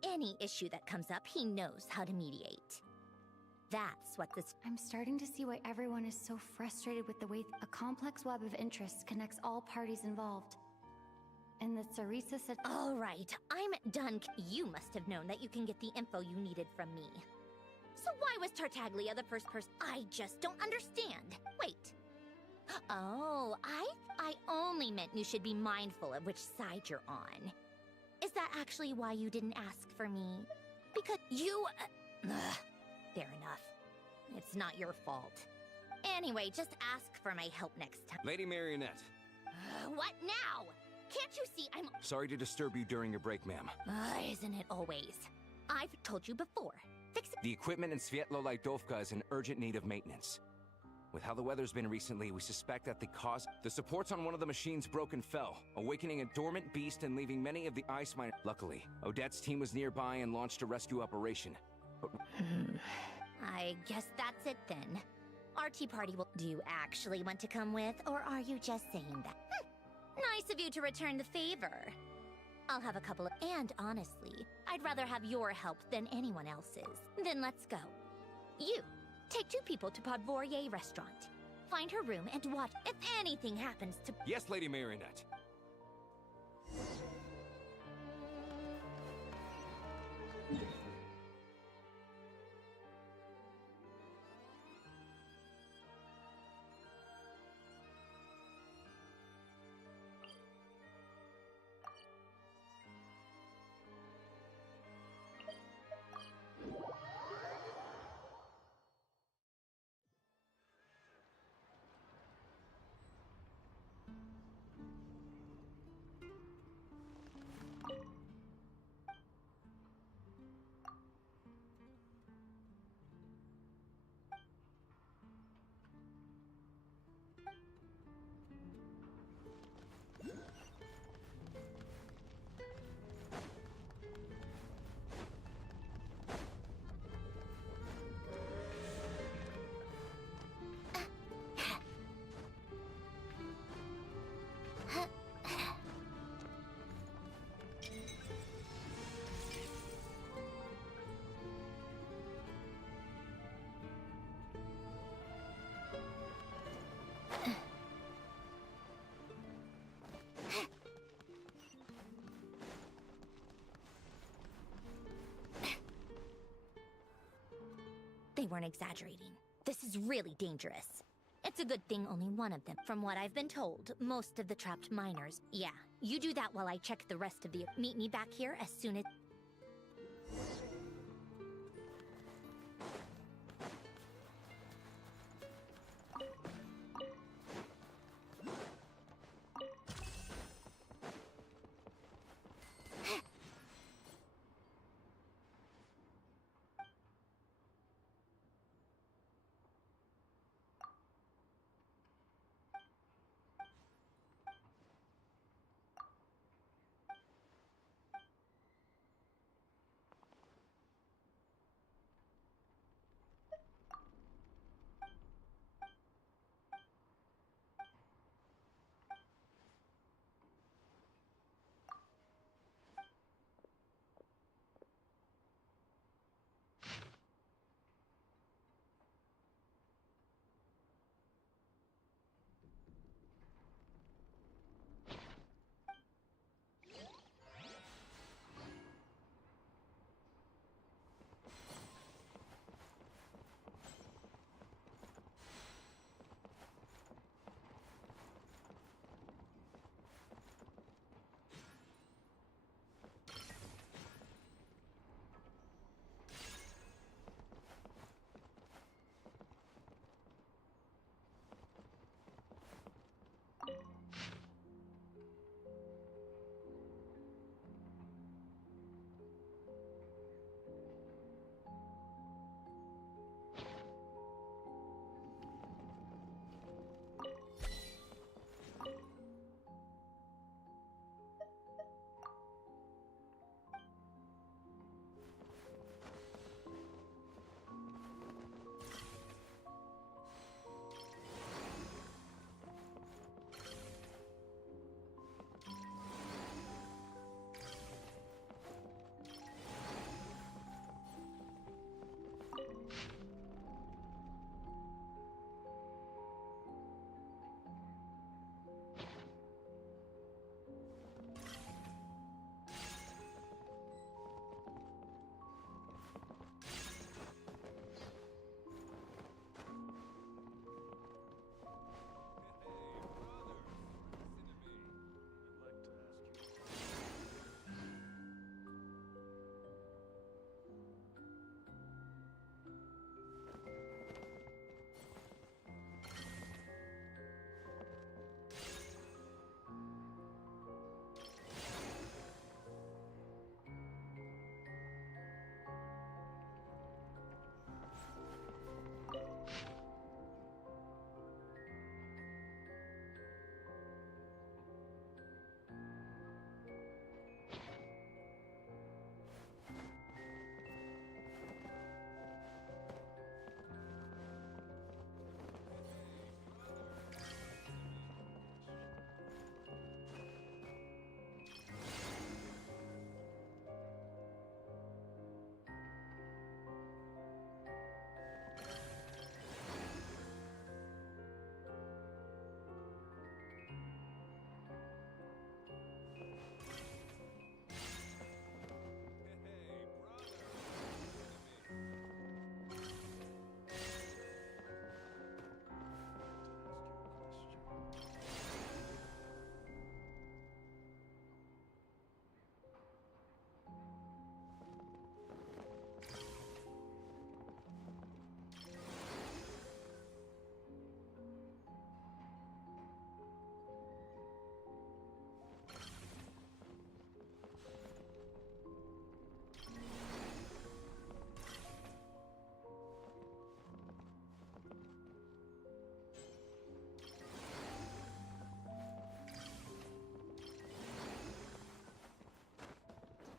Any issue that comes up, he knows how to mediate. That's what this... I'm starting to see why everyone is so frustrated with the way a complex web of interests connects all parties involved. And the Sarisa said... All right, I'm done. You must have known that you can get the info you needed from me. So why was Tartaglia the first person? I just don't understand. Wait. Oh, I only meant you should be mindful of which side you're on. Is that actually why you didn't ask for me? Because you... fair enough. It's not your fault. Anyway, just ask for my help next time. Lady Marionette. What now? Can't you see I'm... Sorry to disturb you during your break, ma'am. Isn't it always? I've told you before. Fix it. The equipment in Svietlolaitovka is in urgent need of maintenance. With how the weather's been recently, we suspect that the supports on one of the machines broke and fell, awakening a dormant beast and leaving many of the ice miners. Luckily, Odette's team was nearby and launched a rescue operation. But... I guess that's it then. Our tea party will... Do you actually want to come with, or are you just saying that? Nice of you to return the favor. I'll have a couple of... And honestly, I'd rather have your help than anyone else's. Then let's go. You, take 2 people to Podvorye restaurant. Find her room and watch if anything happens to... Yes, Lady Marionette. They weren't exaggerating. This is really dangerous. It's a good thing only one of them. From what I've been told, most of the trapped miners... Yeah, you do that while I check the rest of the... Meet me back here as soon as...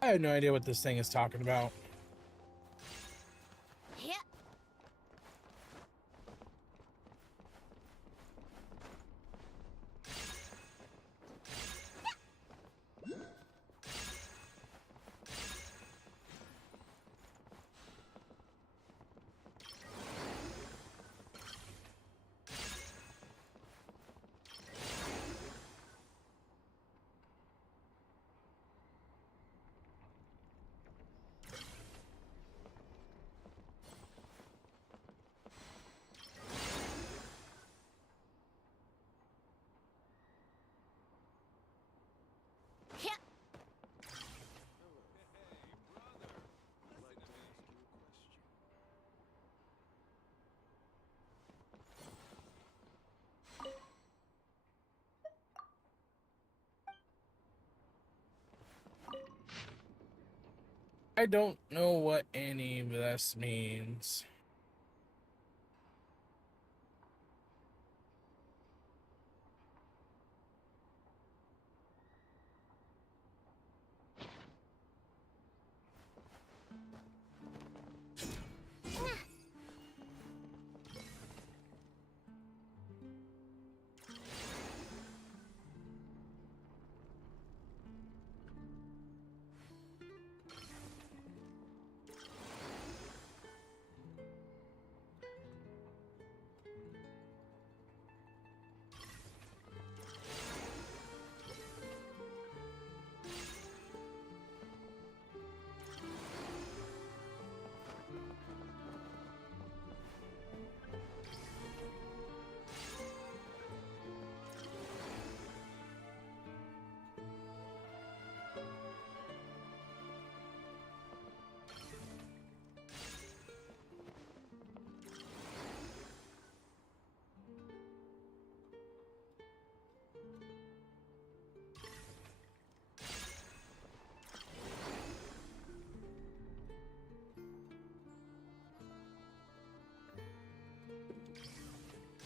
I have no idea what this thing is talking about. Yeah. I don't know what any of this means.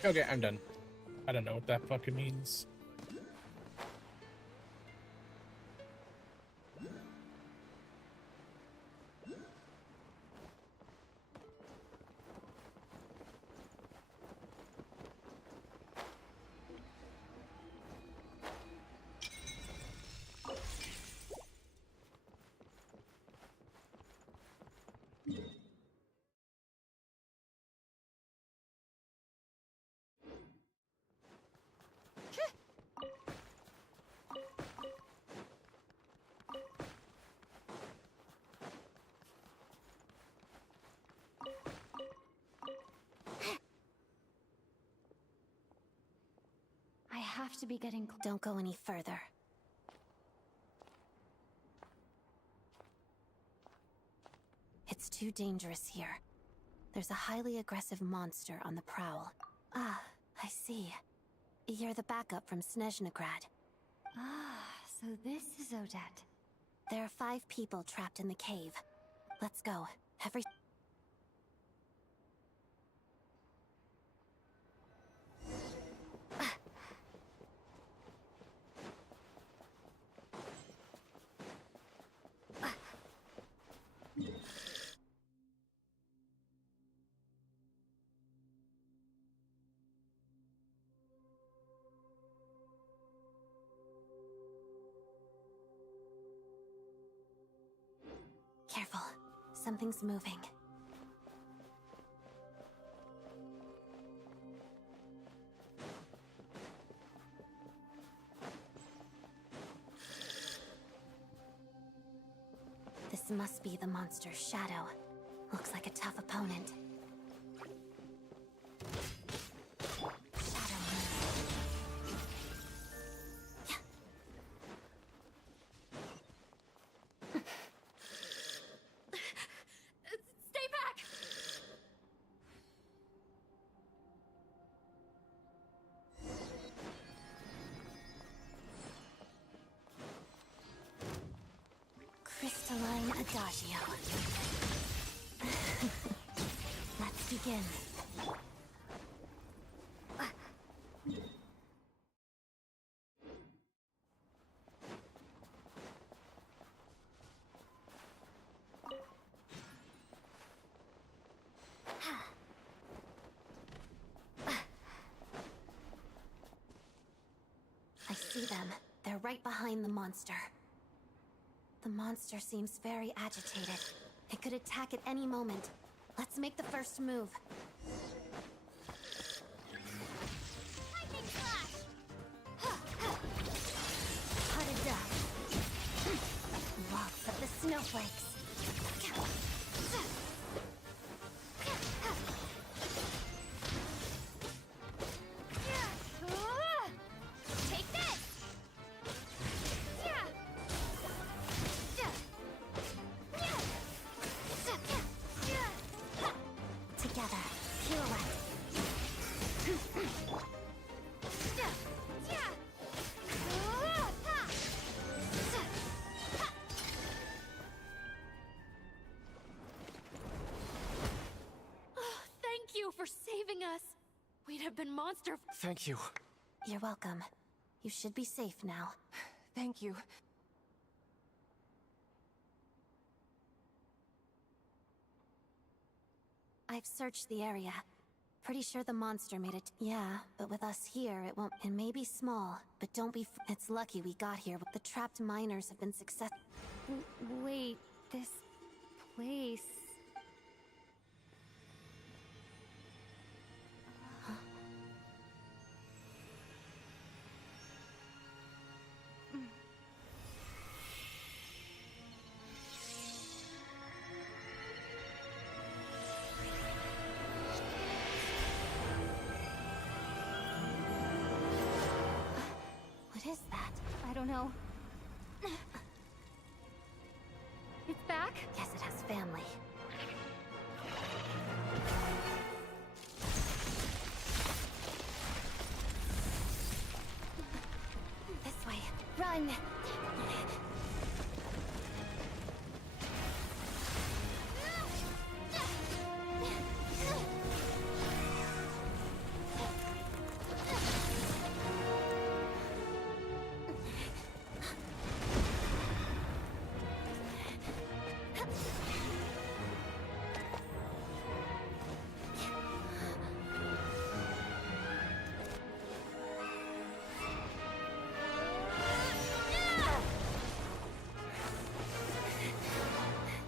Okay, I'm done. I don't know what that fucking means. I have to be getting... Don't go any further. It's too dangerous here. There's a highly aggressive monster on the prowl. Ah, I see. You're the backup from Snezhnagrad. Ah, so this is Odette. There are 5 people trapped in the cave. Let's go. Careful. Something's moving. This must be the monster's shadow. Looks like a tough opponent. Stay back! Crystalline Adagio. Let's begin. see them. They're right behind the monster. The monster seems very agitated. It could attack at any moment. Let's make the first move. Lightning flash! Hada-da. Lots of the snowflakes. Take this! Together. Pirouette. Thank you for saving us. We'd have been monster. Thank you. You're welcome. You should be safe now. Thank you. I've searched the area. Pretty sure the monster made it. Yeah, but with us here, it won't. It may be small, but don't be. It's lucky we got here. The trapped miners have been successful. Wait, this place... What is that? I don't know. It's back? Yes, it has family. This way. Run!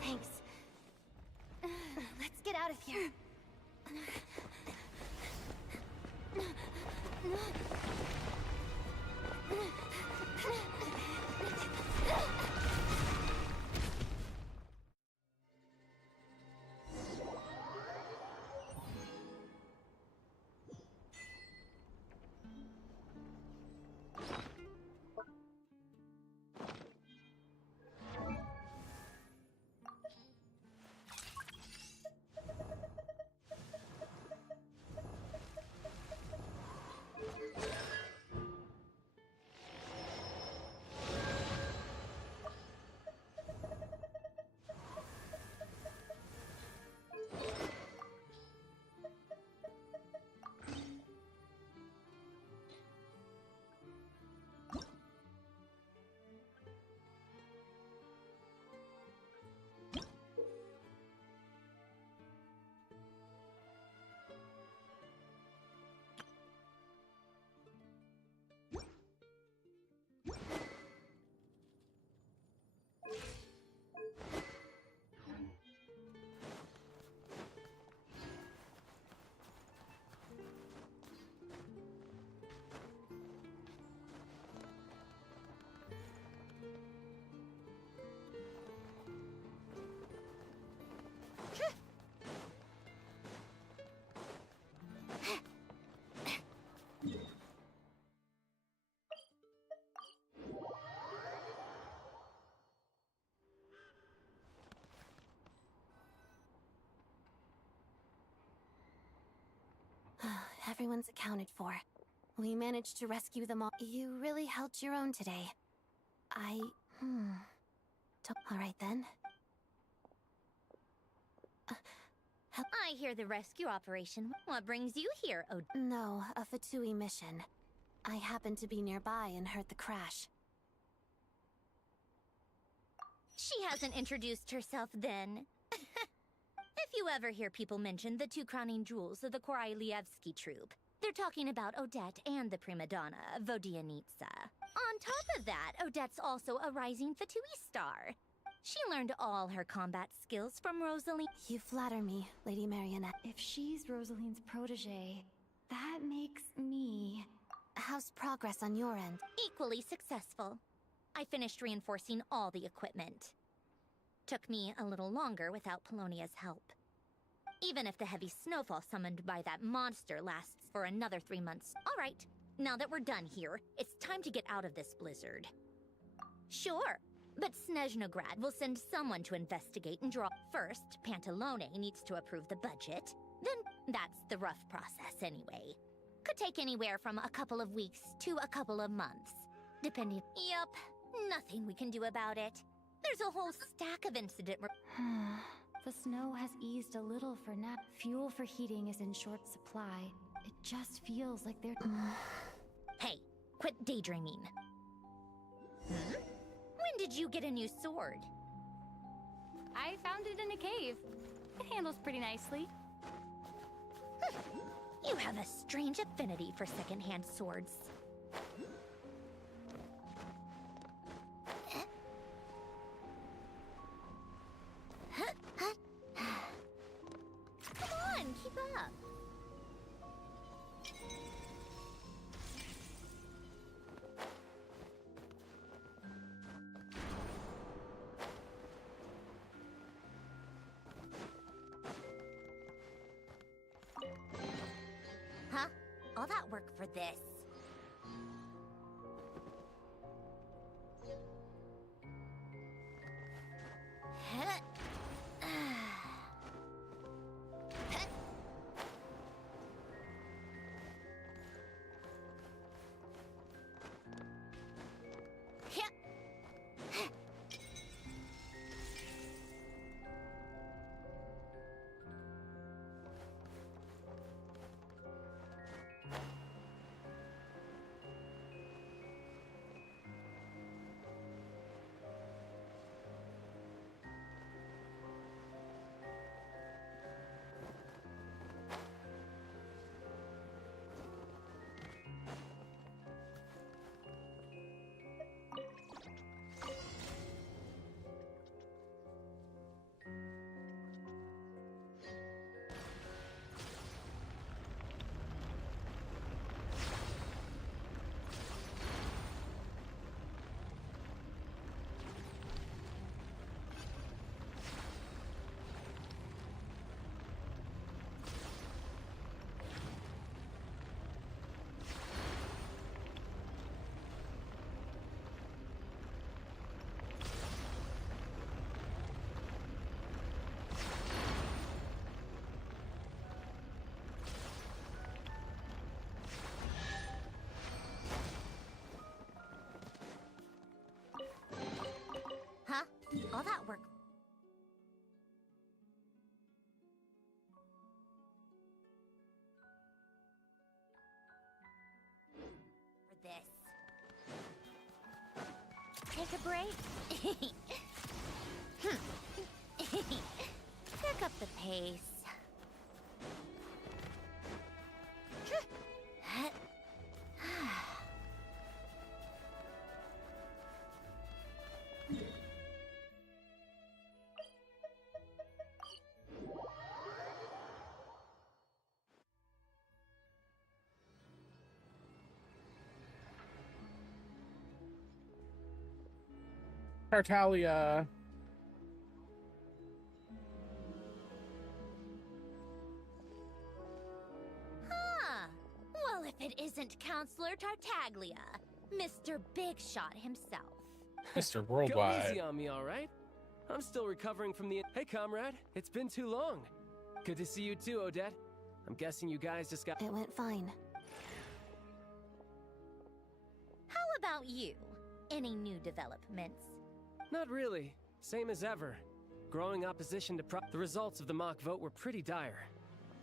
Thanks. Let's get out of here. Everyone's accounted for. We managed to rescue them all. You really held your own today. All right then. I hear the rescue operation. What brings you here, Oh? No, a Fatui mission. I happened to be nearby and heard the crash. She hasn't introduced herself then. If you ever hear people mention the two crowning jewels of the Korailievsky troupe, they're talking about Odette and the prima donna, Vodianitsa. On top of that, Odette's also a rising Fatui star. She learned all her combat skills from Rosaline. You flatter me, Lady Marionette. If she's Rosaline's protege, that makes me... How's progress on your end? Equally successful. I finished reinforcing all the equipment. Took me a little longer without Polonia's help. Even if the heavy snowfall summoned by that monster lasts for another 3 months. All right, now that we're done here, it's time to get out of this blizzard. Sure, but Snezhnaya will send someone to investigate and draw. First, Pantalone needs to approve the budget. Then, that's the rough process anyway. Could take anywhere from a couple of weeks to a couple of months, depending... Yup, nothing we can do about it. There's a whole stack of incident... The snow has eased a little for now. Fuel for heating is in short supply. It just feels like they're... Hey, quit daydreaming. When did you get a new sword? I found it in a cave. It handles pretty nicely. You have a strange affinity for secondhand swords. Come on, keep up. Huh? All that work for this? All that work. For this. Take a break. Pick up the pace. Tartaglia. Huh. Well, if it isn't Counselor Tartaglia, Mr. Big Shot himself. Mr. Worldwide. Go easy on me, all right? I'm still recovering from the... Hey, comrade. It's been too long. Good to see you too, Odette. I'm guessing you guys just got... It went fine. How about you? Any new developments? Not really. Same as ever. Growing opposition to the results of the mock vote were pretty dire.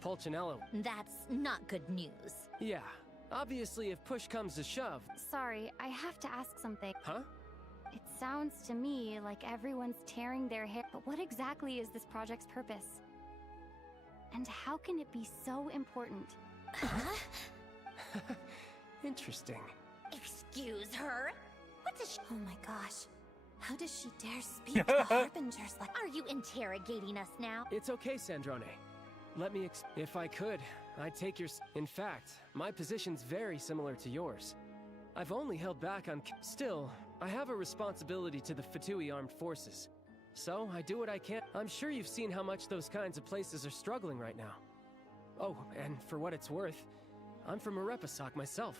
Pulcinella... That's not good news. Yeah. Obviously, if push comes to shove... Sorry, I have to ask something. Huh? It sounds to me like everyone's tearing their hair, but what exactly is this project's purpose? And how can it be so important? Interesting. Excuse Excuse her? What does she— Oh my gosh. How does she dare speak to the Harbingers like— Are you interrogating us now? It's okay, Sandrone. Let me if I could, I'd take your In fact, my position's very similar to yours. I've only held back on Still, I have a responsibility to the Fatui armed forces. So, I do what I can. I'm sure you've seen how much those kinds of places are struggling right now. Oh, and for what it's worth, I'm from Arepasak myself.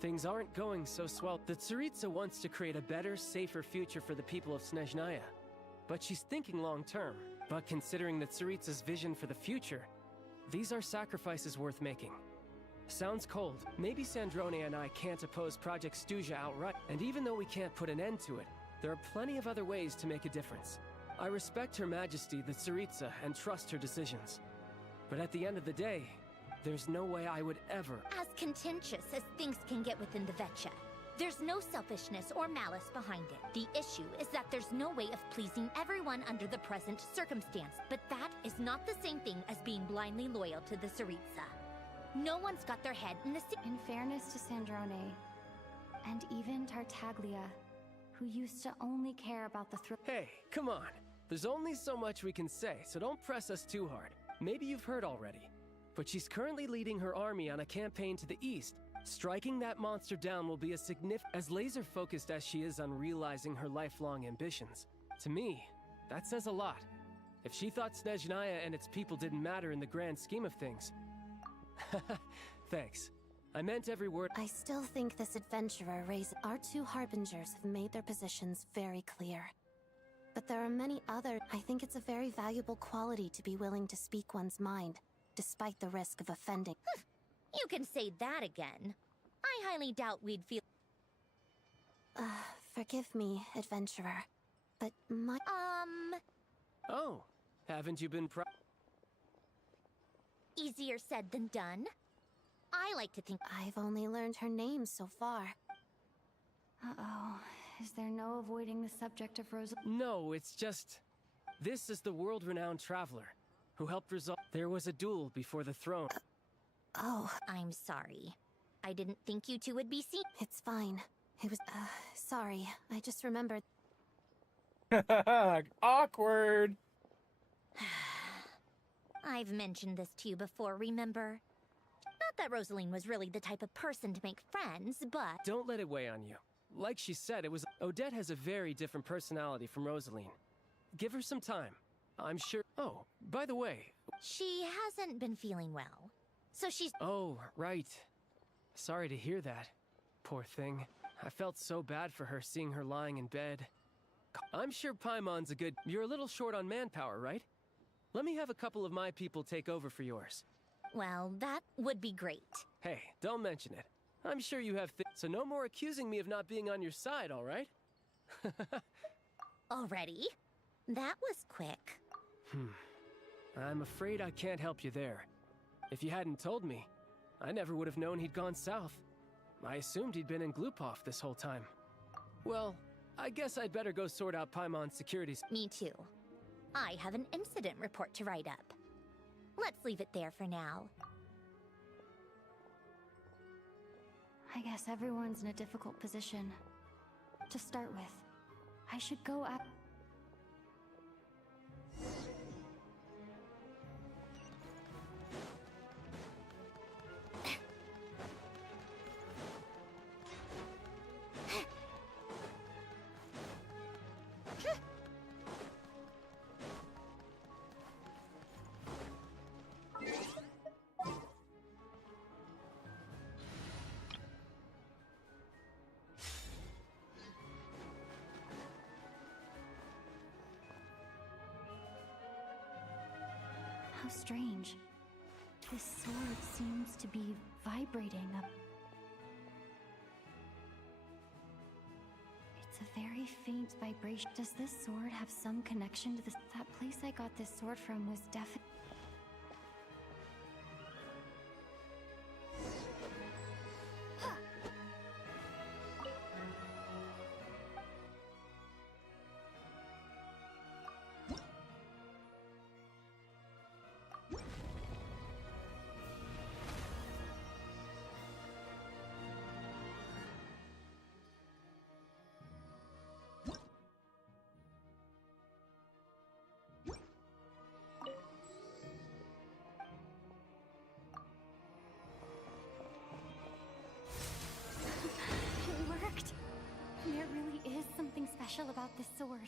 Things aren't going so swell. The Tsaritsa wants to create a better, safer future for the people of Snezhnaya. But she's thinking long-term. But considering the Tsaritsa's vision for the future, these are sacrifices worth making. Sounds cold. Maybe Sandrone and I can't oppose Project Stuzha outright. And even though we can't put an end to it, there are plenty of other ways to make a difference. I respect Her Majesty, the Tsaritsa, and trust her decisions. But at the end of the day, there's no way I would ever— As contentious as things can get within the Vetcha, there's no selfishness or malice behind it. The issue is that there's no way of pleasing everyone under the present circumstance. But that is not the same thing as being blindly loyal to the Tsaritsa. No one's got their head in the In fairness to Sandrone, and even Tartaglia, who used to only care about the Hey, come on. There's only so much we can say, so don't press us too hard. Maybe you've heard already, but she's currently leading her army on a campaign to the east. Striking that monster down will be as laser-focused as she is on realizing her lifelong ambitions. To me, that says a lot. If she thought Snezhnaya and its people didn't matter in the grand scheme of things... Thanks. I meant every word. I still think this adventurer raises— Our two Harbingers have made their positions very clear. But there are many other— I think it's a very valuable quality to be willing to speak one's mind, despite the risk of offending. You can say that again. I highly doubt we'd feel— Forgive me, adventurer, but my— Oh, haven't you been Easier said than done. I like to think— I've only learned her name so far. Uh-oh. Is there no avoiding the subject of Rosa? No, it's just... This is the world-renowned traveler who helped resolve— There was a duel before the throne. Oh. I'm sorry. I didn't think you two would be seen. It's fine. It was— sorry. I just remembered— Awkward! I've mentioned this to you before, remember? Not that Rosaline was really the type of person to make friends, but— Don't let it weigh on you. Like she said, it was— Odette has a very different personality from Rosaline. Give her some time. I'm sure— Oh, by the way— She hasn't been feeling well. So she's— Oh, right. Sorry to hear that. Poor thing. I felt so bad for her seeing her lying in bed. I'm sure Paimon's a good— You're a little short on manpower, right? Let me have a couple of my people take over for yours. Well, that would be great. Hey, don't mention it. I'm sure you have so no more accusing me of not being on your side, all right? Already? That was quick. I'm afraid I can't help you there. If you hadn't told me, I never would have known he'd gone south. I assumed he'd been in Glupov this whole time. Well, I guess I'd better go sort out Paimon's securities. Me too. I have an incident report to write up. Let's leave it there for now. I guess everyone's in a difficult position. To start with, I should go up. How strange. This sword seems to be vibrating up. It's a very faint vibration. Does this sword have some connection to this? That place I got this sword from was definitely... special about this sword.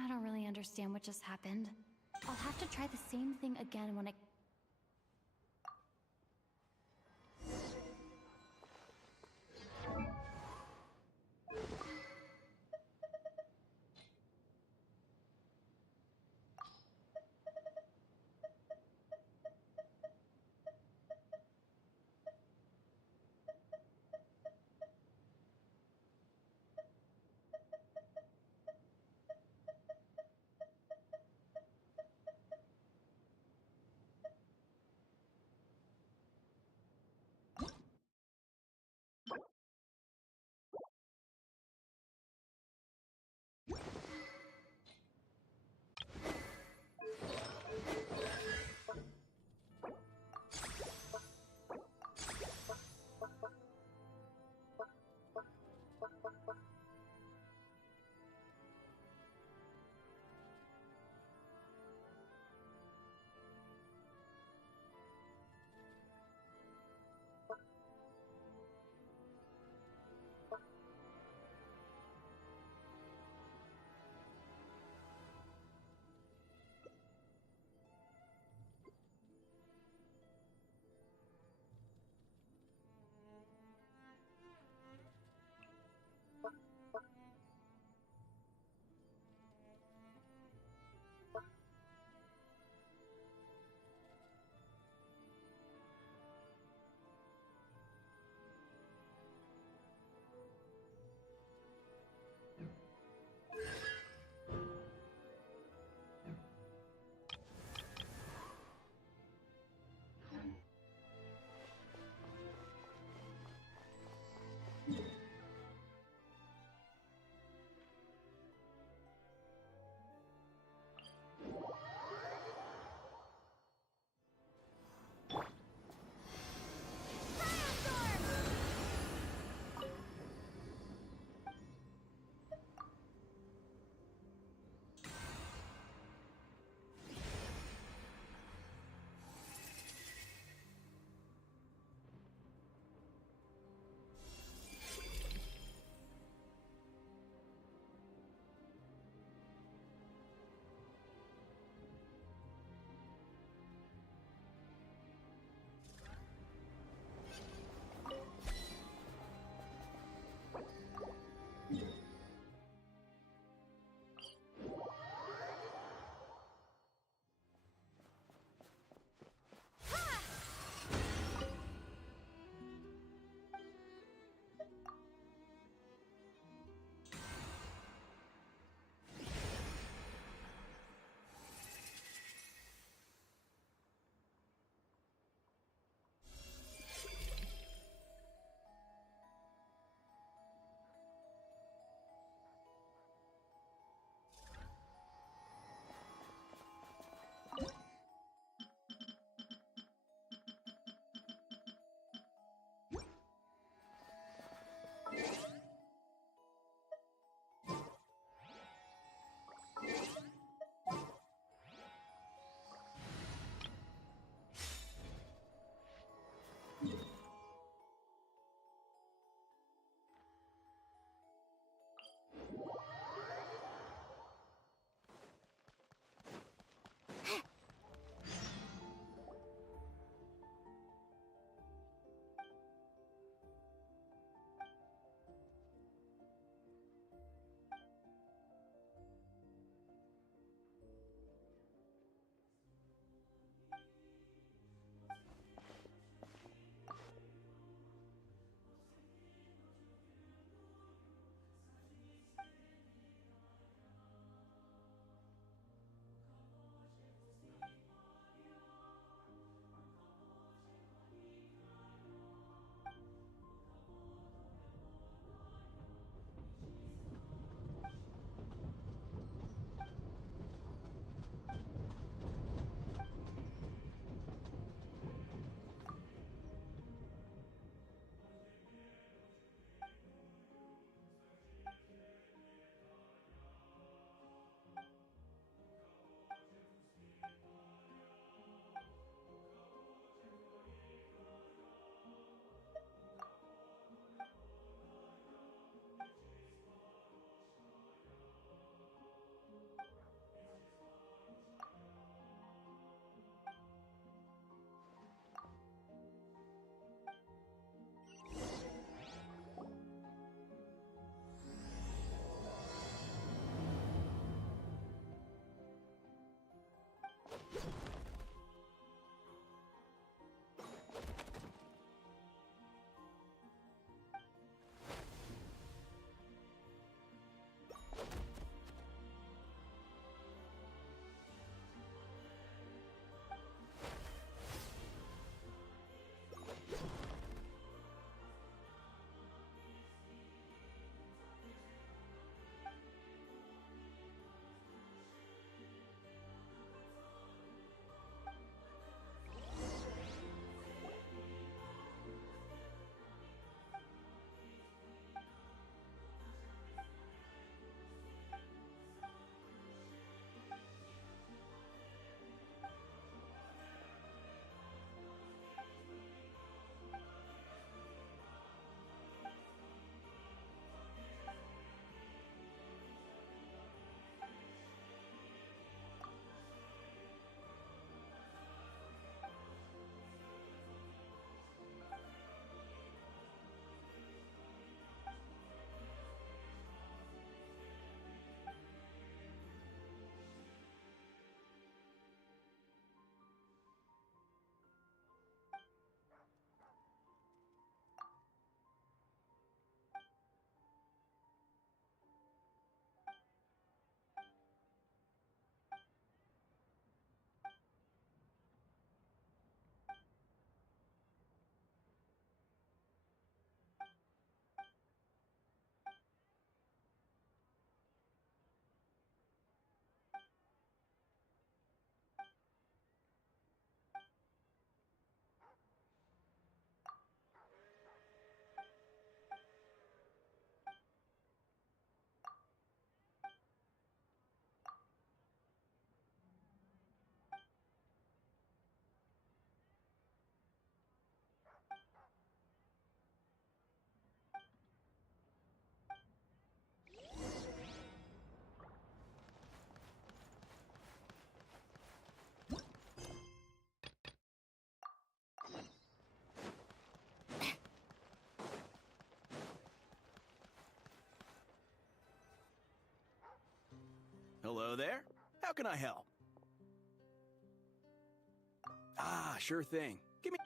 I don't really understand what just happened. I'll have to try the same thing again when I... Hello there. How can I help? Ah, sure thing. Give me...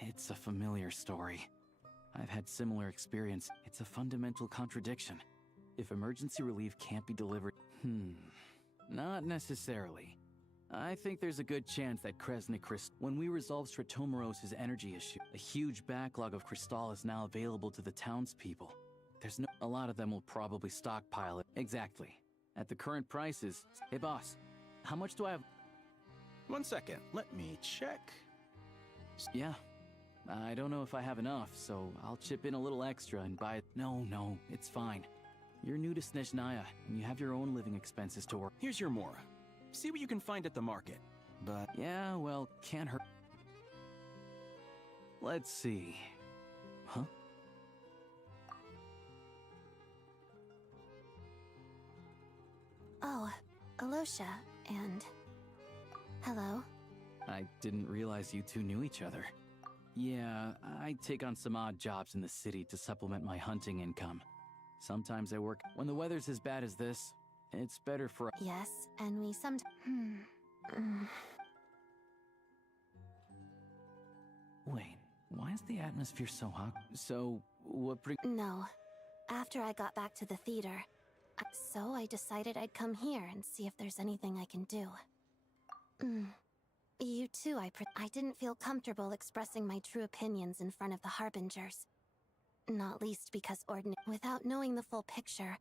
It's a familiar story. I've had similar experience. It's a fundamental contradiction. If emergency relief can't be delivered... Not necessarily. I think there's a good chance that Kresnik Crystal... When we resolve Stratomoros's energy issue, a huge backlog of Crystal is now available to the townspeople. There's no... A lot of them will probably stockpile it. Exactly. At the current prices... Hey boss, how much do I have... 1 second, let me check. Yeah. I don't know if I have enough, so I'll chip in a little extra and buy it. No, it's fine. You're new to Snezhnaya, and you have your own living expenses to work. Here's your Mora. See what you can find at the market. But... Yeah, well, can't hurt. Let's see. Huh? Oh, Alosha, and... Hello. I didn't realize you two knew each other. Yeah, I take on some odd jobs in the city to supplement my hunting income. Sometimes I work... When the weather's as bad as this, it's better for... Yes, and we Wait, why is the atmosphere so hot? So, what No. After I got back to the theater, so I decided I'd come here and see if there's anything I can do. You too, I didn't feel comfortable expressing my true opinions in front of the Harbingers. Not least because without knowing the full picture,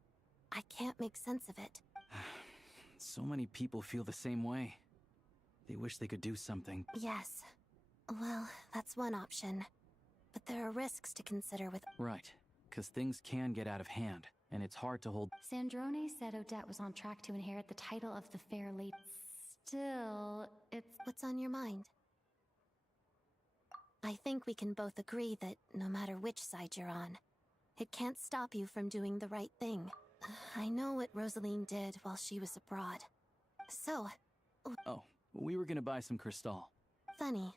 I can't make sense of it. So many people feel the same way. They wish they could do something. Yes. Well, that's one option. But there are risks to consider with... Right, because things can get out of hand, and it's hard to hold... Sandrone said Odette was on track to inherit the title of the Fair Lady. Still, it's... What's on your mind? I think we can both agree that no matter which side you're on, it can't stop you from doing the right thing. I know what Rosaline did while she was abroad. So... Oh, we were gonna buy some Crystal. Funny.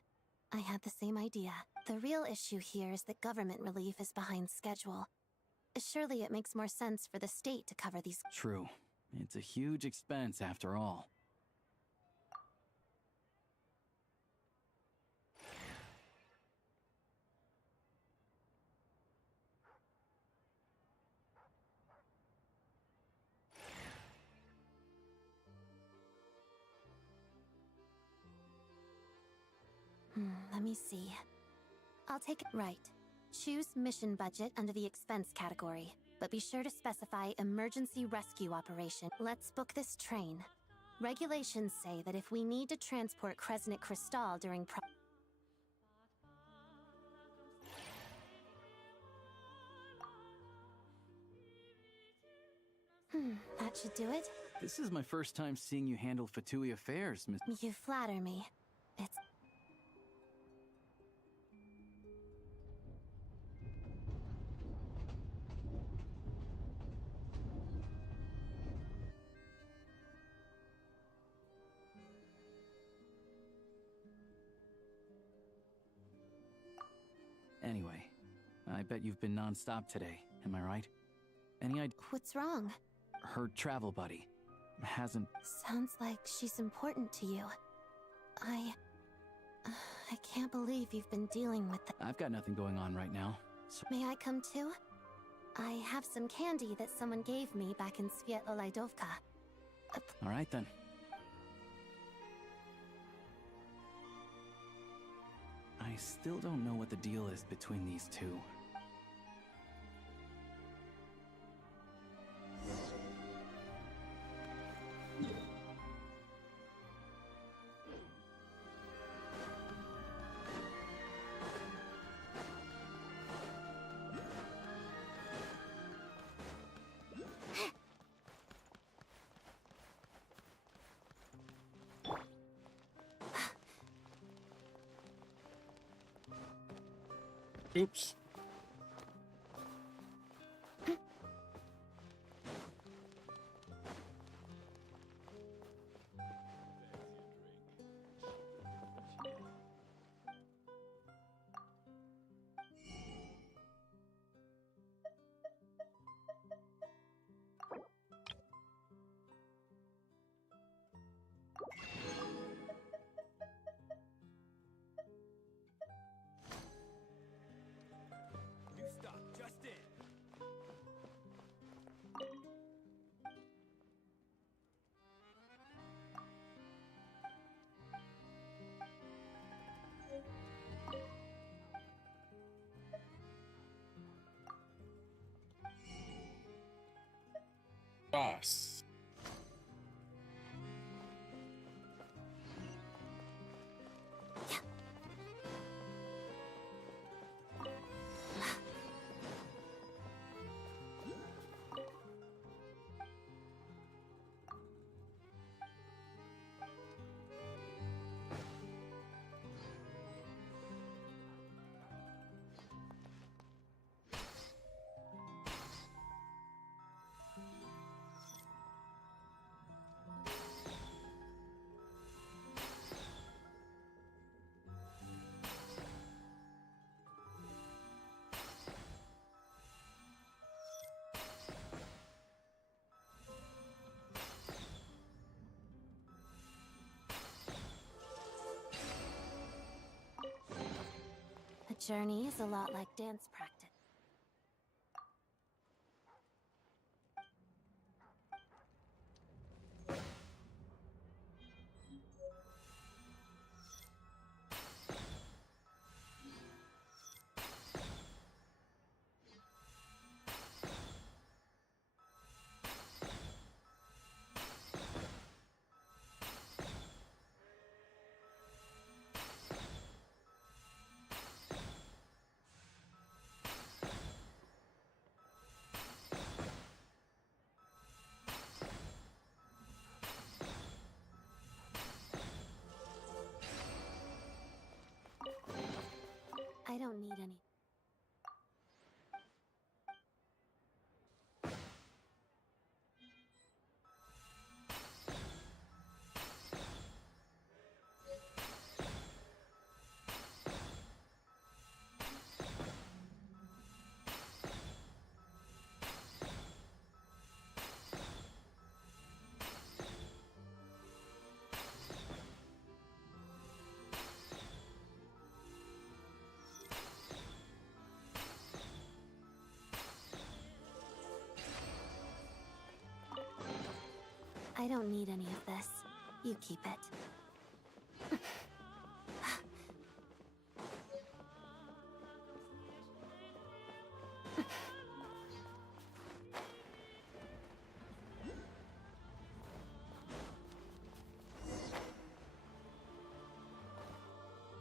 I had the same idea. The real issue here is that government relief is behind schedule. Surely it makes more sense for the state to cover these... True. It's a huge expense after all. Let me see. I'll take it right. Choose mission budget under the expense category, but be sure to specify emergency rescue operation. Let's book this train. Regulations say that if we need to transport Kresnik Crystal during that should do it. This is my first time seeing you handle Fatui affairs, Miss... You flatter me. It's... Anyway, I bet you've been non-stop today, am I right? Any idea? What's wrong? Her travel buddy hasn't... Sounds like she's important to you. I can't believe you've been dealing with I've got nothing going on right now. So... May I come too? I have some candy that someone gave me back in Svietlo-Lidovka. All right then. I still don't know what the deal is between these two. Oops. Boss. A journey is a lot like dance practice. I don't need any. I don't need any of this. You keep it.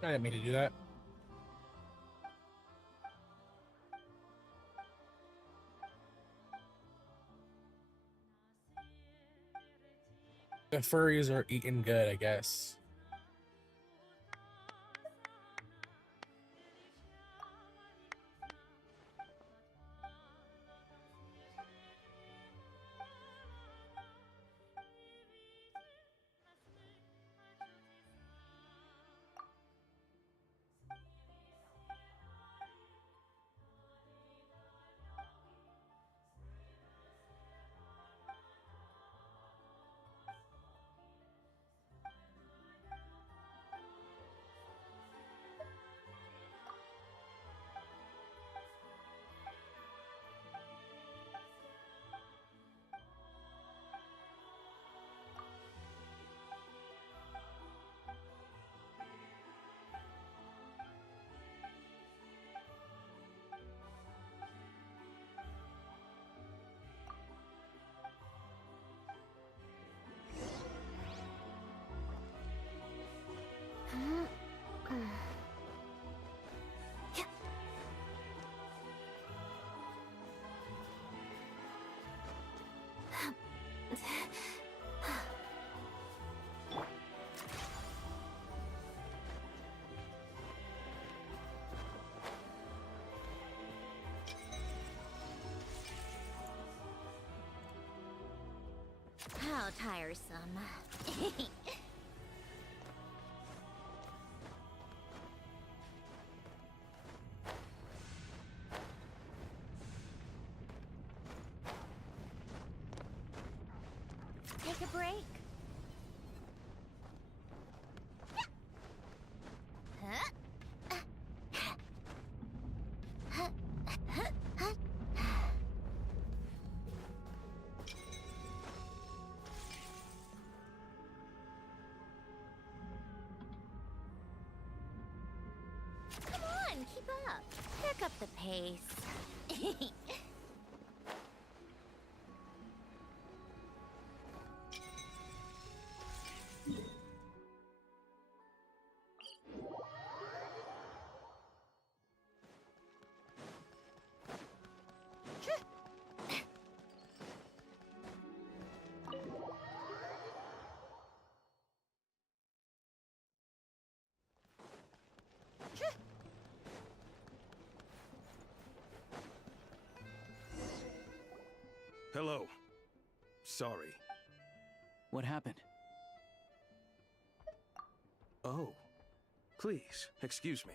I didn't mean to do that. The furries are eating good, I guess. How tiresome. Take a break. Come on, keep up. Pick up the pace. Hello. Sorry. What happened? Oh. Please, excuse me.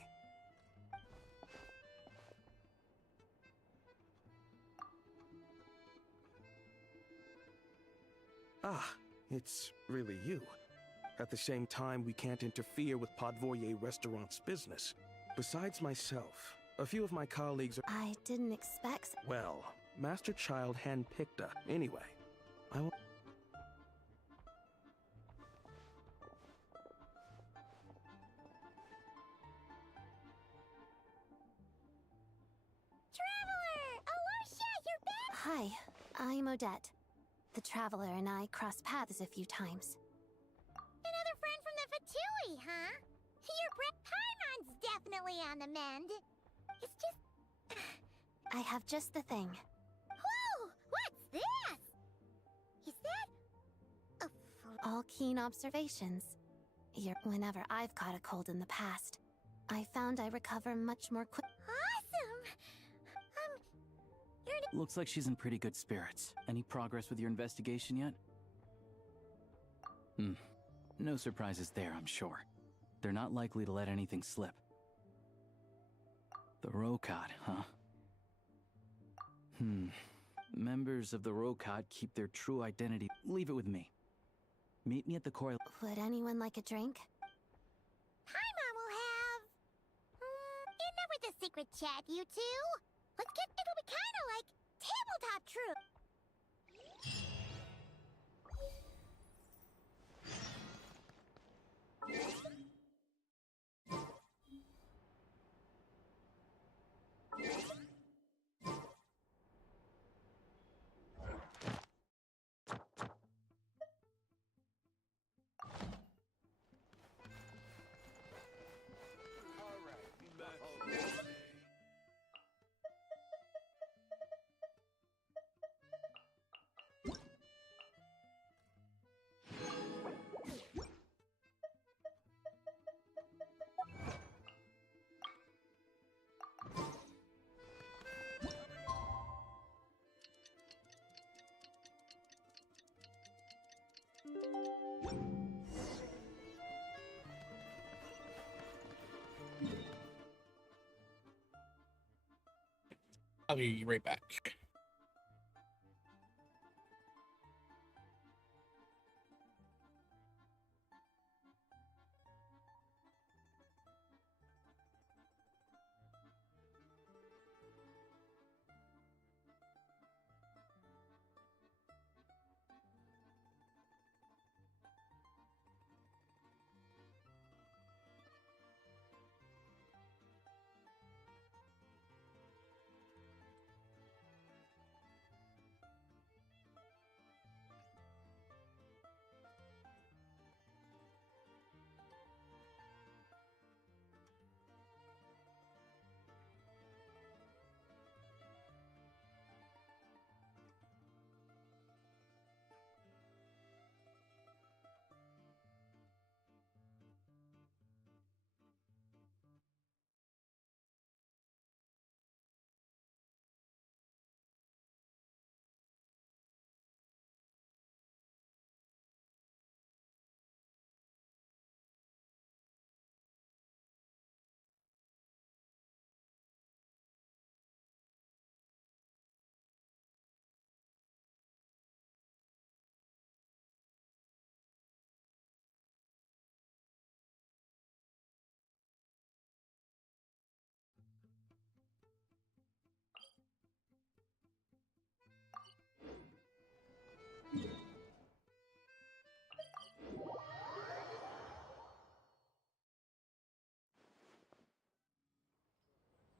Ah, it's really you. At the same time, we can't interfere with Podvoye Restaurant's business. Besides myself, a few of my colleagues are— I didn't expect— Well, Master Child handpicked her. Anyway, I will— Traveler! Alicia, you're back! Hi, I'm Odette. The Traveler and I crossed paths a few times. Another friend from the Fatui, huh? Your Paimon's definitely on the mend. It's just... I have just the thing. Whoa! What's this? Is that... All keen observations. Whenever I've caught a cold in the past, I found I recover much more quick. Awesome! Looks like she's in pretty good spirits. Any progress with your investigation yet? No surprises there, I'm sure. They're not likely to let anything slip. The Rokad, huh? Members of the Rokad keep their true identity. Leave it with me. Meet me at the core. Would anyone like a drink? Paimon will have... enough with the secret chat, you two. It'll be kinda like tabletop truth. I'll be right back.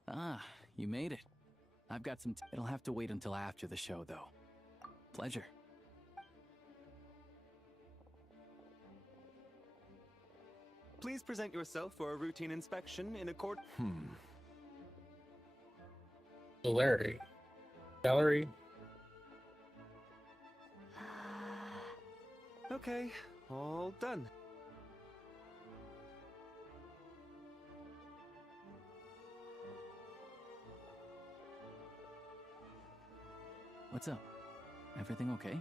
Ah, you made it. I've got some it'll have to wait until after the show, though. Pleasure. Please present yourself for a routine inspection in accord. Larry. Gallery. Okay, all done. What's up? Everything okay?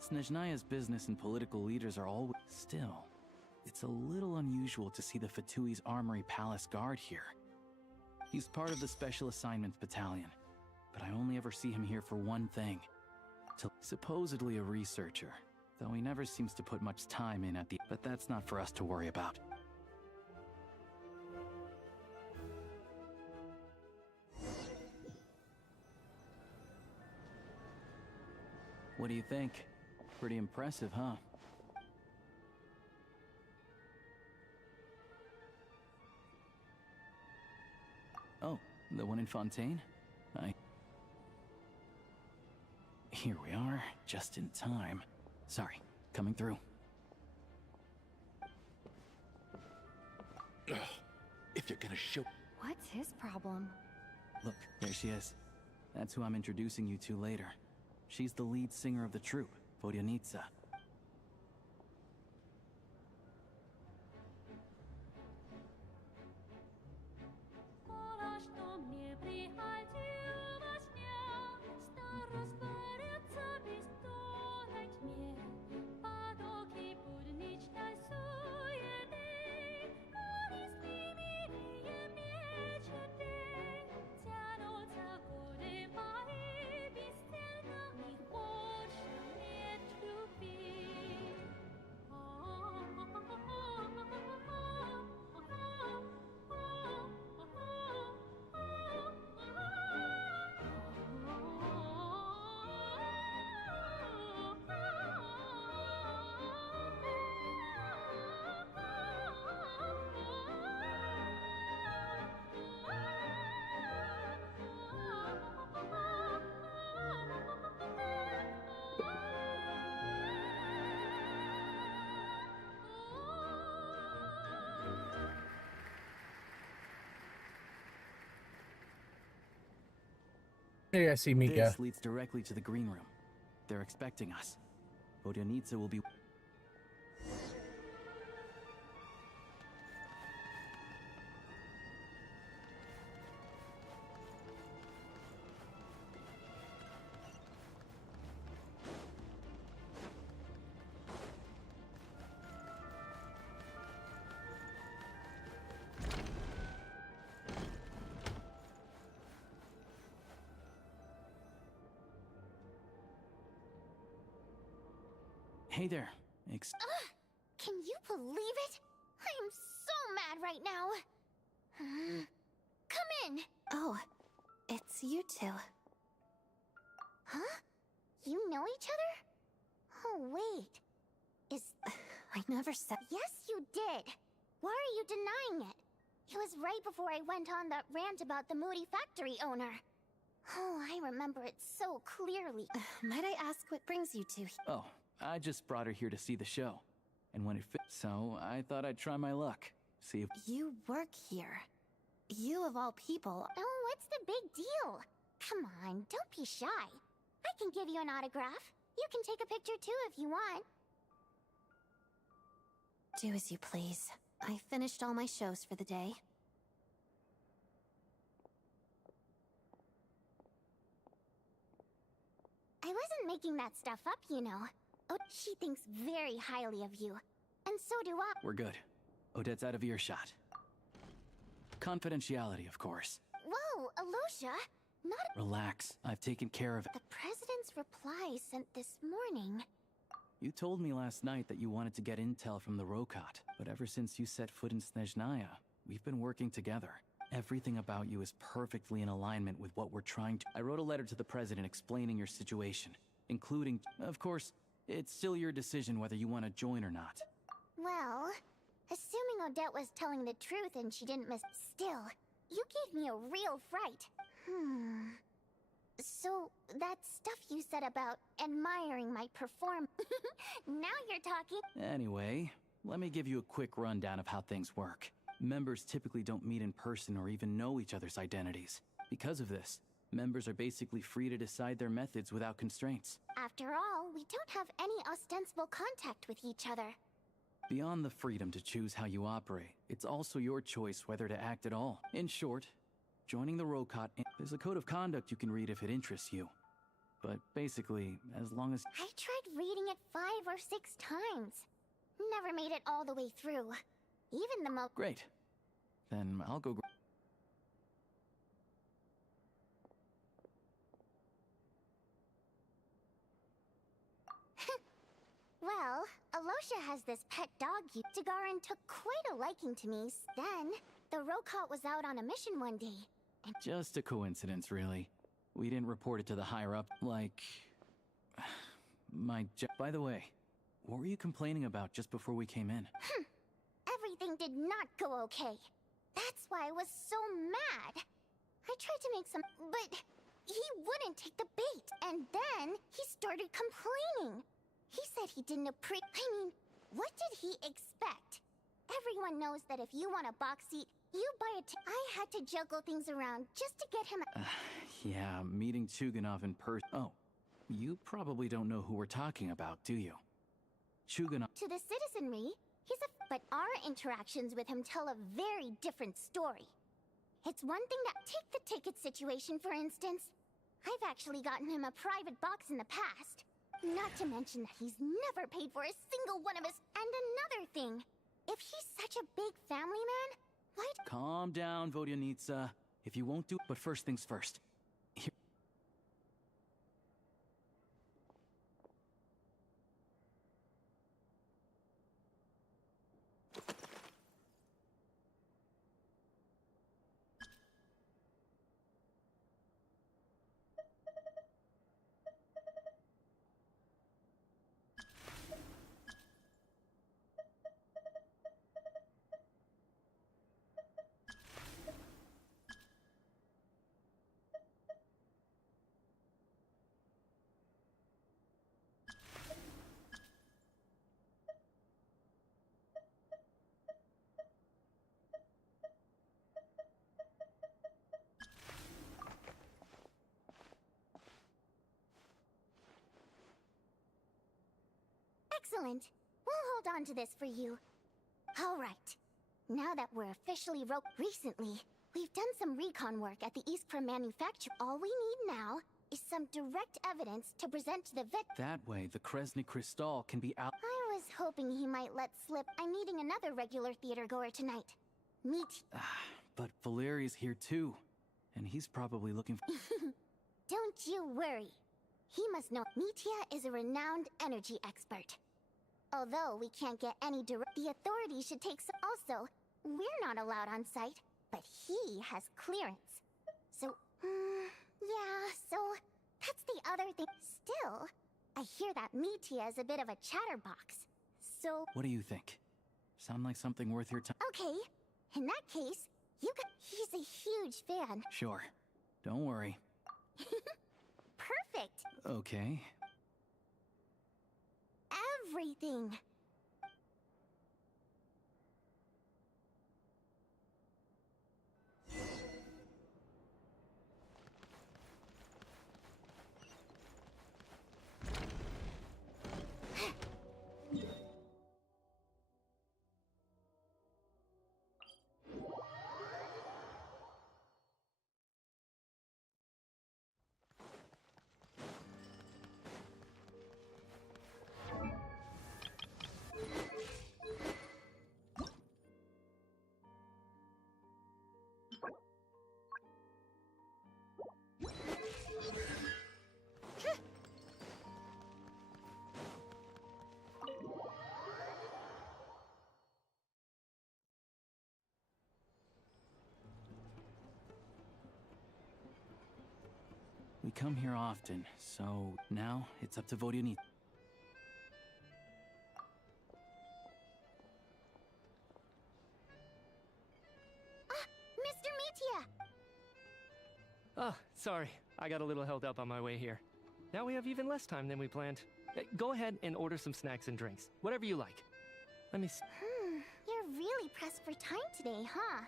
Snezhnaya's business and political leaders are always... Still, it's a little unusual to see the Fatui's Armory Palace Guard here. He's part of the Special Assignments Battalion, but I only ever see him here for one thing. Supposedly a researcher, though he never seems to put much time in at the... But that's not for us to worry about. What do you think? Pretty impressive, huh? Oh, the one in Fontaine? Here we are, just in time. Sorry, coming through. If you're gonna show... What's his problem? Look, there she is. That's who I'm introducing you to later. She's the lead singer of the troupe, Vodyanitsa. Hey, I see Mika. This leads directly to the green room. They're expecting us. Vodyanitsa will be... Hey there. Can you believe it? I am so mad right now. Come in. Oh, it's you two. Huh? You know each other? Oh, wait. I never said... Yes, you did. Why are you denying it? It was right before I went on that rant about the moody factory owner. Oh, I remember it so clearly. Might I ask what brings you two? Oh, I just brought her here to see the show. And when it fit, so I thought I'd try my luck. See if... You work here. You of all people. Oh, what's the big deal? Come on, don't be shy. I can give you an autograph. You can take a picture too if you want. Do as you please. I finished all my shows for the day. I wasn't making that stuff up, you know. Oh, she thinks very highly of you. And so do I. We're good. Odette's out of earshot. Confidentiality, of course. Whoa, Alosha! Not... Relax. I've taken care of it. The President's reply sent this morning. You told me last night that you wanted to get intel from the Rokat, but ever since you set foot in Snezhnaya, we've been working together. Everything about you is perfectly in alignment with what we're trying to... I wrote a letter to the President explaining your situation, including... Of course, it's still your decision whether you want to join or not. Well, assuming Odette was telling the truth and she didn't miss... Still, you gave me a real fright. So, that stuff you said about admiring my perform... Now you're talking... Anyway, let me give you a quick rundown of how things work. Members typically don't meet in person or even know each other's identities. Because of this, members are basically free to decide their methods without constraints. After all, we don't have any ostensible contact with each other. Beyond the freedom to choose how you operate, it's also your choice whether to act at all. In short, joining the Rokat, there's a code of conduct you can read if it interests you. but basically, as long as... I tried reading it 5 or 6 times. Never made it all the way through. Even the Great. Then I'll go... Well, Alosha has this pet dog. Dagaran took quite a liking to me. Then, the Rokot was out on a mission one day. And Just a coincidence, really. We didn't report it to the higher-up, like... By the way, what were you complaining about just before we came in? Everything did not go okay. That's why I was so mad. I tried to make some... but he wouldn't take the bait. And then he started complaining. He said he didn't I mean, what did he expect? Everyone knows that if you want a box seat, you buy it. I had to juggle things around just to get him. Yeah, meeting Chuganov in person. Oh, you probably don't know who we're talking about, do you? Chuganov. To the citizenry, but our interactions with him tell a very different story. It's one thing take the ticket situation, for instance. I've actually gotten him a private box in the past. Not to mention that he's never paid for a single one of his... And another thing, if he's such a big family man, why... Calm down, Vodyanitsa. If you won't do... But first things first. Here. Excellent. We'll hold on to this for you. All right. Now that we're officially recently, we've done some recon work at the Iskra manufacturer. All we need now is some direct evidence to present to the vet. That way, the Kresny Crystal can be out... I was hoping he might let slip. I'm meeting another regular theater goer tonight. Meet... But Valeri's here too. And he's probably looking for... Don't you worry. He must know Mitya is a renowned energy expert. Although we can't get any direct... The authorities should take some... Also, we're not allowed on site, but he has clearance. So, yeah, so... That's the other thing. Still, I hear that Mitya is a bit of a chatterbox. So... What do you think? Sound like something worth your time? Okay, in that case, you could... He's a huge fan. Sure. Don't worry. Perfect. Okay. Everything. We come here often, so now it's up to Vodyanitsa. Mr. Mitya! Oh, sorry. I got a little held up on my way here. Now we have even less time than we planned. Go ahead and order some snacks and drinks. Whatever you like. Let me see. You're really pressed for time today, huh?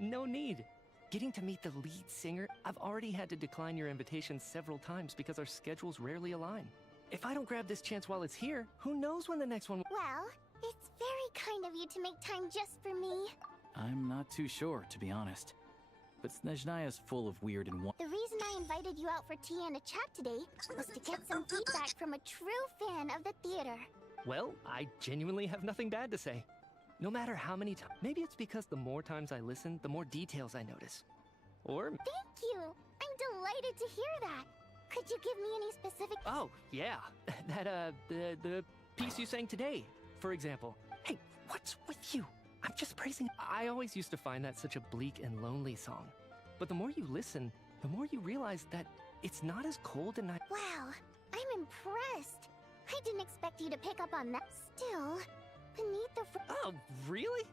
No need. Getting to meet the lead singer, I've already had to decline your invitation several times because our schedules rarely align. If I don't grab this chance while it's here, who knows when the next one will... Well, it's very kind of you to make time just for me. I'm not too sure, to be honest. But Snezhnaya's full of weird and... The reason I I invited you out for tea and a chat today was to get some feedback from a true fan of the theater. Well, I genuinely have nothing bad to say. No matter how many times. Maybe it's because the more times I listen, the more details I notice. Or... Thank you! I'm delighted to hear that. Could you give me any specific... Oh, yeah. The piece you sang today, for example. Hey, what's with you? I'm just praising... I always used to find that such a bleak and lonely song. But the more you listen, the more you realize that it's not as cold and... Wow, I'm impressed. I didn't expect you to pick up on that. Still, beneath the... Oh, really?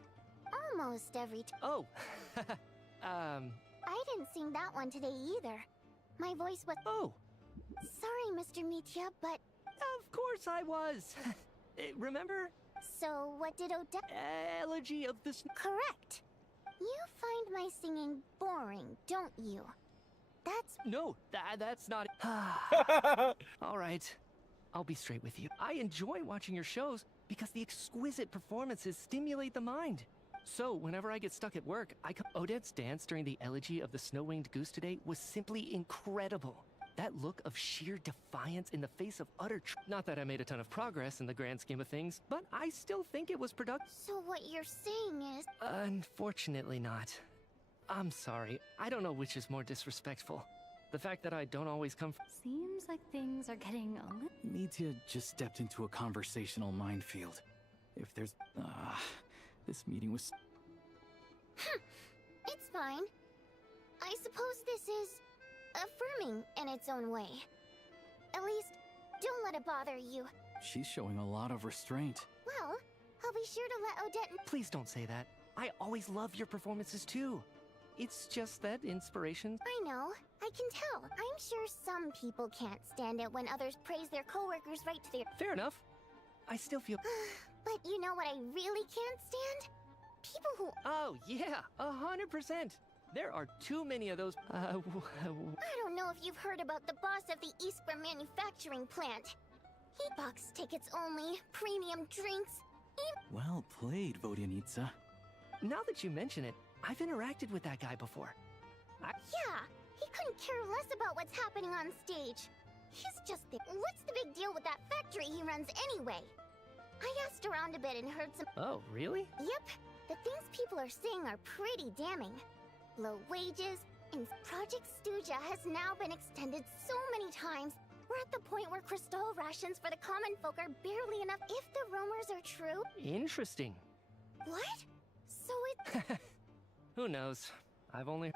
Almost every time. Oh, I didn't sing that one today either. My voice was... Oh. Sorry, Mr. Mitya, but... Of course I was. Remember? So, what did Odette... Elegy of the... Correct. You find my singing boring, don't you? That's... No, that's not... All right. I'll be straight with you. I enjoy watching your shows because the exquisite performances stimulate the mind. So, whenever I get stuck at work, Odette's dance during the elegy of the snow-winged goose today was simply incredible. That look of sheer defiance in the face of utter Not that I made a ton of progress in the grand scheme of things, but I still think it was productive. So what you're saying is... Unfortunately not. I'm sorry. I don't know which is more disrespectful. The fact that I don't always come... Seems like things are getting a little... Mitya just stepped into a conversational minefield. If there's... this meeting was... It's fine. I suppose this is... affirming in its own way. At least, don't let it bother you. She's showing a lot of restraint. Well, I'll be sure to let Odette... Please don't say that. I always love your performances too. It's just that inspiration... I know. I can tell. I'm sure some people can't stand it when others praise their coworkers right to their... Fair enough. I still feel... But you know what I really can't stand? People who... Oh, yeah. 100%. There are too many of those... I don't know if you've heard about the boss of the Eastborough manufacturing plant. He bucks tickets only, premium drinks... Well played, Vodyanitsa. Now that you mention it, I've interacted with that guy before. Yeah, he couldn't care less about what's happening on stage. He's just the... What's the big deal with that factory he runs anyway? I asked around a bit and heard some... Oh, really? Yep. The things people are saying are pretty damning. Low wages, and Project Snezhnaya has now been extended so many times. We're at the point where crystal rations for the common folk are barely enough if the rumors are true. Interesting. What? So it... Who knows?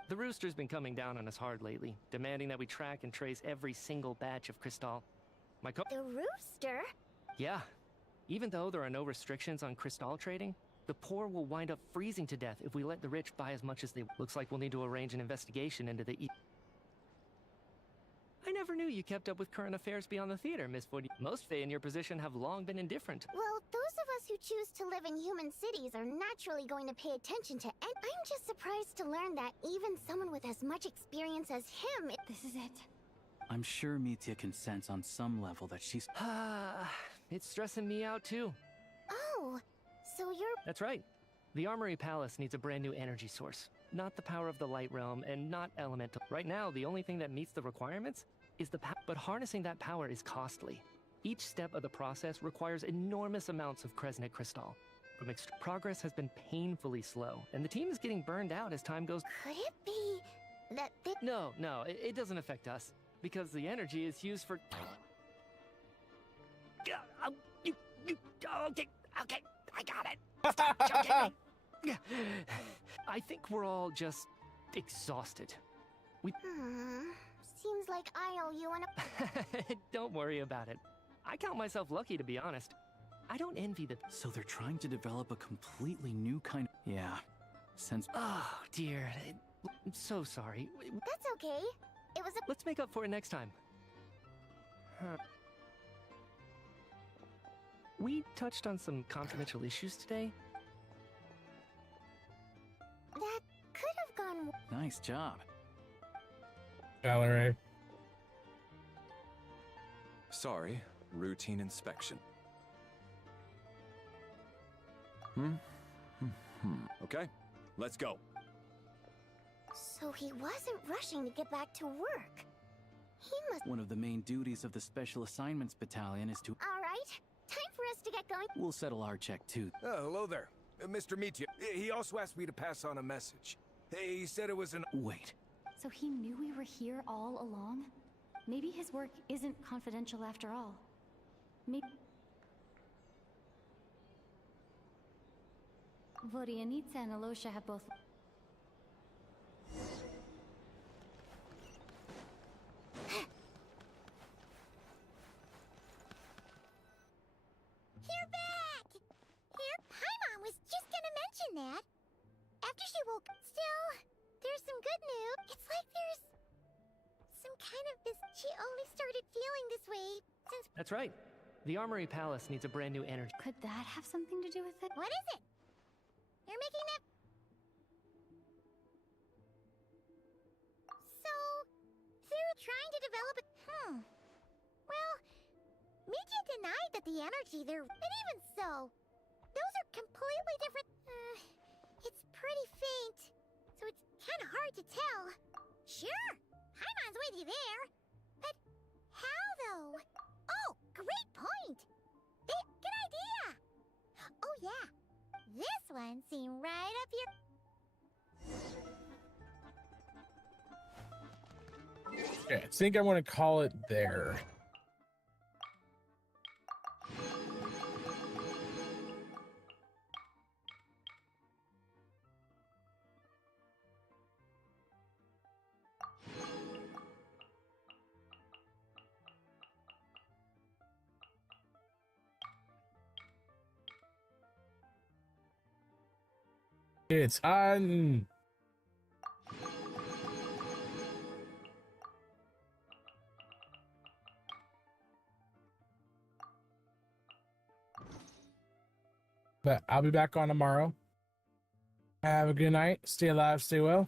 The Rooster's been coming down on us hard lately, demanding that we track and trace every single batch of crystal. The Rooster? Yeah. Even though there are no restrictions on crystal trading, the poor will wind up freezing to death if we let the rich buy as much as they... Looks like we'll need to arrange an investigation into the... I never knew you kept up with current affairs beyond the theater, Miss Ford. Most Fae in your position have long been indifferent. Well, those of us who choose to live in human cities are naturally going to pay attention to... And I'm just surprised to learn that even someone with as much experience as him... This is it. I'm sure Mitya can sense on some level that she's... It's stressing me out too. Oh, so you're... That's right. The Armory Palace needs a brand new energy source. Not the power of the Light Realm, and not elemental. Right now, the only thing that meets the requirements is the power. But harnessing that power is costly. Each step of the process requires enormous amounts of Kresnik crystal. Progress has been painfully slow, and the team is getting burned out as time goes... Could it be that... No, it doesn't affect us, because the energy is used for... Okay, I got it. Stop joking me. I think we're all just exhausted. Seems like I owe you an... Don't worry about it. I count myself lucky, to be honest. I don't envy the... So they're trying to develop a completely new kind of... Yeah. Since... Oh, dear. I'm so sorry. That's okay. It was a... Let's make up for it next time. We touched on some confidential issues today. That could have gone... Nice job. Valerie. Sorry, routine inspection. Okay, let's go. So he wasn't rushing to get back to work. He must. One of the main duties of the Special Assignments Battalion is to... All right, time for us to get going. We'll settle our check too. Hello there. Mr. Meteor. He also asked me to pass on a message. He said it was an... Wait. So he knew we were here all along? Maybe his work isn't confidential after all. Maybe... Vorianitsa and Alosha have both... You're back! Here, Paimon was just gonna mention that. After she woke... Still, there's some good news. It's like there's... some kind of this... She only started feeling this way since... That's right. The Armory Palace needs a brand new energy. Could that have something to do with it? What is it? You're making that... So... they're trying to develop a... Well... Media denied that the energy there... But even so... Those are completely different... it's pretty faint. So it's kind of hard to tell. Sure! Paimon's with you there. But... how, though? Oh, great point! Good idea! Oh, yeah. This one seemed right up your... Okay, I think I want to call it there. It's on. But I'll be back on tomorrow. Have a good night. Stay alive, stay well.